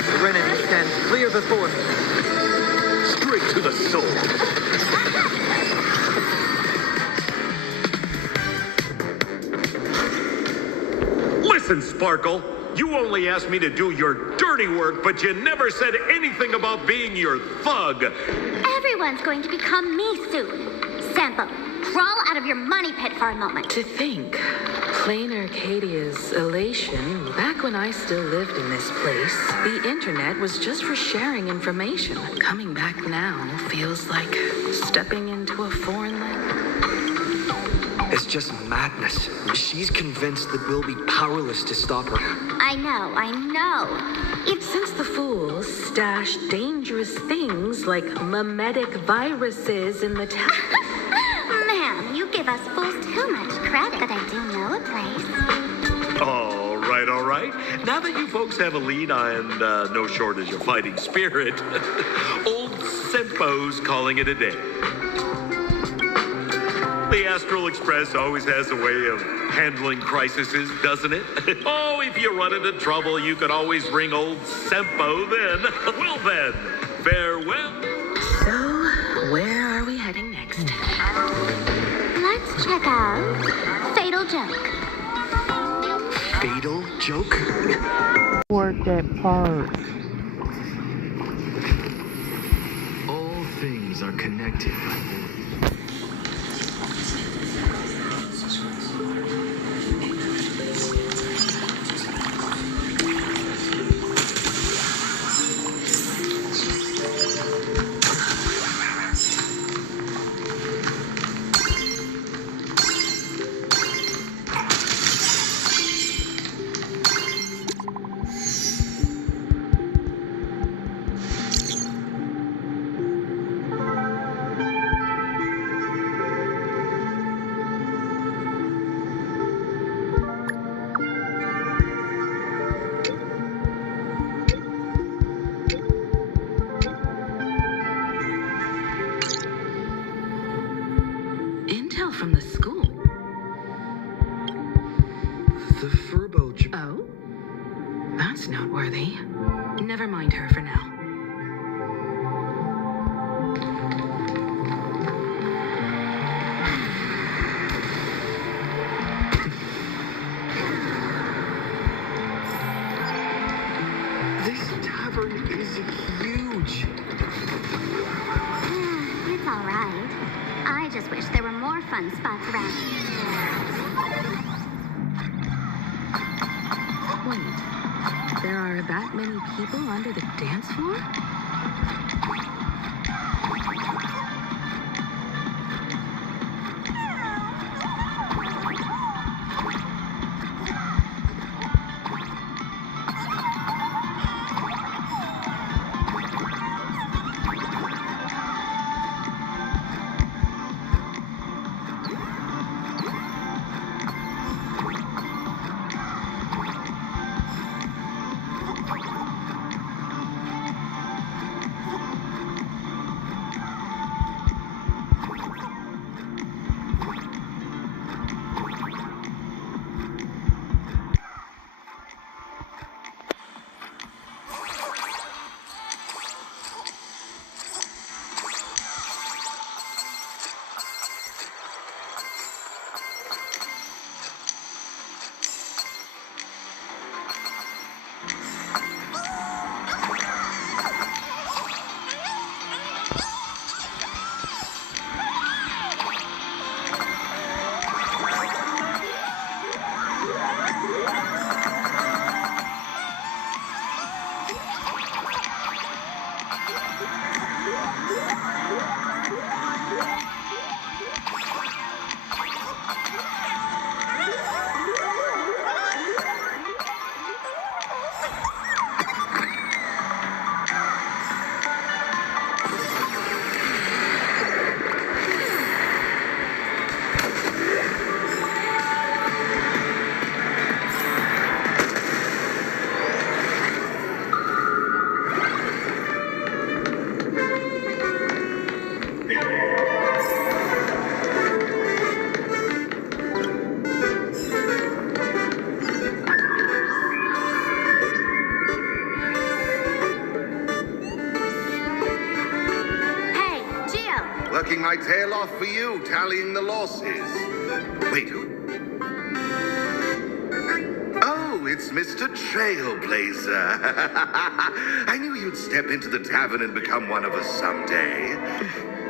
Serenity stands clear before me. Straight to the soul. Listen, Sparkle. You only asked me to do your dirty work, but you never said anything about being your thug. Everyone's going to become me soon. Sample, crawl out of your money pit for a moment. To think, Planarcadia's elation, back when I still lived in this place, the internet was just for sharing information. Coming back now feels like stepping into a foreign land. It's just madness. She's convinced that we'll be powerless to stop her. I know. Since the fools stash dangerous things like mimetic viruses in the town. Ma'am, you give us fools too much credit, but I do know a place. All right. Now that you folks have a lead and no shortage of fighting spirit, old Sempo's calling it a day. The Astral Express always has a way of handling crises, doesn't it? Oh, if you run into trouble, you can always ring old Sempo then. Well then, farewell. So, where are we heading next? Let's check out Fatal Joke. Fatal joking? Work that part. All things are connected by Intel from the school. the Furbo. Oh? That's noteworthy. Never mind her for now. This tavern is huge. It's all right. I just wish there were more fun spots around here. Wait, there are that many people under the dance floor? Working my tail off for you, tallying the losses. Wait, who? Oh, it's Mr. Trailblazer. I knew you'd step into the tavern and become one of us someday.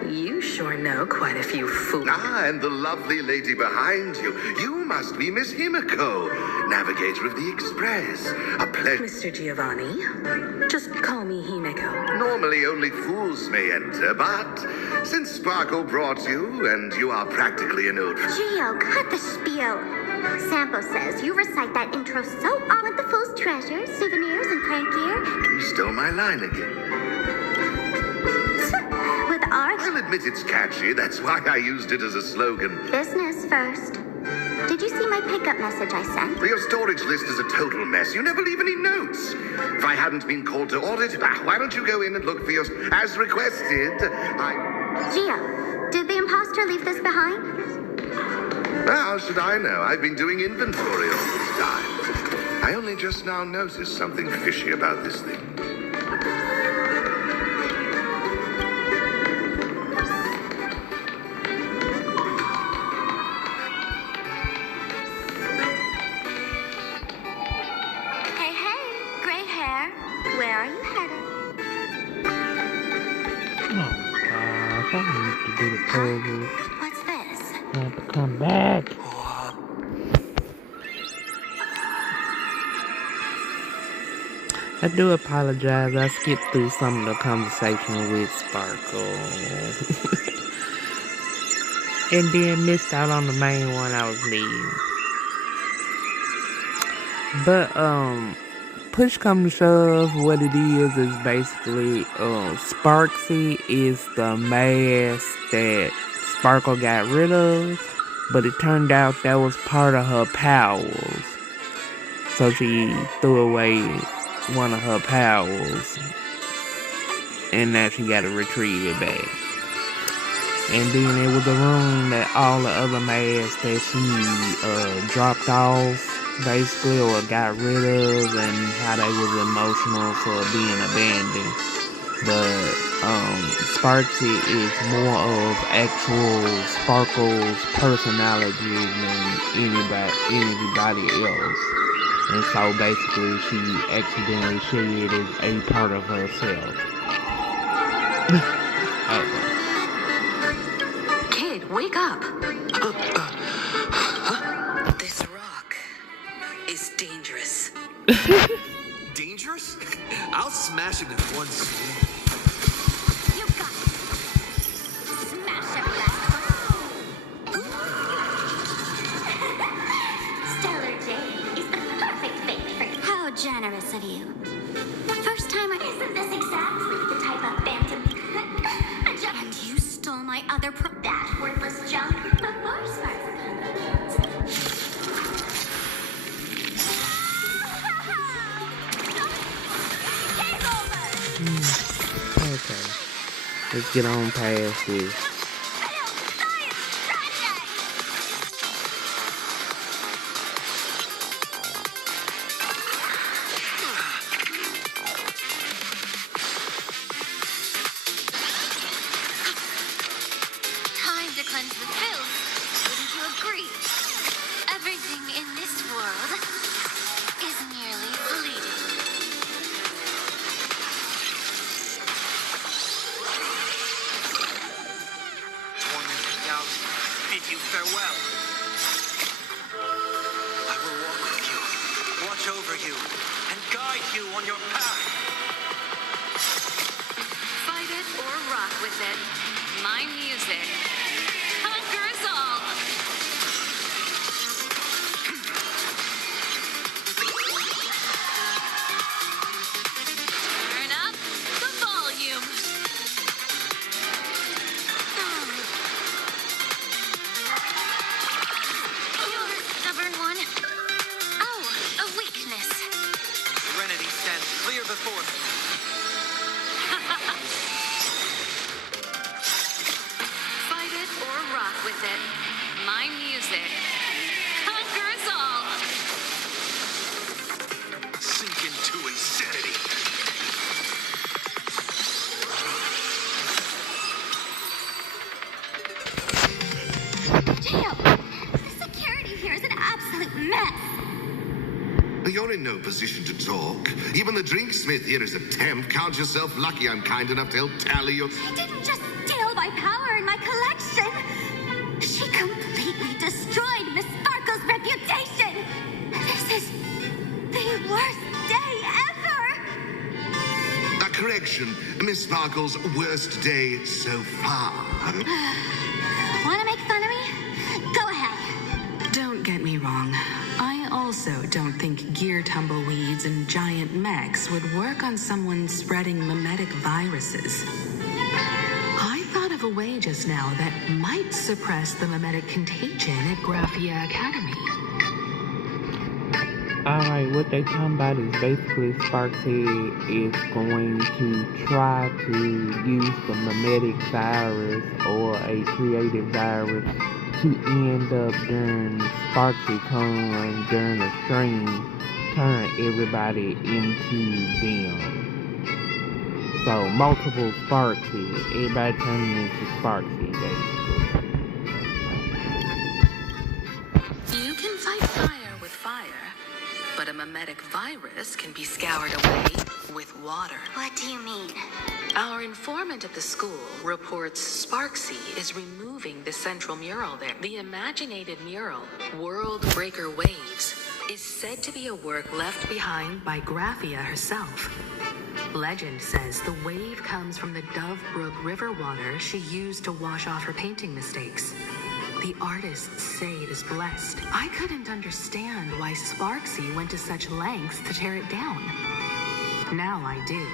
You sure know quite a few fools. Ah, and the lovely lady behind you. You must be Miss Himiko, navigator of the Express. A pleasure. Mr. Giovanni, just call me Himiko. Normally only fools may enter, but since Sparkle brought you, and you are practically an old... Gio, cut the spiel. Sampo says you recite that intro so often with the fool's treasures, souvenirs, and prank gear. You stole my line again. With art? I'll admit it's catchy. That's why I used it as a slogan. Business first. Did you see my pickup message I sent? Your storage list is a total mess. You never leave any notes. If I hadn't been called to audit, why don't you go in and look for yours? As requested, Gio, did the imposter leave this behind? How should I know? I've been doing inventory all this time. I only just now noticed something fishy about this thing. Where are you headed? Oh gosh, I need to do the puzzle. What's this? I have to come back. I do apologize. I skipped through some of the conversation with Sparkle. And then missed out on the main one I was leading. But, push come to shove, what it is basically, Sparksy is the mask that Sparkle got rid of, but it turned out that was part of her powers. So she threw away one of her powers, and now she gotta retrieve it back. And then it was a room that all the other masks that she dropped off, basically, or got rid of, and how they was emotional for being abandoned. But Sparksy is more of actual Sparkle's personality than anybody else. And so basically she accidentally shed a part of herself. Okay. Kid, wake up. This rock is dangerous. Dangerous? I'll smash it in one swing. You got it. Smash every last one. Stellar Jade is the perfect bait for you. How generous of you. First time isn't this exactly the type of phantom? And you stole my other that worthless junk before Okay. Let's get on past this. Time to cleanse the filth. Wouldn't you agree? Everything in this world is merely fleeting. Now, bid you farewell. I will walk with you, watch over you, and guide you on your path. Fight it or rock with it. My music conquers all. Turn up the volume. You're a stubborn one. Oh, a weakness. Serenity stands clear before me. Fight it or rock with it. My music conquers all. Sink into insanity. Damn! The security here is an absolute mess. You're in no position to talk. Even the drinksmith here is a temp. Count yourself lucky I'm kind enough to help tally your... She didn't just steal my power and my collection. She completely destroyed Miss Sparkle's reputation. This is the worst day ever. A correction. Miss Sparkle's worst day so far. Want to make fun of me? Go ahead. Don't get me wrong. I also don't think gear tumbleweeds and giant mechs would work on someone spreading mimetic viruses. I thought of a way just now that might suppress the mimetic contagion at Graphia Academy. Alright, what they talking about is basically Sparksy is going to try to use the mimetic virus or a creative virus to end up during SparksyCon during a stream, turn everybody into them. So multiple Sparksy, everybody turning into Sparksy basically. You can fight fire with fire, but a mimetic mimetic virus can be scoured away with water. What do you mean? Our informant at the school reports Sparksy is removing the central mural there. The imaginated mural, World Breaker Waves, is said to be a work left behind by Graphia herself. Legend says the wave comes from the Dove Brook river water she used to wash off her painting mistakes. The artists say it is blessed. I couldn't understand why Sparksy went to such lengths to tear it down. Now I do.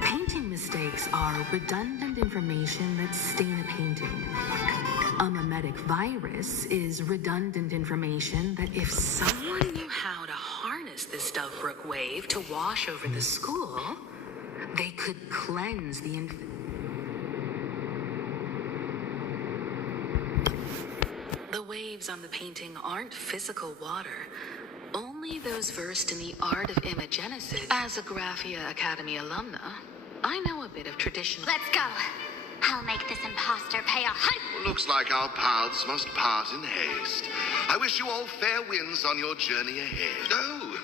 Painting mistakes are redundant information that stain a painting. A mimetic virus is redundant information that if someone knew how to harness this Dove Brook wave to wash over the school, they could cleanse the The waves on the painting aren't physical water. Only those versed in the art of imagenesis. As a Graphia Academy alumna, I know a bit of traditional... Let's go. I'll make this imposter pay Looks like our paths must part in haste. I wish you all fair winds on your journey ahead. Oh,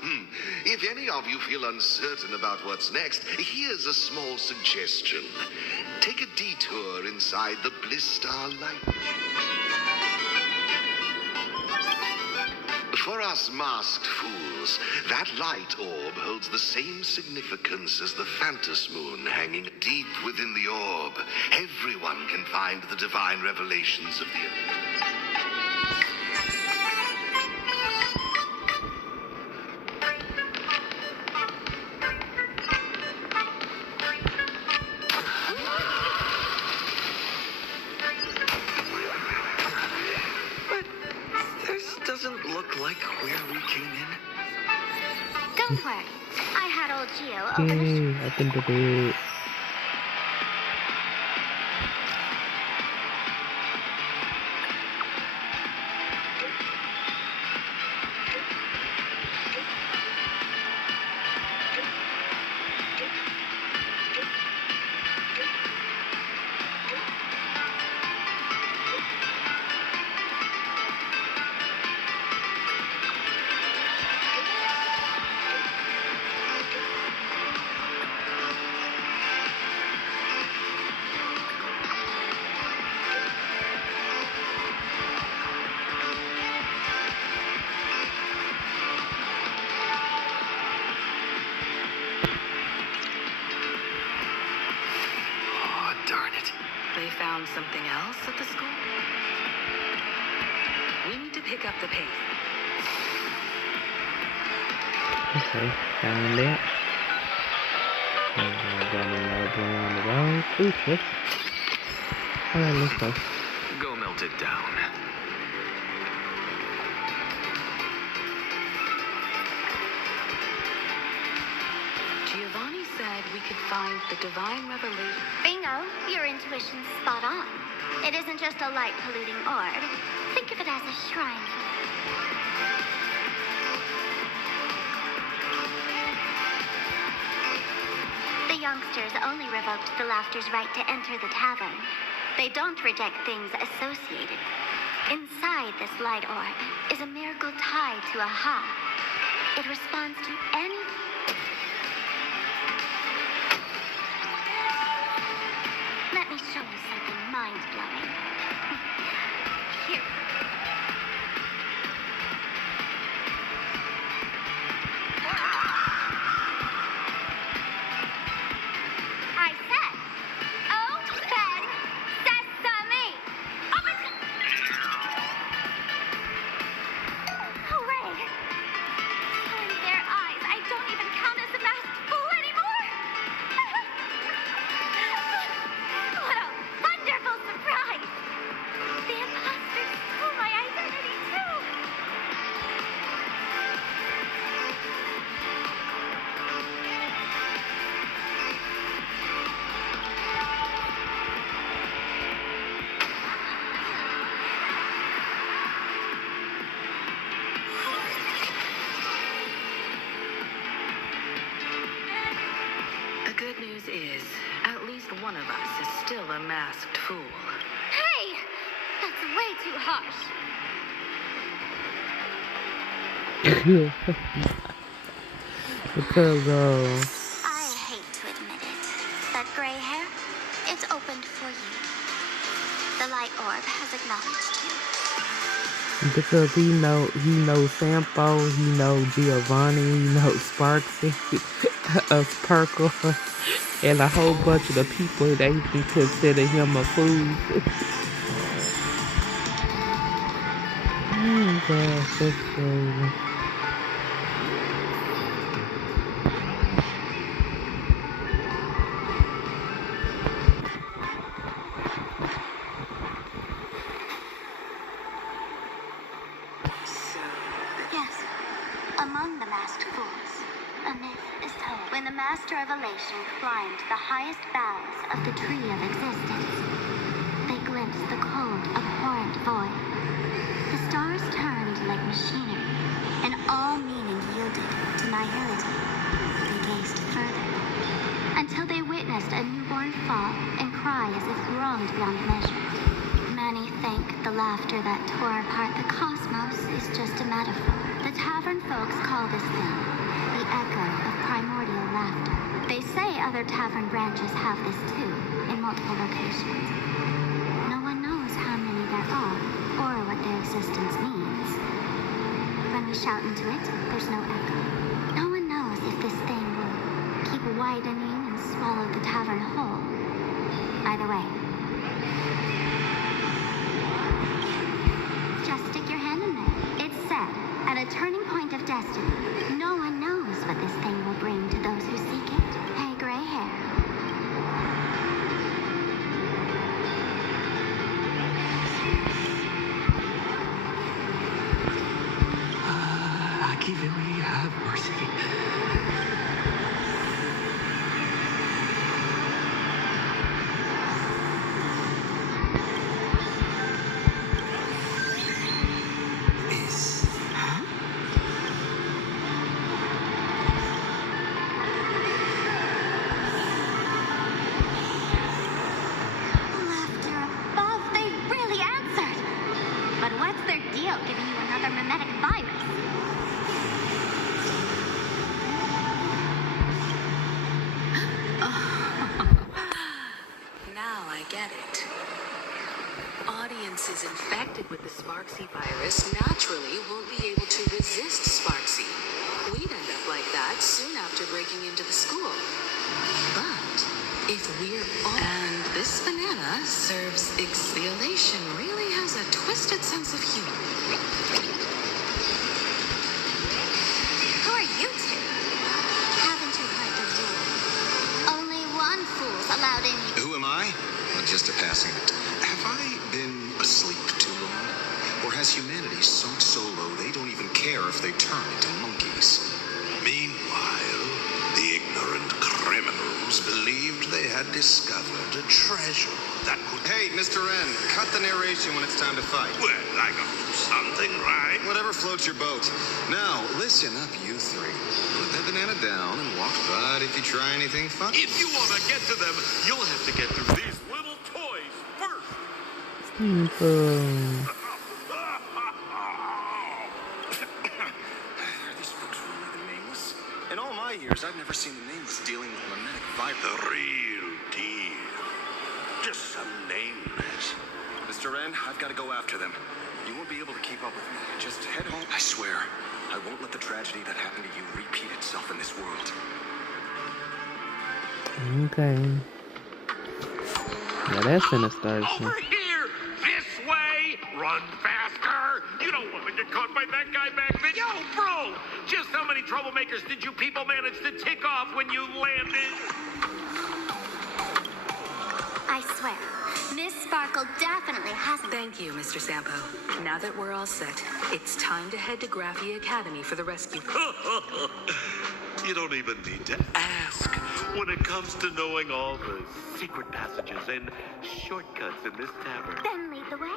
if any of you feel uncertain about what's next, here's a small suggestion. Take a detour inside the Blistar light. For us masked fools, that light orb holds the same significance as the Phantos Moon hanging deep within the orb. Everyone can find the divine revelations of the earth. Like where we came in? Don't worry. I had old Gio open the I think I did. Found something else at the school? We need to pick up the pace. Okay, found it. Got another one on the road. Ooh, shit. Alright, let's go. Go melt it down. Giovanni said we could find the divine revelation. Bingo, your intuition's spot on. It isn't just a light-polluting orb. Think of it as a shrine. The youngsters only revoked the Laughter's right to enter the tavern. They don't reject things associated. Inside this light orb is a miracle tied to a ha. It responds to any... Let me show you something mind-blowing. Here. I said, open sesame! Open! Hooray! So in their eyes, I don't even count as a masked fool anymore! What a wonderful surprise! The imposters stole my identity too! The good news is, at least one of us is still a masked fool. Hey! That's way too harsh. Because, I hate to admit it, but gray hair, it's opened for you. The light orb has acknowledged you. Because he knows Sampo, he knows Giovanni, he knows Sparksy, Sparkle, and a whole bunch of the people that he can consider him a fool. Oh gosh, that's crazy. Yes, among the masked fools, a myth is told. When the Master of Elation climbed the highest boughs of the Tree of Existence, they glimpsed the cold, abhorrent void. The stars turned like machinery, and all meaning yielded to nihility. They gazed further, until they witnessed a newborn fall and cry as if wronged beyond measure. Many think the laughter that tore apart the cosmos is just a metaphor. The tavern folks call this thing the echo of primordial laughter. They say other tavern branches have this too, in multiple locations. No one knows how many there are, or what their existence means. When we shout into it, there's no echo. No one knows if this thing will keep widening and swallow the tavern whole. Either way, just stick your hand in there. It's said, at a turning point of destiny, no one knows what this thing will bring to those who seek it. Hey, gray hair. Akivili, have mercy. Laughter above, they really answered. But what's their deal giving you another mimetic virus? Now I get it. Audiences infected with the Sparksy virus naturally won't be able to resist Sparksy. We'd end up like that soon after breaking into the school. But if we're all... And this banana serves exhalation really has a twisted sense of humor. Who are you two? Haven't you heard the rule? Only one fool's allowed in. Who am I? Well, just a passing. Have I been asleep too long? Or has humanity sunk so low they don't even care if they turn into monkeys? Meanwhile, the ignorant criminals believed they had discovered a treasure that could... Hey, Mr. N, cut the narration when it's time to fight. Well, I gotta do something, right? Whatever floats your boat. Now, listen up, you three. Put that banana down and walk right if you try anything fun. If you want to get to them, you'll have to get through these little toys first. Are these folks really the nameless? In all my years, I've never seen the nameless dealing with mimetic virus. The real deal. Just some nameless. Mr. N, I've got to go after them. You won't be able to keep up with me. Just head home. I swear, I won't let the tragedy that happened to you repeat itself in this world. Okay. Yeah, that's sinister. Over here! This way! Run faster! You don't want to get caught by that guy back there. Yo, bro! Just how many troublemakers did you people manage to tick off when you landed? I swear, Miss Sparkle definitely hasn't. Thank you, Mr. Sampo. Now that we're all set, it's time to head to Graphia Academy for the rescue. You don't even need to ask when it comes to knowing all the secret passages and shortcuts in this tavern. Then lead the way.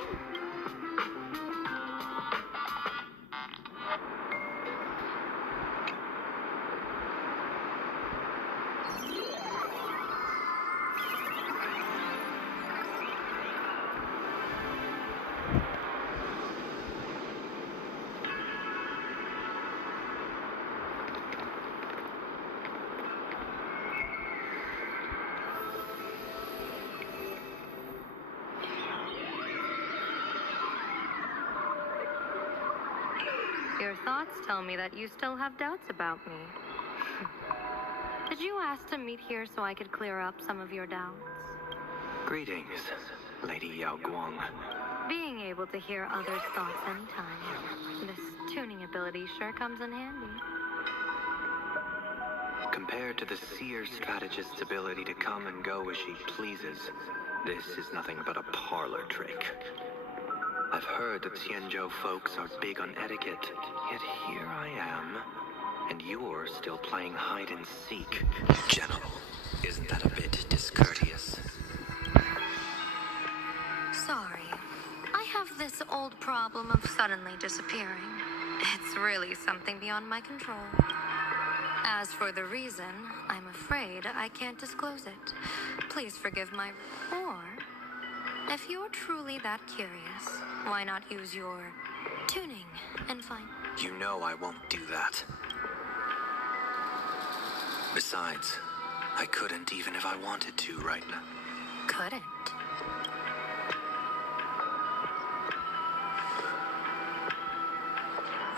thoughts tell me that you still have doubts about me. Did you ask to meet here so I could clear up some of your doubts? Greetings, Lady Yao Guang. Being able to hear others' thoughts anytime. This tuning ability sure comes in handy. Compared to the seer strategist's ability to come and go as she pleases, this is nothing but a parlor trick. I've heard that Xianzhou folks are big on etiquette, yet here I am, and you're still playing hide and seek. General, isn't that a bit discourteous? Sorry. I have this old problem of suddenly disappearing. It's really something beyond my control. As for the reason, I'm afraid I can't disclose it. Please forgive my... Or, if you're truly that curious, why not use your tuning and find... You know I won't do that. Besides, I couldn't even if I wanted to right now. Couldn't?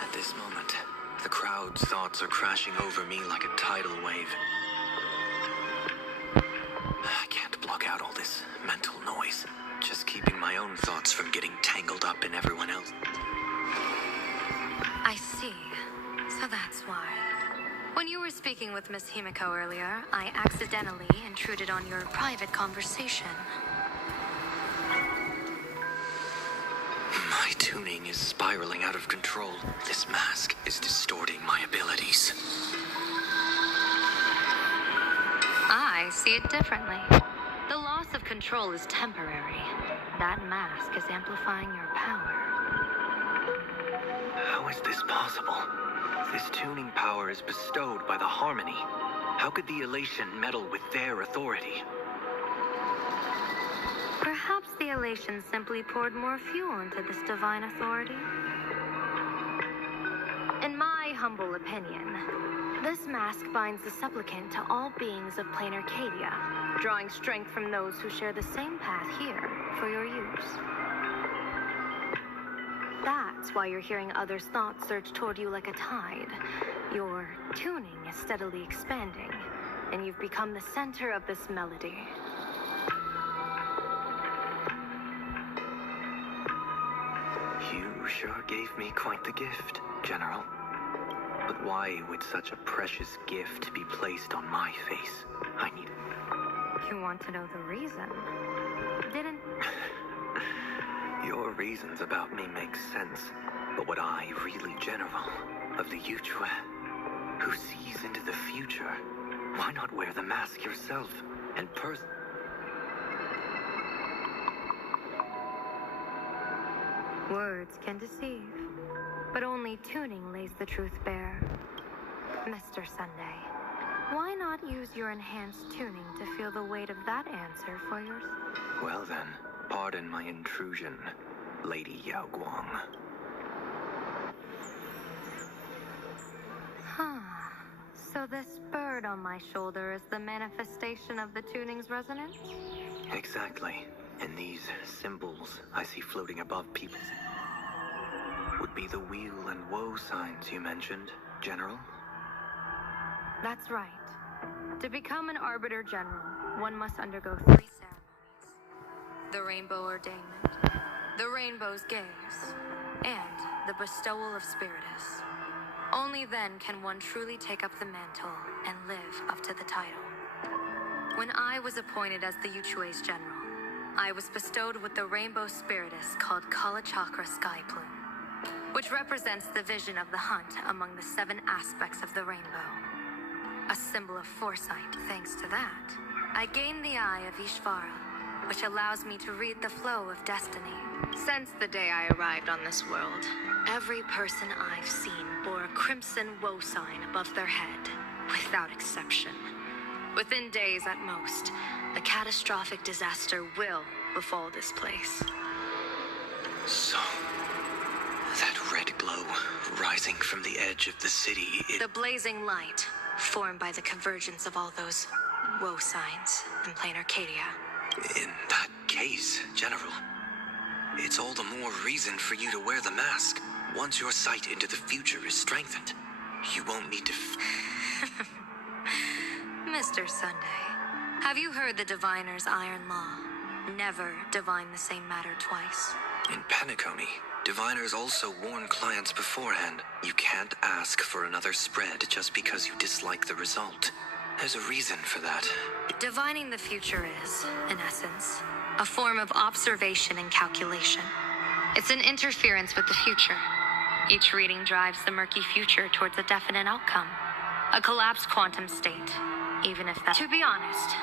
At this moment, the crowd's thoughts are crashing over me like a tidal wave. I can't block out all this mental noise, just keeping my own thoughts from getting tangled up in everyone else. I see. So that's why. When you were speaking with Miss Himiko earlier, I accidentally intruded on your private conversation. My tuning is spiraling out of control. This mask is distorting my abilities. I see it differently. The loss of control is temporary. That mask is amplifying your power. How is this possible? This tuning power is bestowed by the Harmony. How could the Elation meddle with their authority? Perhaps the Elation simply poured more fuel into this divine authority. In my humble opinion, this mask binds the supplicant to all beings of Planarcadia, drawing strength from those who share the same path here for your use. That's why you're hearing others' thoughts surge toward you like a tide. Your tuning is steadily expanding, and you've become the center of this melody. You sure gave me quite the gift, General. But why would such a precious gift be placed on my face? I need... You want to know the reason? Didn't... Your reasons about me make sense. But would I really, General, of the Yuchue, who sees into the future, why not wear the mask yourself and Words can deceive, but only tuning lays the truth bare. Mr. Sunday, why not use your enhanced tuning to feel the weight of that answer for yourself? Well then, pardon my intrusion, Lady Yao Guang. Huh. So this bird on my shoulder is the manifestation of the tuning's resonance? Exactly. And these symbols I see floating above people would be the wheel and woe signs you mentioned, General? That's right. To become an Arbiter General, one must undergo 3 ceremonies. The Rainbow Ordainment, the Rainbow's Gaze, and the Bestowal of Spiritus. Only then can one truly take up the mantle and live up to the title. When I was appointed as the Yuchue's General, I was bestowed with the Rainbow Spiritus called Kalachakra Sky Plume, which represents the vision of the hunt among the 7 aspects of the rainbow. A symbol of foresight. Thanks to that, I gained the Eye of Ishvara, which allows me to read the flow of destiny. Since the day I arrived on this world, every person I've seen bore a crimson woe sign above their head, without exception. Within days at most, a catastrophic disaster will befall this place. So, that red glow rising from the edge of the city is... The blazing light, formed by the convergence of all those woe signs in Planarcadia. In that case, General, it's all the more reason for you to wear the mask. Once your sight into the future is strengthened, you won't need to Mr. Sunday, have you heard the diviner's iron law? Never divine the same matter twice. In Penacony, diviners also warn clients beforehand. You can't ask for another spread just because you dislike the result. There's a reason for that. Divining the future is, in essence, a form of observation and calculation. It's an interference with the future. Each reading drives the murky future towards a definite outcome, a collapsed quantum state, even if that... To be honest,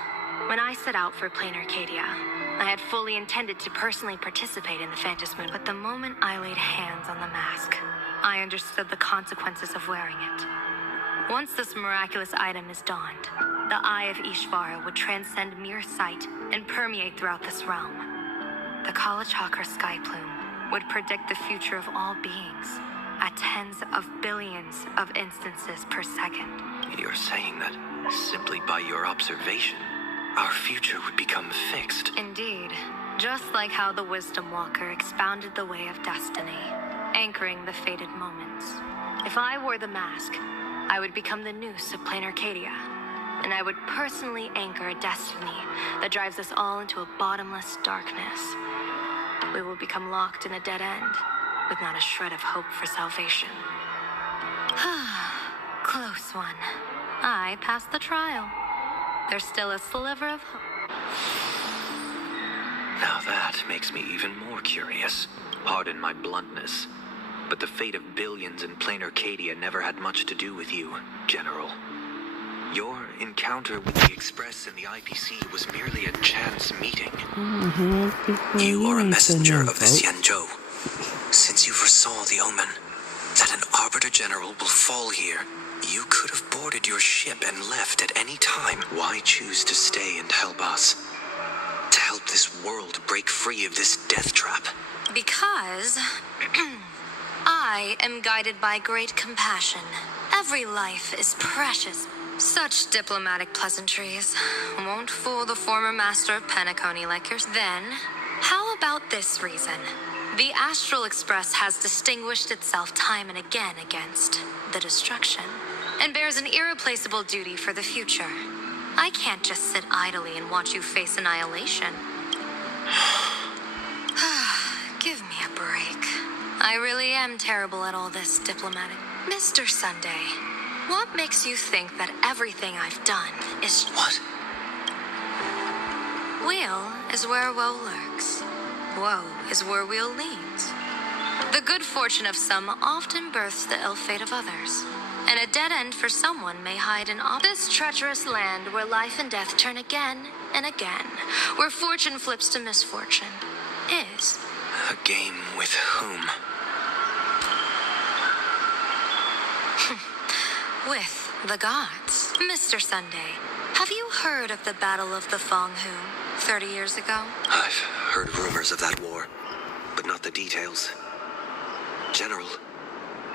when I set out for Planarcadia, I had fully intended to personally participate in the Phantasmoon, but the moment I laid hands on the mask, I understood the consequences of wearing it. Once this miraculous item is donned, the Eye of Ishvara would transcend mere sight and permeate throughout this realm. The Kalachakra sky plume would predict the future of all beings at tens of billions of instances per second. You're saying that simply by your observation, our future would become fixed. Indeed, just like how the Wisdom Walker expounded the way of destiny, anchoring the fated moments. If I wore the mask, I would become the noose of Planarcadia, and I would personally anchor a destiny that drives us all into a bottomless darkness. We will become locked in a dead end, with not a shred of hope for salvation. Close one. I passed the trial. There's still a sliver of hope. Now that makes me even more curious. Pardon my bluntness, but the fate of billions in Planarcadia never had much to do with you, General. Your encounter with the Express and the IPC was merely a chance meeting. You are a messenger of the Xianzhou. Since you foresaw the omen, that an Arbiter General will fall here, you could have boarded your ship and left at any time. Why choose to stay and help us? To help this world break free of this death trap? Because I am guided by great compassion. Every life is precious. Such diplomatic pleasantries won't fool the former master of Penacony like yours. Then, how about this reason? The Astral Express has distinguished itself time and again against the destruction, and bears an irreplaceable duty for the future. I can't just sit idly and watch you face annihilation. Give me a break. I really am terrible at all this diplomatic. Mr. Sunday, what makes you think that everything I've done is... What? Weal is where woe lurks. Woe is where weal leads. The good fortune of some often births the ill fate of others. And a dead end for someone may hide in this treacherous land where life and death turn again and again, where fortune flips to misfortune, is... A game with whom? With the gods. Mr. Sunday, have you heard of the Battle of the Fanghu 30 years ago? I've heard rumors of that war, but not the details. General,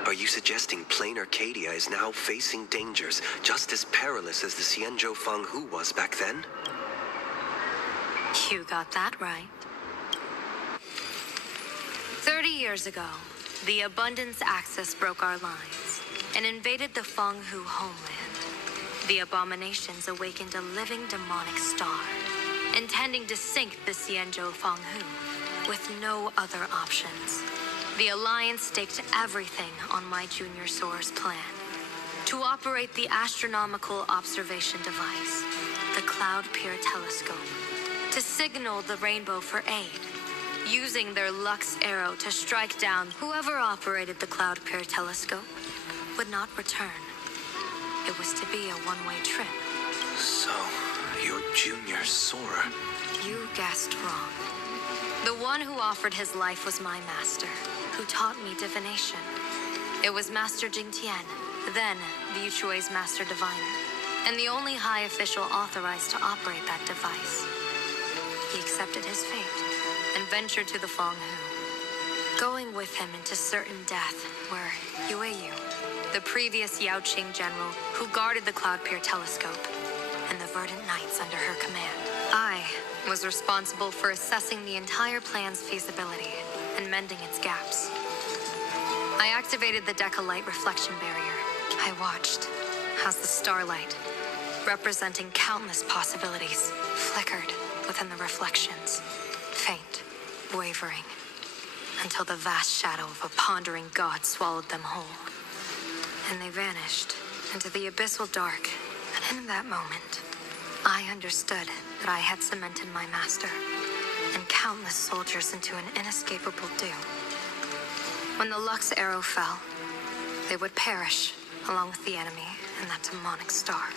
are you suggesting Planarcadia is now facing dangers just as perilous as the Xianzhou Fanghu was back then? You got that right. 30 years ago, the Abundance Axis broke our lines and invaded the Fanghu homeland. The abominations awakened a living demonic star, intending to sink the Xianzhou Fanghu with no other options. The Alliance staked everything on my junior soarer's plan to operate the astronomical observation device, the Cloud Peer Telescope, to signal the rainbow for aid, using their Lux arrow to strike down whoever operated the Cloud Peer Telescope would not return. It was to be a one-way trip. So, your junior soarer. You guessed wrong. The one who offered his life was my master, who taught me divination. It was Master Jingtian, then the Yuchui's master diviner, and the only high official authorized to operate that device. He accepted his fate and ventured to the Fanghu, going with him into certain death were Yueyu, the previous Yaoqing general who guarded the Cloud Peer Telescope, and the Verdant Knights under her command. I was responsible for assessing the entire plan's feasibility and mending its gaps. I activated the Decalite reflection barrier. I watched as the starlight, representing countless possibilities, flickered within the reflections, faint, wavering, until the vast shadow of a pondering god swallowed them whole. And they vanished into the abyssal dark. And in that moment, I understood that I had cemented my master and countless soldiers into an inescapable doom. When the Lux arrow fell, they would perish along with the enemy and that demonic star.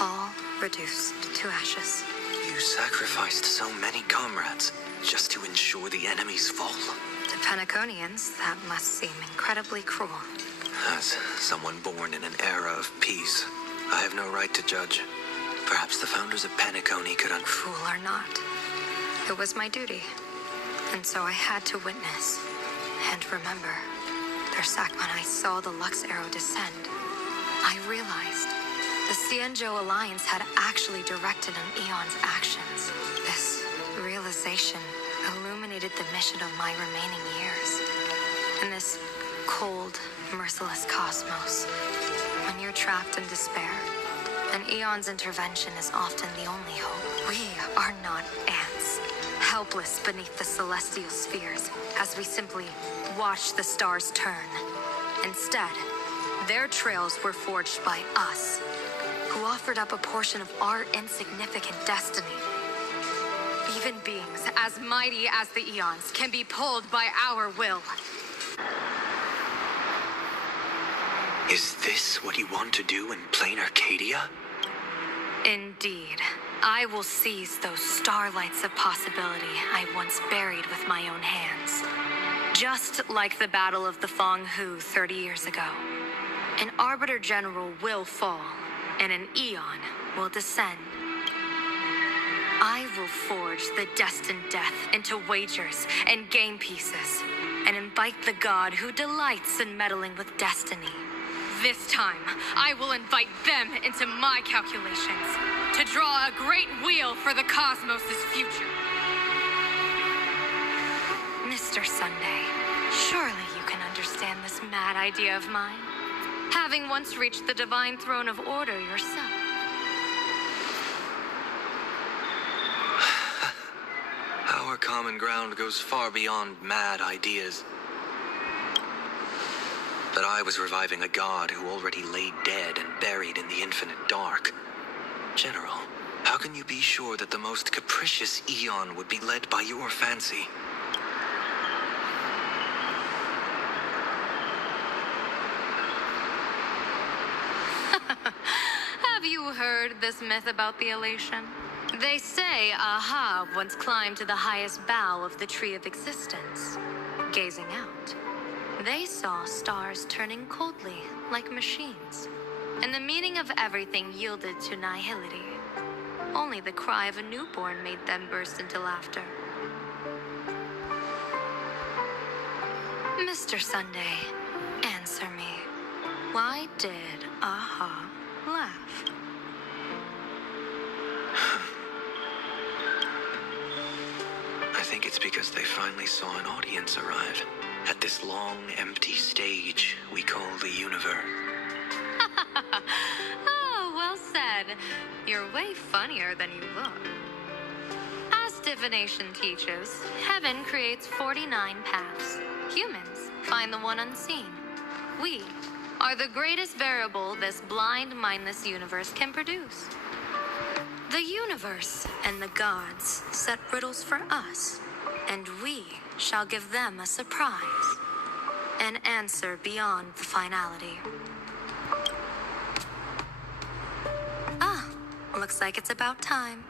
All reduced to ashes. You sacrificed so many comrades just to ensure the enemy's fall. To Penaconians, that must seem incredibly cruel. As someone born in an era of peace, I have no right to judge. Perhaps the founders of Penacony could Fool or not, it was my duty. And so I had to witness and remember their when I saw the Lux arrow descend. I realized the Xianzhou Alliance had actually directed an Eon's actions. This realization illuminated the mission of my remaining years. In this cold, merciless cosmos, when you're trapped in despair, an Eon's intervention is often the only hope. We are not ants, helpless beneath the celestial spheres as we simply watch the stars turn. Instead, their trails were forged by us, who offered up a portion of our insignificant destiny. Even beings as mighty as the Eons can be pulled by our will. Is this what you want to do in Planarcadia? Indeed. I will seize those starlights of possibility I once buried with my own hands. Just like the Battle of the Fang Hu 30 years ago. An Arbiter General will fall, and an Eon will descend. I will forge the destined death into wagers and game pieces, and invite the god who delights in meddling with destiny. This time, I will invite them into my calculations to draw a great wheel for the cosmos' future. Mr. Sunday, surely you can understand this mad idea of mine, having once reached the divine throne of order yourself. Our common ground goes far beyond mad ideas. But I was reviving a god who already lay dead and buried in the infinite dark. General, how can you be sure that the most capricious Eon would be led by your fancy? Have you heard this myth about the elation? They say Aha once climbed to the highest bough of the tree of existence. Gazing out, they saw stars turning coldly like machines, and the meaning of everything yielded to nihility. Only the cry of a newborn made them burst into laughter. Mr. Sunday, answer me. Why did Aha laugh? I think it's because they finally saw an audience arrive at this long, empty stage we call the universe. Oh, well said. You're way funnier than you look. As divination teaches, heaven creates 49 paths. Humans find the one unseen. We are the greatest variable this blind, mindless universe can produce. The universe and the gods set riddles for us, and we shall give them a surprise. An answer beyond the finality. Ah, looks like it's about time.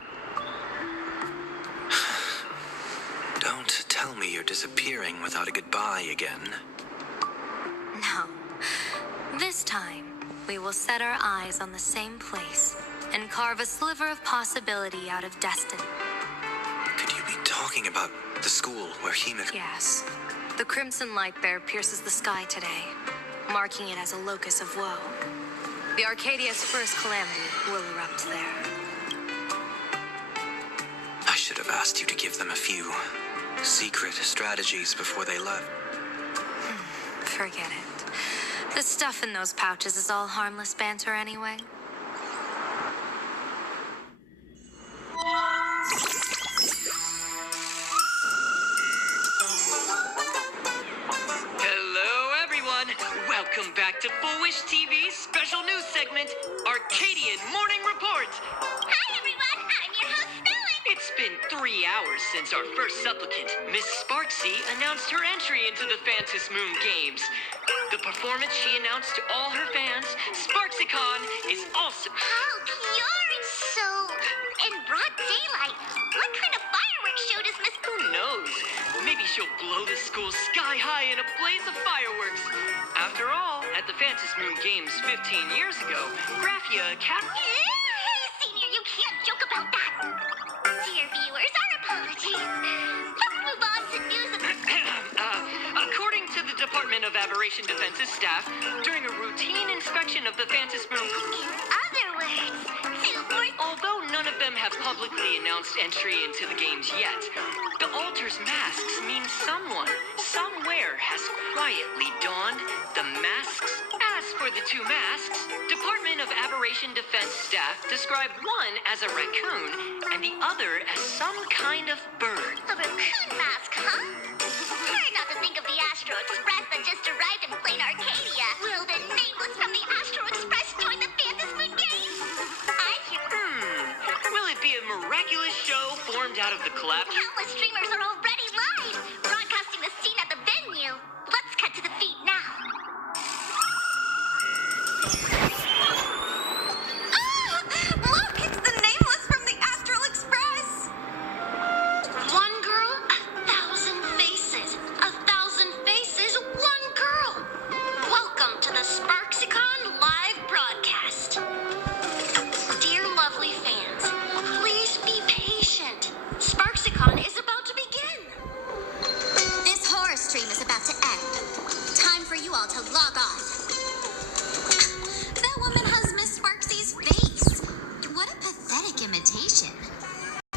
Don't tell me you're disappearing without a goodbye again. No. This time, we will set our eyes on the same place and carve a sliver of possibility out of destiny. Could you be talking about the school where Hemik... Yes. The crimson light there pierces the sky today, marking it as a locus of woe. The Arcadia's first calamity will erupt there. I should have asked you to give them a few secret strategies before they left. Forget it. The stuff in those pouches is all harmless banter anyway. Hello, everyone. Welcome back to Full Wish TV's special news segment, Arcadian Morning Report. Hi, everyone. I'm your host, Stellan. It's been 3 hours since our first supplicant, Miss Sparksy, announced her entry into the Phantom Moon Games. The performance she announced to all her fans, SparksyCon, is awesome. How pure and so in broad daylight. What kind of fireworks show does Miss... Who knows? Maybe she'll blow the school sky high in a blaze of fireworks. After all, at the Phantom Moon Games 15 years ago, Graphia Hey, Senior, you can't joke about that. Dear viewers, our apologies. Let's move on to news of... According to the Department of Aberration Defense's staff, during a routine inspection of the Phantom Moon... In other words, although none of them have publicly announced entry into the games yet, the altar's masks mean someone, somewhere, has quietly donned the masks. As for the two masks, Department of Aberration Defense staff described one as a raccoon and the other as some kind of bird. A raccoon mask, huh? Hard not to think of the Astro Express that just arrived in Planarcadia. Will the nameless from the Astro Express join the Phantom Moon Games? I hear... Will it be a miraculous show formed out of the collapse? Countless streamers are already live, broadcasting the scene at the venue. Let's cut to the feed now. Look, it's the nameless from the Astral Express! One girl, 1,000 faces. 1,000 faces, one girl. Welcome to the SparksyCon live broadcast. Dear lovely fans, please be patient. SparksyCon is about to begin. This horror stream is about to end. Time for you all to log off.